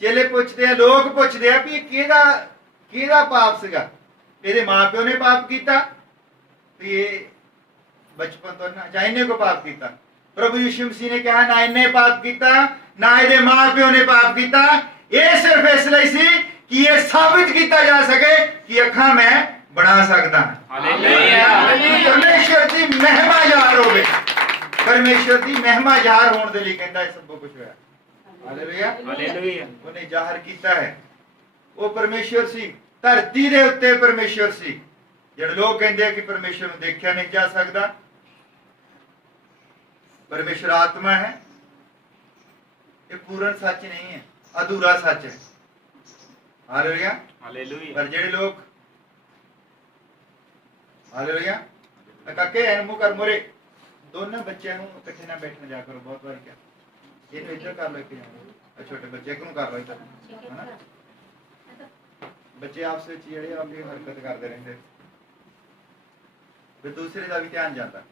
ਚੇਲੇ ਪੁੱਛਦੇ ਆ, ਲੋਕ ਪੁੱਛਦੇ ਆ ਵੀ ਇਹ ਕਿਹਦਾ ਪਾਪ ਸੀਗਾ? ਇਹਦੇ ਮਾਪਿਓ ਨੇ ਪਾਪ ਕੀਤਾ ਵੀ ਇਹ ਬਚਪਨ ਤੋਂ ਨਾ ਜਾਂ ਇਹਨੇ ਕੋ ਪਾਪ ਕੀਤਾ? ਪ੍ਰਭੂ ਯਿਸੂ ਮਸੀਹ ਨੇ ਕਿਹਾ ਨਾ ਇਹਨੇ ਪਾਪ ਕੀਤਾ ਨਾ ਇਹਦੇ ਮਾਪਿਓ ਨੇ ਪਾਪ ਕੀਤਾ। ਇਹ ਸਿਰਫ ਇਸ ਲਈ ਸੀ ਕਿ ਇਹ ਸਾਬਿਤ ਕੀਤਾ ਜਾ ਸਕੇ ਕਿ ਅੱਖਾਂ ਮੈਂ ਬਣਾ ਸਕਦਾ। ਹਾਲੇਲੂਇਆ। ਪਰਮੇਸ਼ਰ ਦੀ ਮਹਿਮਾ ਜ਼ਾਹਰ ਹੋਵੇ। ਪਰਮੇਸ਼ਰ ਦੀ ਮਹਿਮਾ ਜ਼ਾਹਰ ਹੋਣ ਦੇ ਲਈ ਕਹਿੰਦਾ ਇਹ ਸਭ ਕੁਝ ਹੋਇਆ। ਹਾਲੇਲੂਇਆ। ਹਾਲੇਲੂਇਆ। ਉਹਨੇ ਜ਼ਾਹਰ ਕੀਤਾ ਹੈ। ਉਹ ਪਰਮੇਸ਼ਰ ਸੀ, ਧਰਤੀ ਦੇ ਉੱਤੇ ਪਰਮੇਸ਼ਰ ਸੀ। ਜਿਹੜੇ ਲੋਕ ਕਹਿੰਦੇ ਆ ਕਿ ਪਰਮੇਸ਼ਰ ਨੂੰ ਦੇਖਿਆ ਨਹੀਂ ਜਾ ਸਕਦਾ, ਪਰਮੇਸ਼ਰ ਆਤਮਾ ਹੈ, ਇਹ ਪੂਰਨ ਸੱਚ ਨਹੀਂ ਹੈ, ਅਧੂਰਾ ਸੱਚ ਹੈ। ਹਾਲੇਲੂਇਆ। ਹਾਲੇਲੂਇਆ। ਪਰ ਜਿਹੜੇ ਲੋਕ ਹਾਲੇਲੂਇਆ ਕਾਕੇ ਇਹਨੂੰ ਕਰ ਮੋਰੇ ਦੋਨਾਂ ਬੱਚਿਆਂ ਨੂੰ ਇਕੱਠੇ ਨਾਲ ਬੈਠਣ ਜਾ ਕਰੋ। ਬਹੁਤ ਵਾਰ ਕਿਹਾ ਇਹਨੂੰ ਇੱਧਰ ਕਰ ਲੋ, ਕਿ ਛੋਟੇ ਬੱਚੇ ਨੂੰ ਕਰ ਲੋ ਇੱਧਰ, ਹਨਾ? ਬੱਚੇ ਆਪਸ ਵਿੱਚ ਜਿਹੜੇ ਆਪਣੀ ਹਰਕਤ ਕਰਦੇ ਰਹਿੰਦੇ ਤੇ ਦੂਸਰੇ ਦਾ ਵੀ ਧਿਆਨ ਜਾਂਦਾ।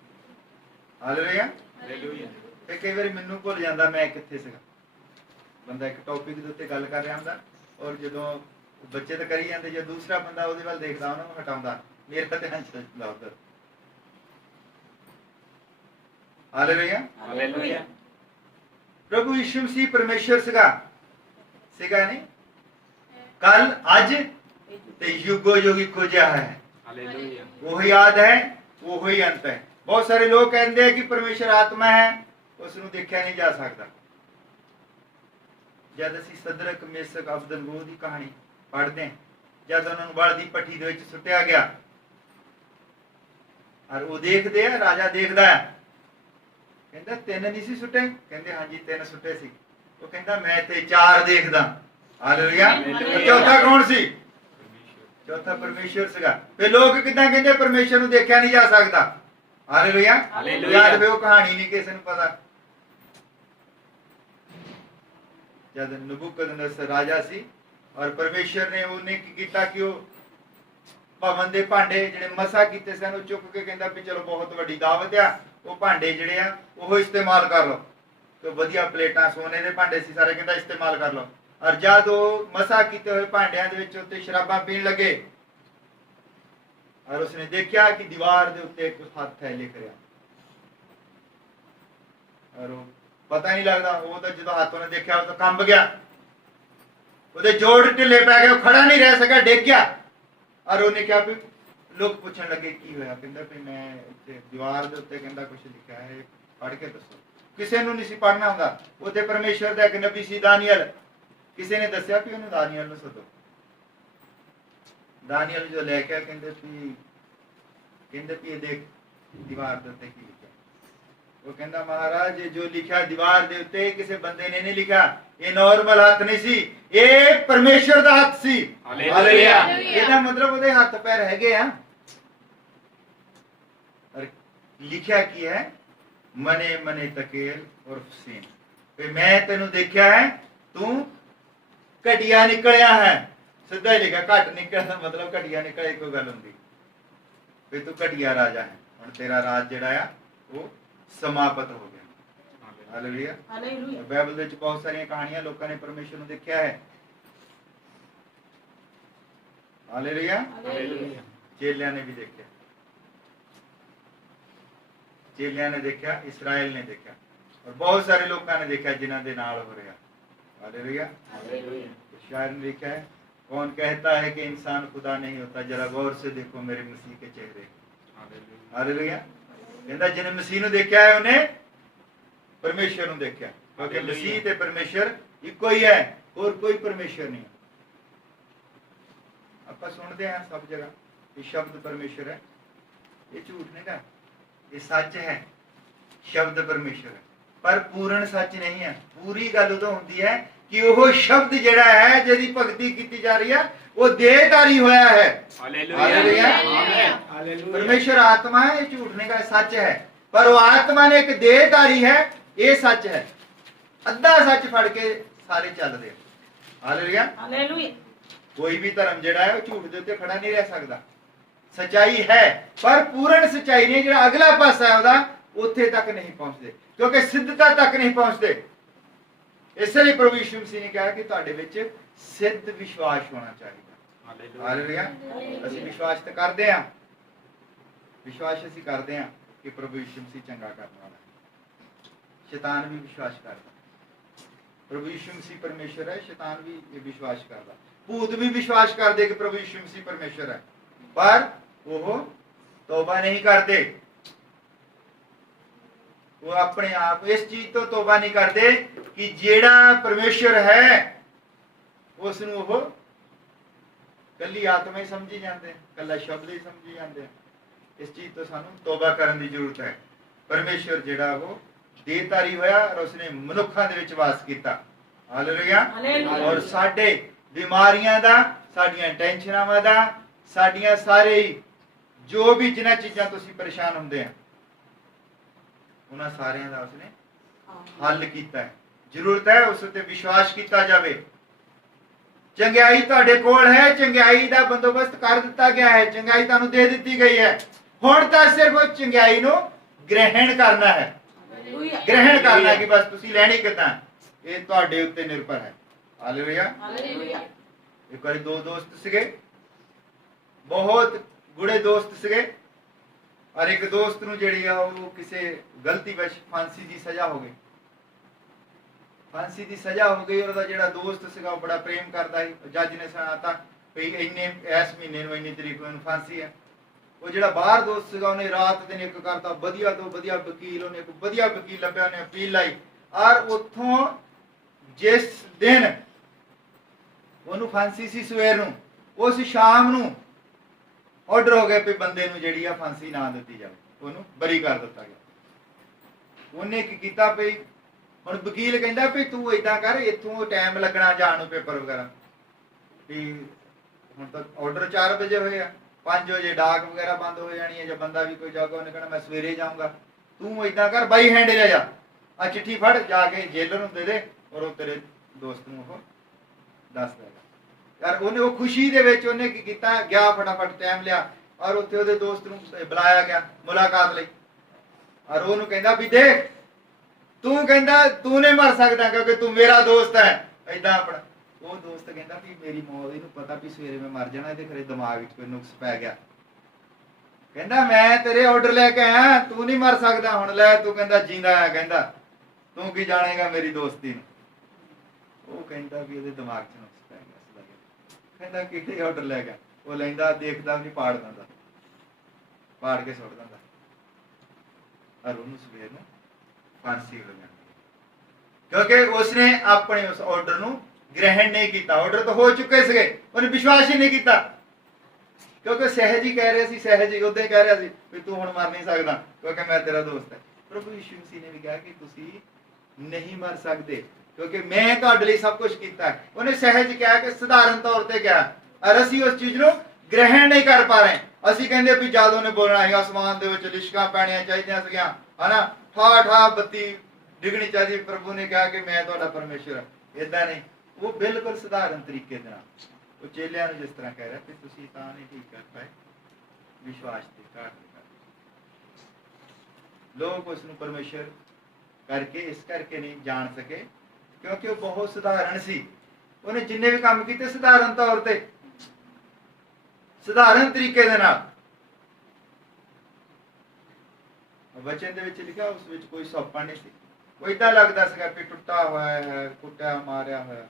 ਹਾਲੇਲੂਇਆ। ਹਾਲੇਲੂਇਆ। ਤੇ ਕਈ ਵਾਰੀ ਮੈਨੂੰ ਭੁੱਲ ਜਾਂਦਾ ਮੈਂ ਕਿੱਥੇ ਸੀਗਾ। ਬੰਦਾ ਇੱਕ ਟੌਪਿਕ ਦੇ ਉੱਤੇ ਗੱਲ ਕਰ ਰਿਹਾ ਹੁੰਦਾ ਔਰ ਜਦੋਂ ਬੱਚੇ ਤਾਂ ਕਰੀ ਜਾਂਦੇ, ਜੇ ਦੂਸਰਾ ਬੰਦਾ ਉਹਦੇ ਵੱਲ ਦੇਖਦਾ ਉਹਨਾਂ ਨੂੰ ਹਟਾਉਂਦਾ, ਮੇਰੇ ਤਾਂ ਧਿਆਨ ਚਲਾ ਉੱਧਰ। ਹਾਲੇਲੂਇਆ। ਹਾਲੇਲੂਇਆ। ਪ੍ਰਭੂ ਯਿਸੂ ਮਸੀਹ ਪਰਮੇਸ਼ਰ ਸੀਗਾ ਨਹੀਂ, ਕੱਲ ਅੱਜ ਤੇ ਯੁਗੋ ਯੁਗ ਇੱਕੋ ਜਿਹਾ ਹੈ। ਹਾਲੇਲੂਇਆ। ਉਹੀ ਆਦ ਹੈ, ਉਹੀ ਅੰਤ ਹੈ। ਬਹੁਤ ਸਾਰੇ ਲੋਕ ਕਹਿੰਦੇ ਆ ਕਿ ਪਰਮੇਸ਼ਰ ਆਤਮਾ ਹੈ, ਉਸ ਨੂੰ ਦੇਖਿਆ ਨਹੀਂ ਜਾ ਸਕਦਾ। ਜਦ ਅਸੀਂ ਸਦਰਕ ਮੇਸਕ ਅਬਦਨਗੋ ਦੀ ਕਹਾਣੀ ਪੜ੍ਹਦੇ ਹਾਂ, ਜਦ ਉਹਨਾਂ ਨੂੰ ਬਲ ਦੀ ਭੱਠੀ ਦੇ ਵਿੱਚ ਸੁੱਟਿਆ ਗਿਆ ਔਰ ਉਹ ਦੇਖਦੇ ਆ, ਰਾਜਾ ਦੇਖਦਾ ਹੈ, ਕਹਿੰਦਾ 3 ਨਹੀਂ ਸੀ ਸੁੱਟੇ? ਕਹਿੰਦੇ ਹਾਂਜੀ 3 ਸੁੱਟੇ ਸੀ। ਉਹ ਕਹਿੰਦਾ ਮੈਂ ਤੇ 4 ਦੇਖਦਾ। ਹਾਲੇਲੂਇਆ। ਚੌਥਾ ਕੌਣ ਸੀ? ਚੌਥਾ ਪਰਮੇਸ਼ਰ ਸੀਗਾ। ਤੇ ਲੋਕ ਕਿਦਾਂ ਕਹਿੰਦੇ ਪਰਮੇਸ਼ਰ ਨੂੰ ਦੇਖਿਆ ਨਹੀਂ ਜਾ ਸਕਦਾ? ਹਾਲੇਲੂਇਆ। ਯਾਦ ਵੇ ਉਹ ਕਹਾਣੀ ਨਹੀਂ ਕਿਸੇ ਨੂੰ ਪਤਾ। ਜਦ ਨਬੂਕਦਨੇਸਰ ਰਾਜਾ ਸੀ ਔਰ ਪਰਮੇਸ਼ਰ ਨੇ ਉਹਨੇ ਕੀ ਕੀਤਾ ਕਿ ਉਹ ਭਵਨ ਦੇ ਭਾਂਡੇ ਜਿਹੜੇ ਮਸਾ ਕੀਤੇ ਸਨ ਉਹ ਚੁੱਕ ਕੇ ਕਹਿੰਦਾ ਵੀ ਚਲੋ ਬਹੁਤ ਵੱਡੀ ਦਾਵਤ ਆ, ਉਹ ਭਾਂਡੇ ਜਿਹੜੇ ਆ ਉਹ ਇਸਤੇਮਾਲ ਕਰ ਲਓ। ਤੇ ਵਧੀਆ ਪਲੇਟਾਂ ਸੋਨੇ ਦੇ ਭਾਂਡੇ ਸੀ ਸਾਰੇ, ਕਹਿੰਦਾ ਇਸਤੇਮਾਲ ਕਰ ਲਓ। ਔਰ ਜਦ ਉਹ ਮਸਾ ਕੀਤੇ ਹੋਏ ਭਾਂਡਿਆਂ ਦੇ ਵਿੱਚ ਉੱਤੇ ਸ਼ਰਾਬਾਂ ਪੀਣ ਲੱਗੇ ਔਰ ਉਸਨੇ ਦੇਖਿਆ ਕਿ ਦੀਵਾਰ ਦੇ ਉੱਤੇ ਇੱਕ ਹੱਥ ਹੈ ਲਿਖ ਰਿਹਾ ਔਰ ਉਹ ਪਤਾ ਨਹੀਂ ਲੱਗਦਾ, ਉਹ ਤਾਂ ਜਦੋਂ ਹੱਥ ਉਹਨੇ ਦੇਖਿਆ ਉਹ ਤਾਂ ਕੰਬ ਗਿਆ, ਉਹਦੇ ਜੋੜ ਢਿੱਲੇ ਪੈ ਗਏ, ਉਹ ਖੜਾ ਨਹੀਂ ਰਹਿ ਸਕਿਆ, ਡਿੱਗ ਗਿਆ। ਔਰ ਉਹਨੇ ਕਿਹਾ ਵੀ ਲੋਕ ਪੁੱਛਣ ਲੱਗੇ ਕੀ ਹੋਇਆ? ਕਹਿੰਦਾ ਵੀ ਮੈਂ ਇੱਥੇ ਦੀਵਾਰ ਦੇ ਉੱਤੇ ਕਹਿੰਦਾ ਕੁਝ ਲਿਖਿਆ ਹੈ, ਪੜ੍ਹ ਕੇ ਦੱਸੋ। ਕਿਸੇ ਨੂੰ ਨਹੀਂ ਸੀ ਪੜ੍ਹਨਾ ਹੁੰਦਾ। ਉੱਥੇ ਪਰਮੇਸ਼ਰ ਦਾ ਇੱਕ ਨਬੀ ਸੀ ਦਾਨੀਅਲ, ਕਿਸੇ ਨੇ ਦੱਸਿਆ ਵੀ ਉਹਨੂੰ ਦਾਨੀਅਲ ਨੂੰ ਸੱਦੋ। ਦਾਨੀਅਲ ਜੋ ਲੈ ਕੇ ਕਹਿੰਦੇ ਵੀ ਇਹ ਦੇਖ ਦੀਵਾਰ ਦੇ ਉੱਤੇ ਕੀ ਲਿਖਿਆ। ਉਹ ਕਹਿੰਦਾ ਮਹਾਰਾਜ ਜੋ ਲਿਖਿਆ ਦੀਵਾਰ ਦੇ ਉੱਤੇ ਕਿਸੇ ਬੰਦੇ ਨੇ ਨਹੀਂ ਲਿਖਿਆ, ਇਹ ਨਾਰਮਲ ਹੱਥ ਨਹੀਂ ਸੀ, ਇਹ ਪਰਮੇਸ਼ਰ ਦਾ ਹੱਥ ਸੀ। ਹਾਲੇਲੂਇਆ। ਇਹਦਾ ਮਤਲਬ ਉਹਦੇ ਹੱਥ ਪੈਰ ਹੈਗੇ ਆ। ਲਿਖਿਆ ਕੀ ਹੈ? ਮਨੇ ਮਨੇ ਤਕੇਲ ਔਰ ਫਸੀਨ, ਵੀ ਮੈਂ ਤੈਨੂੰ ਦੇਖਿਆ ਹੈ, ਤੂੰ ਘਟਿਆ ਨਿਕਲਿਆ ਹੈ। ਸਿੱਧਾ ਹੀ ਲਿਖਿਆ, ਘਟ ਨਿਕਲਣ ਦਾ ਮਤਲਬ ਘਟਿਆ ਨਿਕਲਿਆ ਕੋਈ ਗੱਲ ਹੁੰਦੀ ਵੀ ਤੂੰ ਘਟਿਆ ਰਾਜਾ ਹੈ। ਹੁਣ ਤੇਰਾ ਰਾਜ ਜਿਹੜਾ ਆ ਉਹ ਸਮਾਪਤ ਹੋ ਗਿਆ। ਹਾਲੇਲੂਇਆ। ਹਾਲੇਲੂਇਆ ਬਾਈਬਲ ਦੇ ਵਿੱਚ ਬਹੁਤ ਸਾਰੀਆਂ ਕਹਾਣੀਆਂ ਲੋਕਾਂ ਨੇ ਪਰਮੇਸ਼ਰ ਨੂੰ ਦੇਖਿਆ ਹੈ। ਹਾਲੇਲੂਇਆ। ਹਾਲੇਲੂਇਆ ਚੇਲਿਆਂ ਨੇ ਵੀ ਦੇਖਿਆ, ਚੇਲਿਆਂ ਨੇ ਦੇਖਿਆ, ਇਸਰਾਇਲ ਨੇ ਦੇਖਿਆ, और बहुत सारे लोगों ने देखा जिन्हों के नाल हो रहा। हालेलुया। शायर ने लिखा है, कौन कहता है कि इंसान खुदा नहीं होता, जरा गौर से देखो मेरे मसीह के चेहरे। हालेलुया। कहता जिन्हें मसीह ਨੂੰ देखा है उन्हें परमेश्वर ਨੂੰ देखा, क्योंकि मसीह ते परमेश्वर इको ही है, और कोई परमेश्वर नहीं। ਆਪਾਂ ਸੁਣਦੇ ਹਾਂ सब जगह ये शब्द परमेश्वर है, ये झूठ नहीं गा, ये सच है। शब्द परमेश्वर है पर पूर्ण सच नहीं है। पूरी गल उदों होंदी है कि वो शब्द जिहड़ा है जिहदी भगती की जा रही है वो देहधारी होया है। हालेलुया। परमेश्वर आत्मा है, ये झूठ नहीं गा, सच है। पर वो आत्मा ने एक देहधारी है, ये सच है। अद्धा सच फड़ के सारे चलते। हालेलुया। हालेलुया कोई भी धर्म जिहड़ा है वो झूठ दे उत्ते खड़ा नहीं रह सकता। सच्चाई है पर पूर्ण सच्चाई नहीं, जिहड़ा अगला पासा है उहदा उत्थे तक नहीं पहुंचते, क्योंकि सिद्धता तक नहीं पहुंचते। इसलिए प्रभु यीशु मसीह ने कहा कि तुहाडे विच सिद्ध विश्वास होना चाहिए। हालेलुया। ਅਸੀਂ विश्वास तो करते हैं, विश्वास ਅਸੀਂ करते हैं कि प्रभु यीशु मसीह चंगा करने वाला है। शैतान भी विश्वास करता, प्रभु यीशु मसीह परमेश्वर है, शैतान भी ये विश्वास करता, भूत भी विश्वास करते कि प्रभु यीशु मसीह परमेश्वर है, पर वो तौबा नहीं करते। वो अपने आप इस चीज तो तौबा नहीं करते कि जेड़ा परमेश्वर है उसनू वो कली आत्मा ही समझी जाते हैं, कला शब्द ही समझी जाते हैं। इस चीज तो सानू तौबा करने की जरूरत है। परमेश्वर जेड़ा वो देहधारी होया और उसने मनुखा दे विच वास कीता। हालेलुया। और साडे बीमारियां दा, साडियां टेंशनां दा, साडियां सारे ही जो भी जिन्हां चीज़ां तुसीं परेशान हुंदे हैं उन्हां सारियां दा उसने हल कीता है। जरूरत है उस उत्ते विश्वास किया जाए। चंगियाई तुहाडे कोल है, चंगियाई दा बंदोबस्त कर दिता गया है, चंगियाई तुहानू दे दी गई है। हुण तां सिर्फ चंगियाई नू ग्रहण करना है, ग्रहण करना कि बस तुसीं लैणी किदां, ये तुहाडे उत्ते निर्भर है। हालेलुया। एक बार दो दोस्त सीगे, बहुत गुड़े दोस्त सीगे, और एक दोस्त नू जिहड़ी आ वो किसी गलती वश फांसी की सजा हो गई। फांसी की सजा हो गई और जिहड़ा दोस्त सीगा वो बड़ा प्रेम करता ही। जज ने सुनाता भी इन्ने इस महीने नूं इन्नी तरीक नूं फांसी है। वो जिहड़ा बाहर दोस्त सीगा उन्हें रात दिन एक करता वधिया तो वधिया वकील, उन्हें एक वधिया वकील लभ्या, उन्हें अपील लाई, और उत्थों जिस दिन उन्होंने फांसी सी सवेर नूं, उस शाम नूं ऑर्डर हो गया भी बंदे नूं जिहड़ी आ फांसी ना दित्ती जाए, उन्होंने बरी कर दिता गया। उन्हें की कीता भी हुण वकील कहंदा भी तू इदां कर, इत्थों टाइम लगना जाण नूं पेपर वगैरह भी हुण तां ऑर्डर 4 बजे होए आ, 5 बजे डाक वगैरह बंद हो जानी है। जब बंदा भी कोई जाऊगा उन्हें कहना मैं सवेरे जाऊँगा, तू इदां कर बाई हैंड ले जा, आ चिट्ठी फड़ जाके जेलर नूं दे दे और वो तेरे दोस्त नूं ओह दस देगा। यार उन्हें वो खुशी दे विच उन्हें की कीता, गया फटाफट टाइम लिया और उत्थे उहदे दोस्त नूं बुलाया गया मुलाकात लई, और उहनूं कहंदा भी देख तू कहंदा तू नहीं मर सकदा क्योंकि तू मेरा दोस्त है। इदां अपना वो दोस्त कहंदा भी मेरी मौत इहनूं पता भी सवेरे मैं मर जाना, इहदे खरे दिमाग विच कोई नुक्स पै गया। कहंदा मैं तेरे ऑर्डर लेके आया, तू नहीं मर सकदा, हुण लै तू कहंदा जींदा है, कहंदा तू की जानेगा मेरी दोस्ती नूं। वो कहंदा भी इहदे दिमाग च नुक्स पै गया। कहंदा किहड़े ऑर्डर ले गया, वो लैंदा देखदा नहीं, पाड़ दिंदा, पाड़ के सुट दिंदा, और उहनूं सवेर नूं फांसी हो जाती, क्योंकि उसने अपने उस ऑर्डर नूं ग्रहण नहीं किया। ऑर्डर तो हो चुके थे, उन्हें विश्वास ही नहीं किया, क्योंकि सहज ही कह रहे सी, सहज ही उद्दां ही कह रहा सी भी तू हुण मर नहीं सकदा क्योंकि मैं तेरा दोस्त है। प्रभु यीशु मसीह ने भी कहा कि तुसी नहीं मर सकते क्योंकि मैं तुहाडे लई सब कुछ कीता है। उन्हें सहज कहा कि साधारण तौर पर कहा, और असीं उस चीज़ नूं ग्रहण नहीं कर पा रहे। असीं कहंदे भी जादू ने बोलना है, आसमान दे विच लिशकां पैणियां चाहीदियां सीगियां, है ना, ठा ठा बत्ती डिगनी चाहिए। प्रभु ने कहा कि मैं तुहाडा परमेश्वर है। इदां नहीं, वो बिल्कुल साधारण तरीके दे नाल वो चेलियां नूं जिस तरह कह रहा कि तुसीं तां नहीं ठीक कर पाए, विश्वास दी घाट दे कारण लोग उसनूं परमेश्वर ਕਰਕੇ ਇਸ ਕਰਕੇ ਨਹੀਂ ਜਾਣ ਸਕੇ ਕਿਉਂਕਿ ਉਹ ਬਹੁਤ ਸਧਾਰਨ ਸੀ। ਉਹਨੇ ਜਿੰਨੇ ਵੀ ਕੰਮ ਕੀਤੇ ਸਧਾਰਨ ਤੌਰ ਤੇ, ਸਧਾਰਨ ਤਰੀਕੇ ਦੇ ਨਾਲ। ਵਚਨ ਦੇ ਵਿੱਚ ਲਿਖਿਆ ਉਸ ਵਿੱਚ ਕੋਈ ਸੌਪਾ ਨਹੀਂ ਸੀ। ਉਹ ਏਦਾਂ ਲੱਗਦਾ ਸੀਗਾ ਕਿ ਟੁੱਟਾ ਹੋਇਆ ਹੈ, ਕੁੱਟਿਆ ਮਾਰਿਆ ਹੋਇਆ,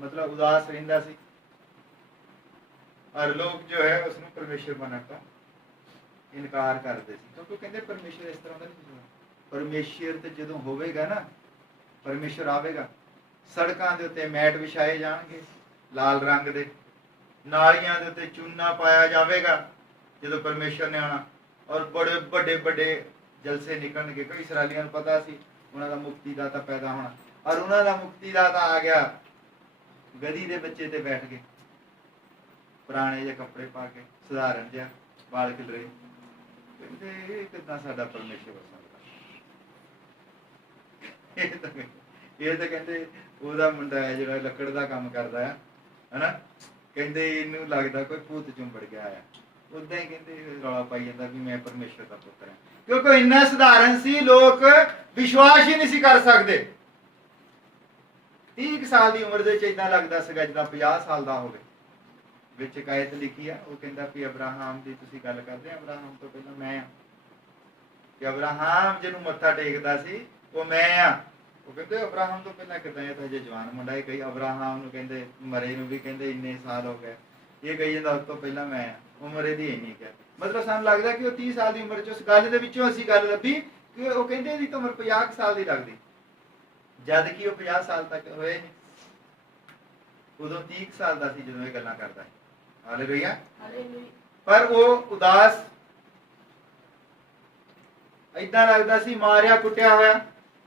ਮਤਲਬ ਉਦਾਸ ਰਹਿੰਦਾ ਸੀ। ਔਰ ਲੋਕ ਜੋ ਹੈ ਉਸ ਨੂੰ ਪਰਮੇਸ਼ਰ ਬਣਨ ਤੋਂ ਇਨਕਾਰ ਕਰਦੇ ਸੀ ਕਿਉਂਕਿ ਕਹਿੰਦੇ ਪਰਮੇਸ਼ਰ ਇਸ ਤਰ੍ਹਾਂ ਦਾ ਨਹੀਂ ਹੁੰਦਾ। ਪਰਮੇਸ਼ਰ ਤੇ ਜਦੋਂ ਹੋਵੇਗਾ ਨਾ, ਪਰਮੇਸ਼ਰ ਆਵੇਗਾ, ਸੜਕਾਂ ਦੇ ਉੱਤੇ ਮੈਟ ਵਿਛਾਏ ਜਾਣਗੇ ਲਾਲ ਰੰਗ ਦੇ, ਨਾਲੀਆਂ ਦੇ ਉੱਤੇ ਚੂਨਾ ਪਾਇਆ ਜਾਵੇਗਾ ਜਦੋਂ ਪਰਮੇਸ਼ਰ ਨੇ ਆਉਣਾ, ਔਰ ਬੜੇ ਵੱਡੇ ਵੱਡੇ ਜਲਸੇ ਨਿਕਲਣਗੇ। ਕਿਉਂਕਿ ਇਸਰਾਈਲੀਆਂ ਨੂੰ ਪਤਾ ਸੀ ਉਹਨਾਂ ਦਾ ਮੁਕਤੀਦਾਤਾ ਪੈਦਾ ਹੋਣਾ, ਔਰ ਉਹਨਾਂ ਦਾ ਮੁਕਤੀਦਾਤਾ ਆ ਗਿਆ, ਗਧੀ ਦੇ ਬੱਚੇ ਤੇ ਬੈਠ ਕੇ, ਪੁਰਾਣੇ ਜਿਹੇ ਕੱਪੜੇ ਪਾ ਕੇ, ਸਧਾਰਨ ਜਿਹਾ, ਵਾਲ ਖਿਲਰੇ। ਕਹਿੰਦੇ ਇਹ ਕਿੱਦਾਂ ਸਾਡਾ ਪਰਮੇਸ਼ਰ ਹੋ ਸਕਦਾ? ਇਹ ਤਾਂ ਕਹਿੰਦੇ ਉਹਦਾ ਮੁੰਡਾ ਹੈ ਜਿਹੜਾ ਲੱਕੜ ਦਾ ਕੰਮ ਕਰਦਾ ਹੈ, ਹਨਾ, ਕਹਿੰਦੇ ਇਹਨੂੰ ਲੱਗਦਾ ਕੋਈ ਭੂਤ ਚੁੰਬੜ ਗਿਆ ਆ। ਉਦਾਂ ਹੀ ਕਹਿੰਦੇ ਰੌਲਾ ਪਾਈ ਜਾਂਦਾ ਵੀ ਮੈਂ ਪਰਮੇਸ਼ਰ ਦਾ ਪੁੱਤਰ ਹਾਂ, ਕਿਉਂਕਿ ਇੰਨਾ ਸਧਾਰਨ ਸੀ, ਲੋਕ ਵਿਸ਼ਵਾਸ ਹੀ ਨਹੀਂ ਸੀ ਕਰ ਸਕਦੇ। 30 ਸਾਲ ਦੀ ਉਮਰ ਦੇ ਵਿੱਚ ਏਦਾਂ ਲੱਗਦਾ ਸੀਗਾ ਜਿੱਦਾਂ 50 ਸਾਲ ਦਾ ਹੋਵੇ। ਵਿੱਚ ਇੱਕ ਆਇਤ ਲਿਖੀ ਆ, ਉਹ ਕਹਿੰਦਾ ਵੀ ਅਬਰਾਹਮ ਦੀ ਤੁਸੀਂ ਗੱਲ ਕਰਦੇ ਆ, ਅਬਰਾਹਮ ਤੋਂ ਪਹਿਲਾਂ ਮੈਂ ਆ। ਕਿ ਅਬਰਾਹਮ ਜਿਹਨੂੰ ਮੱਥਾ ਟੇਕਦਾ ਸੀ ਉਹ ਮੈਂ ਆ। ਉਹ ਕਹਿੰਦੇ ਅਬਰਾਹਮ ਤੋਂ ਪਹਿਲਾਂ ਕਿੱਦਾਂ? ਇਹ ਤਾਂ ਹਜੇ ਜਵਾਨ ਮੁੰਡਾ ਹੈ। ਕਈ ਅਬਰਾਹਮ ਨੂੰ ਕਹਿੰਦੇ ਮਰੇ ਨੂੰ ਵੀ ਕਹਿੰਦੇ ਇੰਨੇ ਸਾਲ ਹੋ ਗਏ, ਇਹ ਕਹੀ ਜਾਂਦਾ ਉਸ ਤੋਂ ਪਹਿਲਾਂ ਮੈਂ ਆ। ਉਮਰ ਇਹਦੀ ਇੰਨੀ ਕਿ ਮਤਲਬ ਸਾਨੂੰ ਲੱਗਦਾ ਕਿ ਉਹ 30 ਸਾਲ ਦੀ ਉਮਰ ਚ ਉਸ ਗੱਲ ਦੇ ਵਿੱਚੋਂ ਅਸੀਂ ਗੱਲ ਲੱਭੀ ਕਿ ਉਹ ਕਹਿੰਦੇ ਇਹਦੀ ਤਾਂ ਉਮਰ 50 ਸਾਲ ਦੀ ਲੱਗਦੀ, ਜਦ ਕਿ ਉਹ 50 ਸਾਲ ਤੱਕ ਹੋਏ ਨਹੀਂ। ਉਦੋਂ 30 ਸਾਲ ਦਾ ਸੀ ਜਦੋਂ ਇਹ ਗੱਲਾਂ ਕਰਦਾ। ਹਾਲੇਲੂਇਆ। ਪਰ ਉਹ ਉਦਾਸ, ਏਦਾਂ ਲੱਗਦਾ ਸੀ ਮਾਰਿਆ ਕੁੱਟਿਆ ਹੋਇਆ।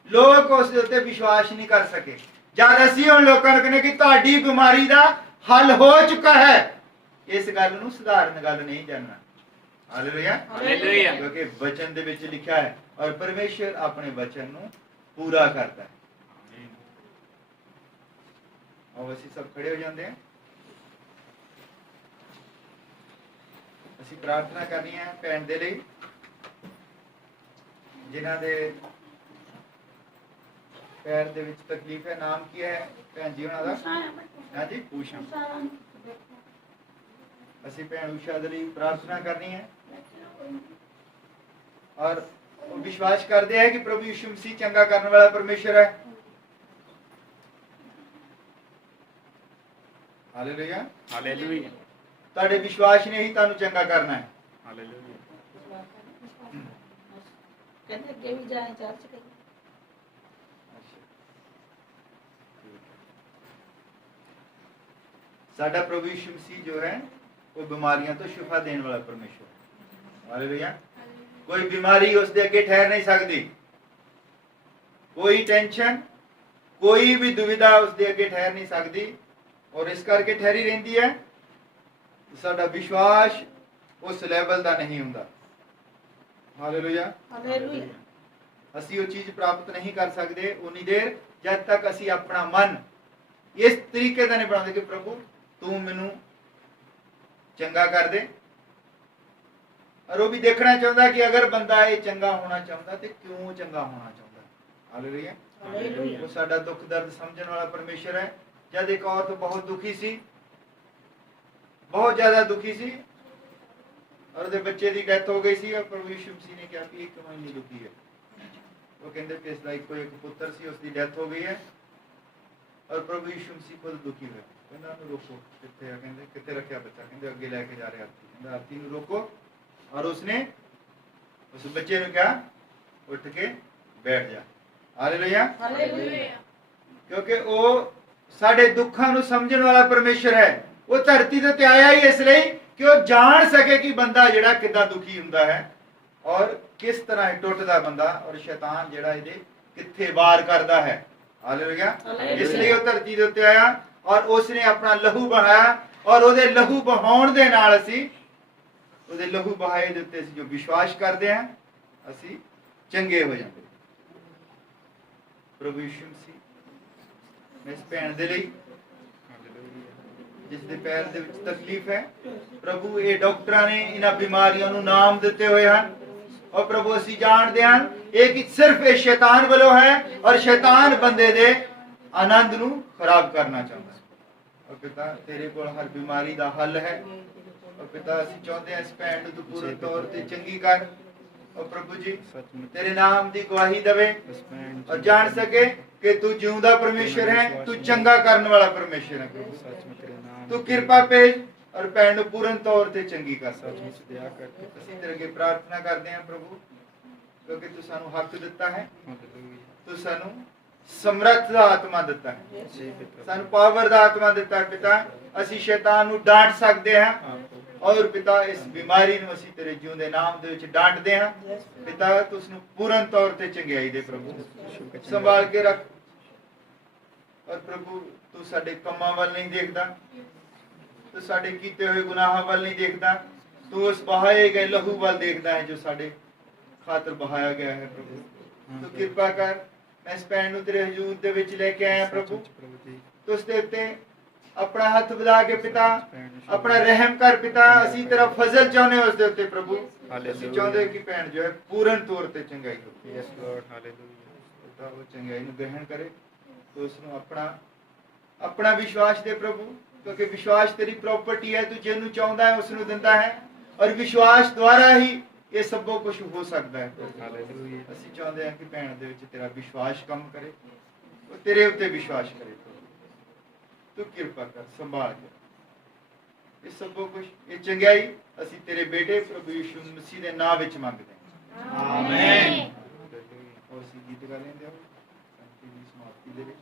ਲੋਕ ਉਸ ਦੇ ਉੱਤੇ ਵਿਸ਼ਵਾਸ ਨਹੀਂ ਕਰ ਸਕੇ। ਜਦ ਅਸੀਂ ਹੁਣ ਲੋਕਾਂ ਨੂੰ ਕਹਿੰਦੇ ਕਿ ਤੁਹਾਡੀ ਬਿਮਾਰੀ ਦਾ ਹੱਲ ਹੋ ਚੁੱਕਾ ਹੈ, ਇਸ ਗੱਲ ਨੂੰ ਸਧਾਰਨ ਗੱਲ ਨਹੀਂ ਜਾਣਨਾ। ਹਾਲੇਲੂਇਆ। ਹਾਲੇਲੂਇਆ। ਕਿਉਂਕਿ ਵਚਨ ਦੇ ਵਿੱਚ ਲਿਖਿਆ ਹੈ ਔਰ ਪਰਮੇਸ਼ਰ ਆਪਣੇ ਵਚਨ ਨੂੰ ਪੂਰਾ ਕਰਦਾ ਹੈ। ਆਓ ਅਸੀਂ ਸਭ ਖੜੇ ਹੋ ਜਾਂਦੇ ਹਾਂ। ਅਸੀਂ ਪ੍ਰਾਰਥਨਾ ਕਰਨੀ ਹੈ ਭੈਣ ਦੇ ਲਈ ਜਿਨ੍ਹਾਂ ਦੇ ਪੈਰ ਦੇ ਵਿੱਚ ਤਕਲੀਫ ਹੈ। ਨਾਮ ਕੀ ਹੈ ਭੈਣ ਜੀ ਉਹਨਾਂ ਦਾ? ਹਾਂਜੀ, ਊਸ਼ਾ। ਅਸੀਂ ਭੈਣ ਊਸ਼ਾ ਦੇ ਲਈ ਪ੍ਰਾਰਥਨਾ ਕਰਨੀ ਹੈ ਔਰ ਉਹ ਵਿਸ਼ਵਾਸ ਕਰਦੇ ਹੈ ਕਿ ਪ੍ਰਭੂ ਯਿਸੂ ਮਸੀਹ ਚੰਗਾ ਕਰਨ ਵਾਲਾ ਪਰਮੇਸ਼ਰ ਹੈ। ਹਾਲੇਲੂਇਆ। ਹਾਲੇਲੂਇਆ। ਤੁਹਾਡੇ ਵਿਸ਼ਵਾਸ ਨੇ ਹੀ ਤੁਹਾਨੂੰ ਚੰਗਾ ਕਰਨਾ ਹੈ। ਹਾਲੇਲੂਇਆ। ਕਹਿੰਦੇ ਅੱਗੇ ਵੀ ਜਾਏ ਚਰਚ ਕਰੀ। ਸਾਡਾ ਪ੍ਰਭੂ ਯਿਸੂ ਮਸੀਹ ਜੋ ਹੈ ਉਹ ਬਿਮਾਰੀਆਂ ਤੋਂ ਸ਼ਿਫਾ ਦੇਣ ਵਾਲਾ ਪਰਮੇਸ਼ਰ ਹੈ। ਹਾਲੇਲੂਇਆ। ਕੋਈ ਬਿਮਾਰੀ ਉਸ ਦੇ ਅੱਗੇ ਠਹਿਰ ਨਹੀਂ ਸਕਦੀ, ਕੋਈ ਟੈਨਸ਼ਨ, ਕੋਈ ਵੀ ਦੁਵਿਧਾ ਉਸ ਦੇ ਅੱਗੇ ਠਹਿਰ ਨਹੀਂ ਸਕਦੀ। ਔਰ ਇਸ ਕਰਕੇ ਠਹਿਰੀ ਰਹਿੰਦੀ ਹੈ ਸਾਡਾ ਵਿਸ਼ਵਾਸ ਉਸ ਲੈਵਲ ਦਾ ਨਹੀਂ ਹੁੰਦਾ। ਹਾਲੇਲੂਇਆ। ਹਾਲੇਲੂਇਆ। ਅਸੀਂ ਉਹ ਚੀਜ਼ ਪ੍ਰਾਪਤ ਨਹੀਂ ਕਰ ਸਕਦੇ ਉਨੀ ਦੇਰ ਜਦ ਤੱਕ ਅਸੀਂ ਆਪਣਾ ਮਨ ਇਸ ਤਰੀਕੇ ਦਾ ਨਹੀਂ ਬਣਾਉਂਦੇ ਕਿ ਪ੍ਰਭੂ ਤੂੰ ਮੈਨੂੰ ਚੰਗਾ ਕਰ ਦੇ। ਔਰ ਉਹ ਵੀ ਦੇਖਣਾ ਚਾਹੁੰਦਾ ਕਿ ਅਗਰ ਬੰਦਾ ਇਹ ਚੰਗਾ ਹੋਣਾ ਚਾਹੁੰਦਾ ਤੇ ਕਿਉਂ ਚੰਗਾ ਹੋਣਾ ਚਾਹੁੰਦਾ। ਹਾਲੇਲੂਇਆ। ਹਾਲੇਲੂਇਆ। ਉਹ ਸਾਡਾ ਦੁੱਖ ਦਰਦ ਸਮਝਣ ਵਾਲਾ ਪਰਮੇਸ਼ਰ ਹੈ। ਜਦ ਇੱਕ ਔਰਤ ਬਹੁਤ ਦੁਖੀ ਸੀ, ਬਹੁਤ ਜ਼ਿਆਦਾ ਦੁਖੀ ਸੀ, ਔਰ ਉਹਦੇ ਬੱਚੇ ਦੀ ਡੈਥ ਹੋ ਗਈ ਸੀ, ਔਰ ਪ੍ਰਭੂ ਯਿਸੂ ਮਸੀਹ ਨੇ ਕਿਹਾ ਕਿ ਇਹ ਕਿਉਂ ਇੰਨੀ ਦੁਖੀ ਹੈ? ਉਹ ਕਹਿੰਦੇ ਕਿ ਇਸ ਦਾ ਇੱਕੋ ਇੱਕ ਪੁੱਤਰ ਸੀ, ਉਸ ਦੀ ਡੈਥ ਹੋ ਗਈ ਹੈ। ਔਰ ਪ੍ਰਭੂ ਯਿਸੂ ਮਸੀਹ ਖੁਦ ਦੁਖੀ ਹੋਇਆ। ਕਹਿੰਦਾ ਉਹਨੂੰ ਰੋਕੋ। ਕਿੱਥੇ ਆ? ਕਹਿੰਦੇ ਕਿੱਥੇ ਰੱਖਿਆ ਬੱਚਾ? ਕਹਿੰਦੇ ਅੱਗੇ ਲੈ ਕੇ ਜਾ ਰਿਹਾ ਆਰਤੀ। ਕਹਿੰਦਾ ਆਰਤੀ ਨੂੰ ਰੋਕੋ। ਔਰ ਉਸਨੇ ਉਸ ਬੱਚੇ ਨੂੰ ਕਿਹਾ ਉੱਠ ਕੇ ਬੈਠ ਜਾ। ਹਾਲੇਲੂਇਆ। ਹਾਲੇਲੂਇਆ। ਕਿਉਂਕਿ ਉਹ ਸਾਡੇ ਦੁੱਖਾਂ ਨੂੰ ਸਮਝਣ ਵਾਲਾ ਪਰਮੇਸ਼ਰ ਹੈ। ਉਹ ਧਰਤੀ ਤੇ ਆਇਆ ਹੀ ਇਸ ਲਈ ਕਿ ਉਹ ਜਾਣ ਸਕੇ ਕਿ ਬੰਦਾ ਜਿਹੜਾ ਕਿੱਦਾਂ ਦੁਖੀ ਹੁੰਦਾ ਹੈ ਔਰ ਕਿਸ ਤਰ੍ਹਾਂ ਟੁੱਟਦਾ ਬੰਦਾ, ਔਰ ਸ਼ੈਤਾਨ ਜਿਹੜਾ ਇਹਦੇ ਕਿੱਥੇ ਵਾਰ ਕਰਦਾ ਹੈ। ਹਾਲੇਲੂਇਆ। ਇਸ ਲਈ ਉਹ ਧਰਤੀ ਦੇ ਉੱਤੇ ਆਇਆ ਔਰ ਉਸਨੇ ਆਪਣਾ ਲਹੂ ਬਹਾਇਆ, ਔਰ ਉਹਦੇ ਲਹੂ ਬਹਾਉਣ ਦੇ ਨਾਲ ਅਸੀਂ ਉਹਦੇ ਲਹੂ ਬਹਾਏ ਦੇ ਉੱਤੇ ਅਸੀਂ ਜੋ ਵਿਸ਼ਵਾਸ ਕਰਦੇ ਹਾਂ ਅਸੀਂ ਚੰਗੇ ਹੋ ਜਾਂਦੇ। ਪ੍ਰਭੂ ਯਿਸੂ ਮਸੀਹ ਮੈਂ ਇਸ ਭੈਣ ਦੇ ਲਈ ਜਿਸ ਦੇ ਪੈਰ ਦੇ ਵਿੱਚ ਤਕਲੀਫ ਹੈ, ਪ੍ਰਭੂ ਇਹ ਡਾਕਟਰਾਂ ਨੇ ਇਹਨਾਂ ਬਿਮਾਰੀਆਂ ਨੂੰ ਨਾਮ ਦਿੱਤੇ ਹੋਏ ਹਨ ਔਰ ਪ੍ਰਭੂ ਅਸੀਂ ਜਾਣਦੇ ਹਾਂ ਇਹ ਕਿ ਸਿਰਫ ਇਹ ਸ਼ੈਤਾਨ ਵੱਲੋਂ ਹੈ ਔਰ ਸ਼ੈਤਾਨ ਬੰਦੇ ਦੇ ਆਨੰਦ ਨੂੰ ਖਰਾਬ ਕਰਨਾ ਚਾਹੁੰਦਾ ਹੈ। ਔਰ ਪਿਤਾ ਤੇਰੇ ਕੋਲ ਹਰ ਬਿਮਾਰੀ ਦਾ ਹੱਲ ਹੈ। ਔਰ ਪਿਤਾ ਅਸੀਂ ਚਾਹੁੰਦੇ ਹਾਂ ਇਸ ਭੈਣ ਨੂੰ ਤੂੰ ਪੂਰੇ ਤੌਰ ਤੇ ਚੰਗੀ ਕਰ ਔਰ ਪ੍ਰਭੂ ਜੀ ਤੇਰੇ ਨਾਮ ਦੀ ਗਵਾਹੀ ਦੇਵੇ ਔਰ ਜਾਣ ਸਕੇ ਕਿ ਤੂੰ ਜਿਉਂਦਾ ਪਰਮੇਸ਼ਰ ਹੈ, ਤੂੰ ਚੰਗਾ ਕਰਨ ਵਾਲਾ ਪਰਮੇਸ਼ਰ ਹੈ ਪ੍ਰਭੂ। ਤੂੰ ਕਿਰਪਾ ਭੇਜ ਔਰ ਭੈਣ ਨੂੰ ਪੂਰਨ ਤੌਰ ਤੇ ਚੰਗੀ ਕਰ ਅਸੀਂ ਤੇਰੇ ਅੱਗੇ ਪ੍ਰਾਰਥਨਾ ਕਰਦੇ ਹਾਂ ਪ੍ਰਭੂ ਕਿਉਂਕਿ ਤੂੰ ਸਾਨੂੰ ਹੱਕ ਦਿੱਤਾ ਹੈ, ਤੂੰ ਸਾਨੂੰ ਸਮਰੱਥ ਦਾ ਆਤਮਾ ਦਿੱਤਾ ਹੈ, ਸਾਨੂੰ ਪਾਵਰ ਦਾ ਆਤਮਾ ਦਿੱਤਾ ਹੈ ਪਿਤਾ। ਅਸੀਂ ਸ਼ੈਤਾਨ ਨੂੰ ਡਾਂਟ ਸਕਦੇ ਹਾਂ ਔਰ ਪਿਤਾ ਇਸ ਬਿਮਾਰੀ ਨੂੰ ਅਸੀਂ ਤੇਰੇ ਜਿਉਂਦੇ ਨਾਮ ਦੇ ਵਿੱਚ ਡਾਂਟਦੇ ਹਾਂ ਪਿਤਾ। ਤੂੰ ਉਸ ਨੂੰ ਪੂਰਨ ਤੌਰ ਤੇ ਚੰਗਿਆਈ ਦੇ ਪ੍ਰਭੂ ਸੰਭਾਲ ਕੇ ਰੱਖ ਔਰ ਪ੍ਰਭੂ ਤੂੰ ਸਾਡੇ ਕੰਮਾਂ ਵੱਲ ਨਹੀਂ ਦੇਖਦਾ, ਤੂੰ ਸਾਡੇ ਕੀਤੇ ਹੋਏ ਗੁਨਾਹਾਂ ਵੱਲ ਨਹੀਂ ਦੇਖਦਾ, ਤੂੰ ਉਸ ਬਹਾਏ ਗਏ ਲਹੂ ਵੱਲ ਦੇਖਦਾ ਹੈ ਜੋ ਸਾਡੇ ਖਾਤਰ ਬਹਾਇਆ ਗਿਆ ਹੈ ਪ੍ਰਭੂ। ਤੂੰ ਕਿਰਪਾ ਕਰ ਮੈਂ ਇਸ ਭੈਣ ਨੂੰ ਤੇਰੇ ਹਜ਼ੂਰ ਦੇ ਵਿੱਚ ਲੈ ਕੇ ਆਇਆ ਪ੍ਰਭੂ। ਤੂੰ ਉਸ ਦੇ ਉੱਤੇ ਆਪਣਾ ਹੱਥ ਵਧਾ ਕੇ ਪਿਤਾ ਆਪਣਾ ਰਹਿਮ ਕਰ ਪਿਤਾ। ਅਸੀਂ ਤੇਰਾ ਫਜ਼ਲ ਚਾਹੁੰਦੇ ਹਾਂ ਉਸ ਦੇ ਉੱਤੇ ਪ੍ਰਭੂ। ਅਸੀਂ ਚਾਹੁੰਦੇ ਕਿ ਭੈਣ ਜੋ ਹੈ ਪੂਰਨ ਤੌਰ ਤੇ ਚੰਗਾਈ ਹੋਵੇ। Yes Lord hallelujah. ਉਹ ਚੰਗਾਈ ਨੂੰ ਗ੍ਰਹਿਣ ਕਰੇ ਤੂੰ ਉਸ ਨੂੰ ਆਪਣਾ ਵਿਸ਼ਵਾਸ ਦੇ ਪ੍ਰਭੂ ਕਿਉਂਕਿ ਵਿਸ਼ਵਾਸ ਤੇਰੀ ਪ੍ਰਾਪਰਟੀ ਹੈ। ਤੂੰ ਜਿਹਨੂੰ ਚਾਹੁੰਦਾ ਹੈ ਉਸ ਨੂੰ ਦਿੰਦਾ ਹੈ ਔਰ ਵਿਸ਼ਵਾਸ ਦੁਆਰਾ ਹੀ ਇਹ ਸਭੋ ਕੁਝ ਹੋ ਸਕਦਾ ਹੈ। ਅਸੀਂ ਚਾਹੁੰਦੇ ਹਾਂ ਕਿ ਭੈਣ ਦੇ ਵਿੱਚ ਤੇਰਾ ਵਿਸ਼ਵਾਸ ਕੰਮ ਕਰੇ, ਉਹ ਤੇਰੇ ਉੱਤੇ ਵਿਸ਼ਵਾਸ ਕਰੇ। ਤੂੰ ਕਿਰਪਾ ਕਰ ਸੰਭਾਲ ਕੇ ਇਹ ਸਭੋ ਕੁਝ ਇਹ ਚੰਗਿਆਈ ਅਸੀਂ ਤੇਰੇ ਬੇਟੇ ਪ੍ਰਭੂ ਯਿਸੂ ਮਸੀਹ ਦੇ ਨਾਮ ਵਿੱਚ ਮੰਗਦੇ ਹਾਂ। ਆਮੇਨ। ਉਹ ਅਸੀਂ ਗੀਤ ਗਾ ਲੈਂਦੇ ਹਾਂ ਸੰਤੀ ਦੀ ਸਮਾਪਤੀ ਦੇ ਵਿੱਚ।